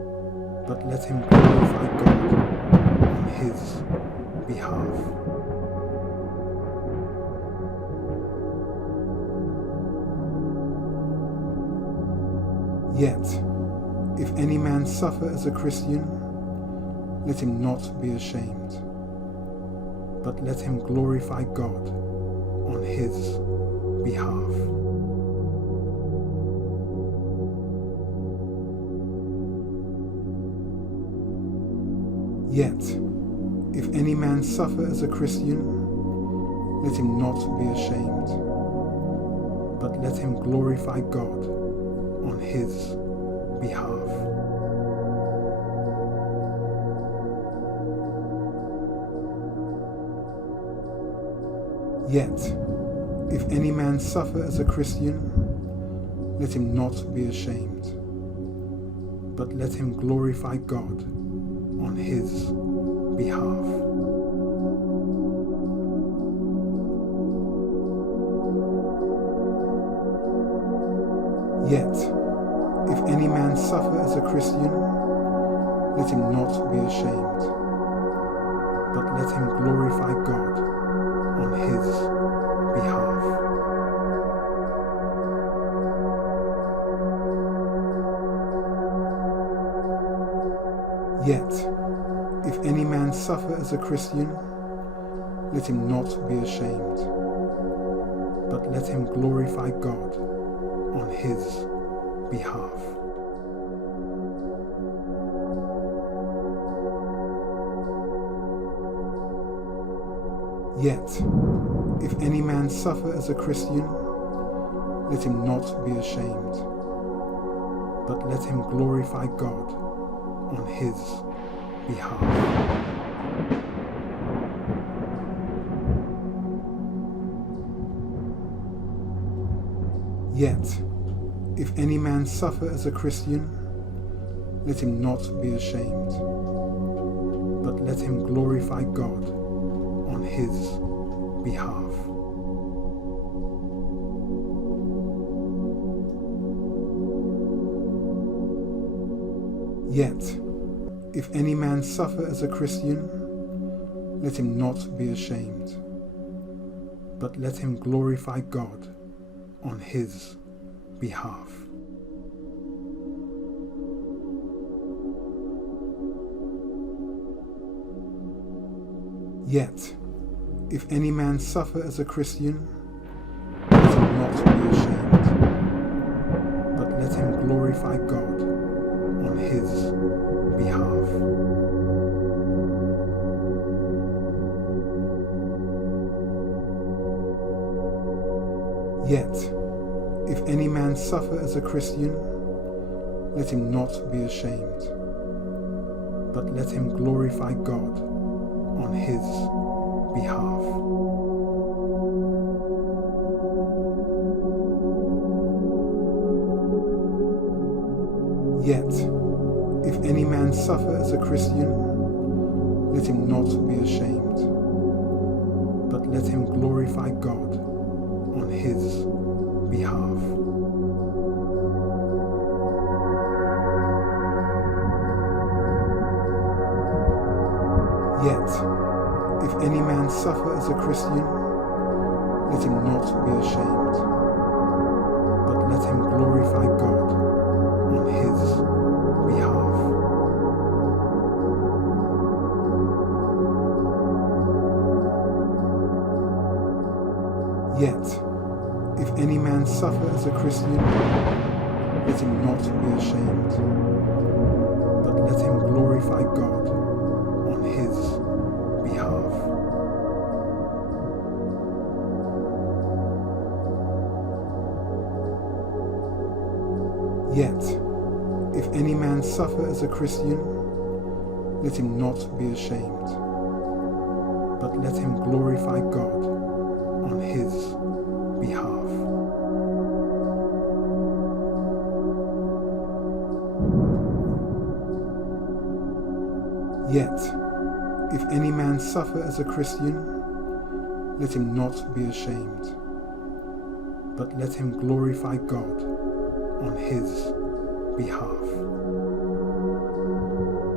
but let him glorify God on his behalf. Yet, if any man suffer as a Christian, let him not be ashamed, but let him glorify God on his behalf. Yet, if any man suffer as a Christian, let him not be ashamed, but let him glorify God on his behalf. Yet, if any man suffer as a Christian, let him not be ashamed, but let him glorify God on his behalf. Yet, if any man suffer as a Christian, let him not be ashamed, but let him glorify God on his behalf. Yet, if any man suffer as a Christian, let him not be ashamed, but let him glorify God on his behalf. Yet, if any man suffer as a Christian, let him not be ashamed, but let him glorify God on his behalf. Yet, if any man suffer as a Christian, let him not be ashamed, but let him glorify God on his behalf. Yet, if any man suffer as a Christian, let him not be ashamed, but let him glorify God on his behalf. Yet, if any man suffer as a Christian, let him not be ashamed, but let him glorify God on his behalf. Yet, if any man suffer as a Christian, let him not be ashamed, but let him glorify God on his behalf. Yet, if any man suffer as a Christian, let him not be ashamed, but let him glorify God on his behalf. Yet, if any man suffer as a Christian, let him not be ashamed, but let him glorify God on his behalf. Yet, if any man suffer as a Christian, let him not be ashamed, but let him glorify God on his behalf. Yet, if any man suffer as a Christian, let him not be ashamed, but let him glorify God on his behalf. Yet, if any man suffer as a Christian, let him not be ashamed, but let him glorify God on his behalf.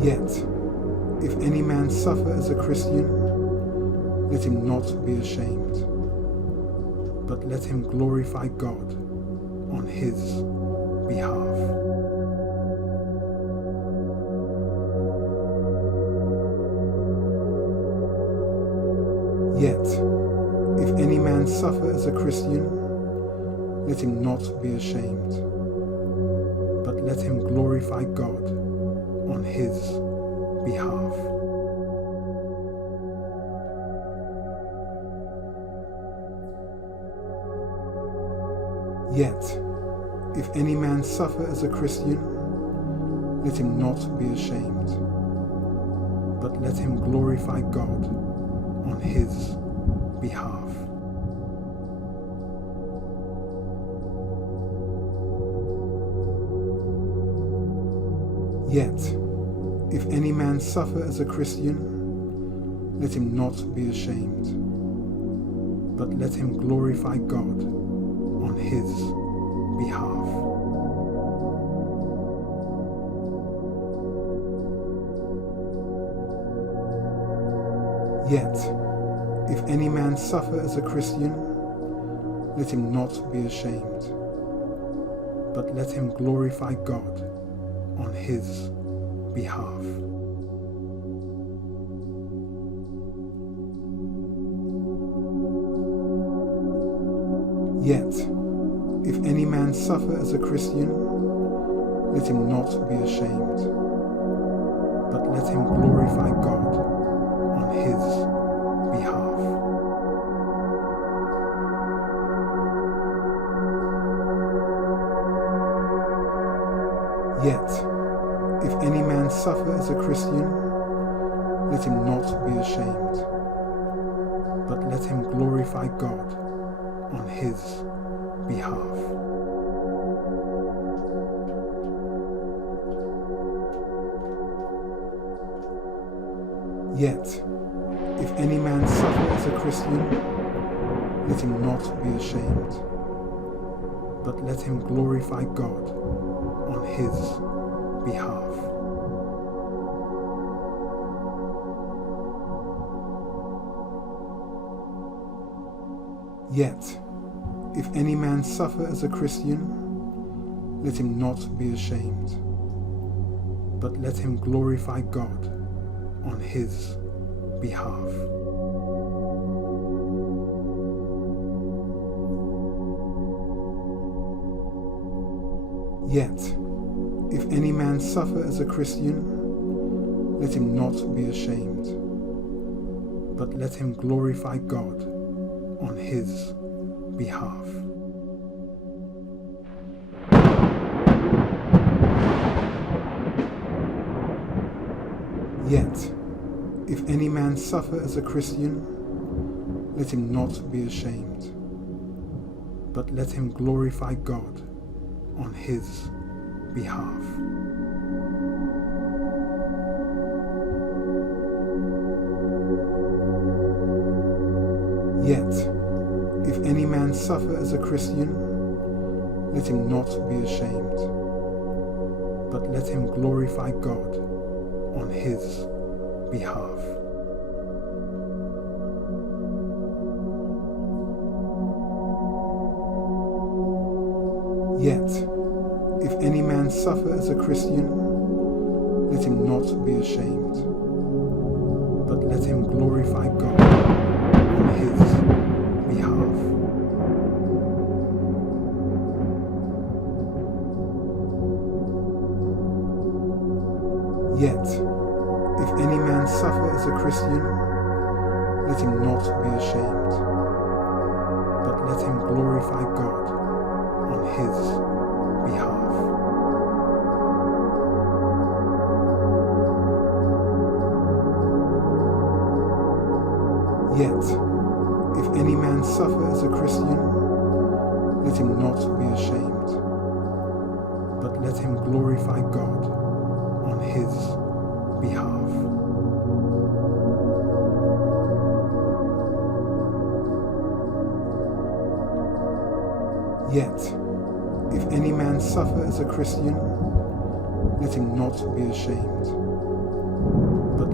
Yet, if any man suffer as a Christian, let him not be ashamed, but let him glorify God on his behalf. Yet, if any man suffer as a Christian, let him not be ashamed, but let him glorify God on his behalf. Yet, if any man suffer as a Christian, let him not be ashamed, but let him glorify God on his behalf. Yet, if any man suffer as a Christian, let him not be ashamed, but let him glorify God on his behalf. Yet, if any man suffer as a Christian, let him not be ashamed, but let him glorify God on his behalf. Yet, if any man suffer as a Christian, let him not be ashamed, but let him glorify God on his behalf. Yet, if any man suffer as a Christian, let him not be ashamed, but let him glorify God on his behalf. Yet, if any man suffer as a Christian, let him not be ashamed, but let him glorify God on his behalf. Yet, if any man suffer as a Christian, let him not be ashamed, but let him glorify God on his behalf. Yet, if any man suffer as a Christian, let him not be ashamed, but let him glorify God on his behalf. Yet, if any man suffer as a Christian, let him not be ashamed, but let him glorify God on his behalf. Yet, if any man suffer as a Christian, let him not be ashamed, but let him glorify God on his behalf. Yet, if any man suffer as a Christian, let him not be ashamed, but let him glorify God on his behalf. Yet, if any man suffer as a Christian, let him not be ashamed, but let him glorify God on his behalf. Yet, if any man suffer as a Christian, let him not be ashamed, but let him glorify God on his behalf. Yet, if any man suffer as a Christian, let him not be ashamed,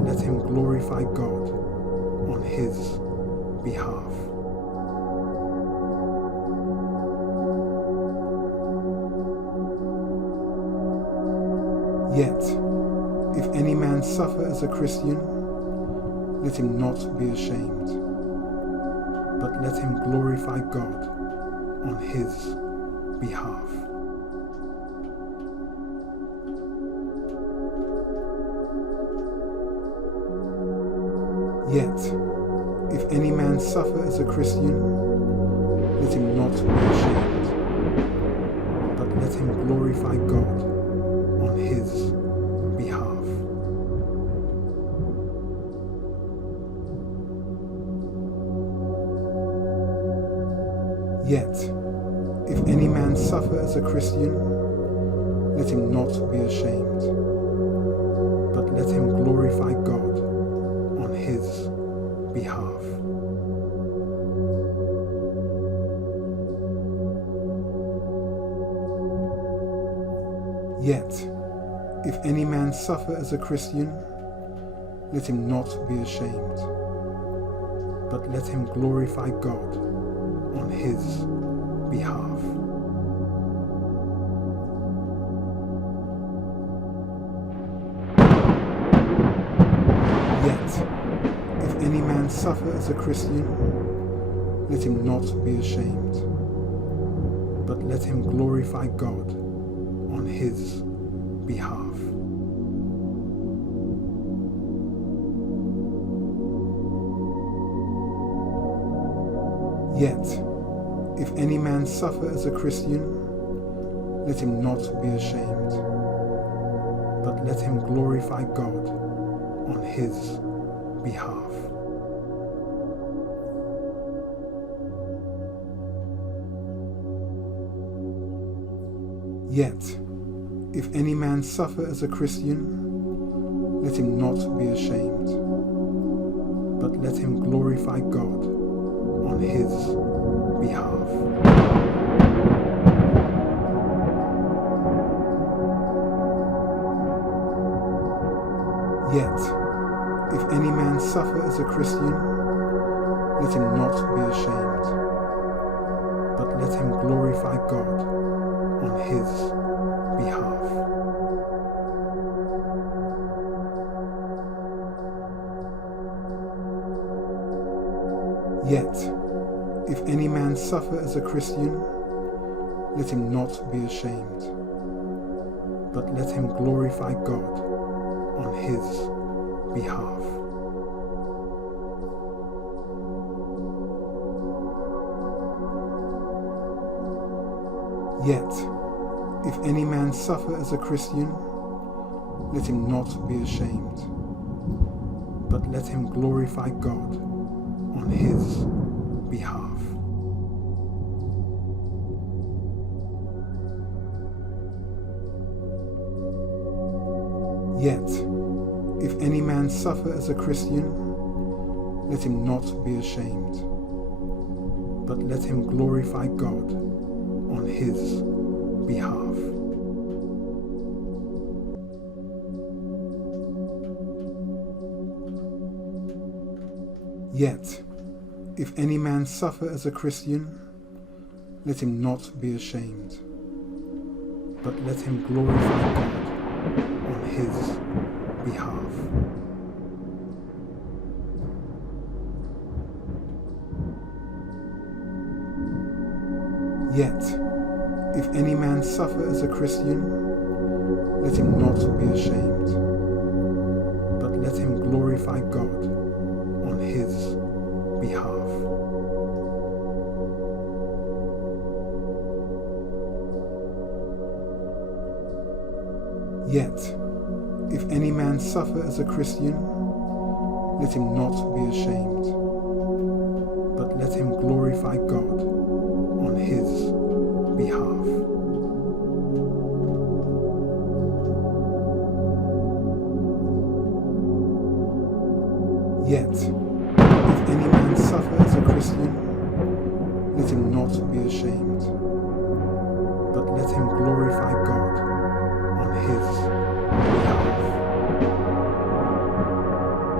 let him glorify God on his behalf. Yet, if any man suffer as a Christian, let him not be ashamed, but let him glorify God on his behalf. Yet, if any man suffer as a Christian, let him not be ashamed, but let him glorify God on his behalf. Yet, if any man suffer as a Christian, let him not be ashamed, but let him glorify God on his behalf. Yet, if any man suffer as a Christian, let him not be ashamed, but let him glorify God on his behalf. Yet, if any man suffer as a Christian, let him not be ashamed, but let him glorify God on his behalf. Yet, if any man suffer as a Christian, let him not be ashamed, but let him glorify God on his behalf. Yet, if any man suffer as a Christian, let him not be ashamed, but let him glorify God on his behalf. Yet, if any man suffer as a Christian, let him not be ashamed, but let him glorify God on his behalf. Yet, if any man suffer as a Christian, let him not be ashamed, but let him glorify God on his behalf. Yet, if any man suffer as a Christian, let him not be ashamed, but let him glorify God on his behalf. Yet, if any man suffer as a Christian, let him not be ashamed, but let him glorify God on his behalf. Yet, if any man suffer as a Christian, let him not be ashamed, but let him glorify God on his behalf. Yet, if any man suffer as a Christian, let him not be ashamed, but let him glorify God on his behalf. Yet, if any man suffer as a Christian, let him not be ashamed, but let him glorify God on his behalf. Yet, if any man suffer as a Christian, let him not be ashamed, but let him glorify God on his behalf.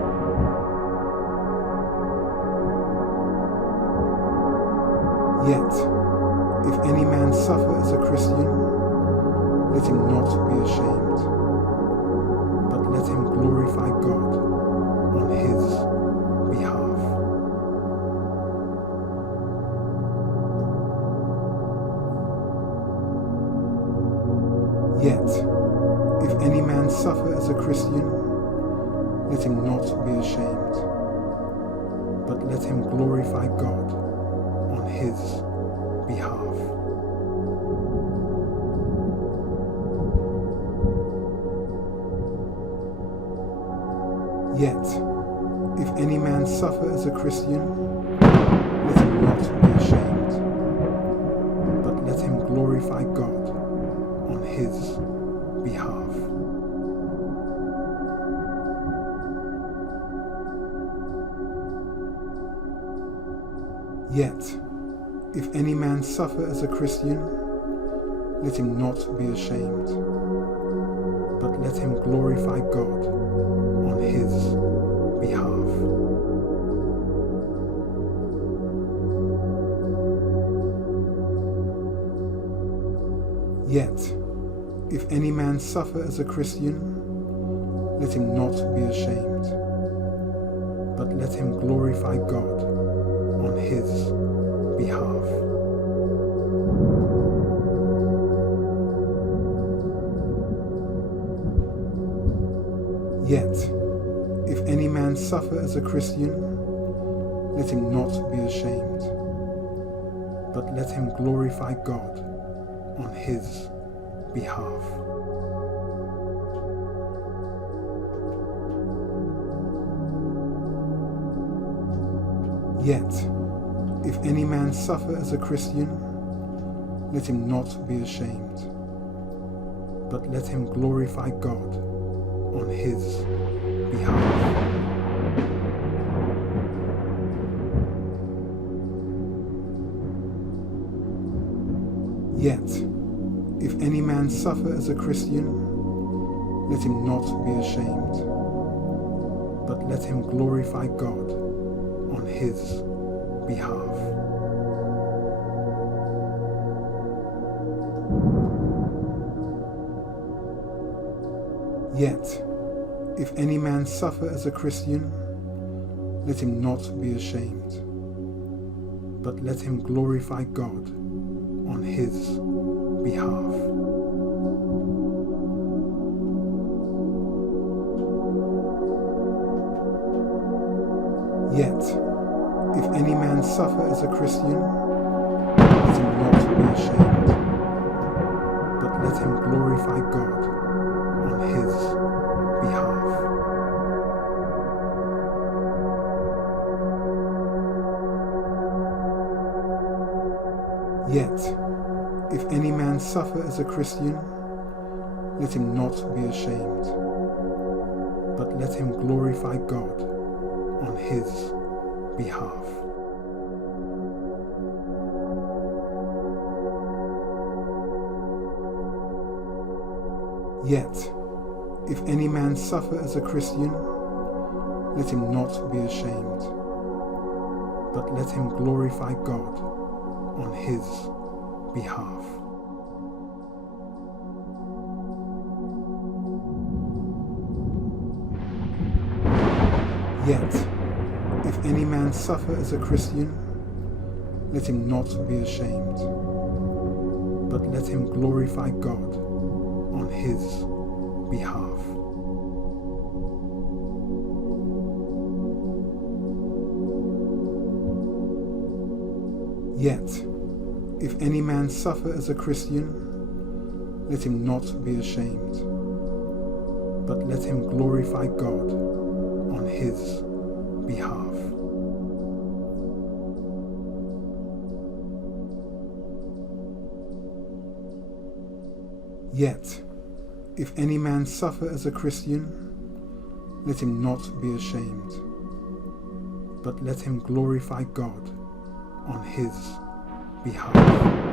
Yet, if any man suffer as a Christian, let him not be ashamed, but let him glorify God on his behalf. Yet, if any man suffer as a Christian, let him not be ashamed, but let him glorify God on his behalf. Yet, if any man suffer as a Christian, let him not be ashamed, but let him glorify God on his behalf. Yet, if any man suffer as a Christian, let him not be ashamed, but let him glorify God on his behalf. Yet, if any man suffer as a Christian, let him not be ashamed, but let him glorify God on his behalf. Yet, if any man suffer as a Christian, let him not be ashamed, but let him glorify God on his behalf. Yet, if any man suffer as a Christian, let him not be ashamed, but let him glorify God on his behalf. Yet, if any man suffer as a Christian, let him not be ashamed, but let him glorify God on his behalf. Yet, if any man suffer as a Christian, let him not be ashamed, but let him glorify God on his behalf. Yet, if any man suffer as a Christian, let him not be ashamed, but let him glorify God on his behalf. Yet, if any man suffer as a Christian, let him not be ashamed, but let him glorify God on his behalf. Yet, if any man suffer as a Christian, let him not be ashamed, but let him glorify God on his behalf. Yet, if any man suffer as a Christian, let him not be ashamed, but let him glorify God on his behalf. Yet, if any man suffer as a Christian, let him not be ashamed, but let him glorify God on his behalf. Yet, if any man suffer as a Christian, let him not be ashamed, but let him glorify God on his behalf.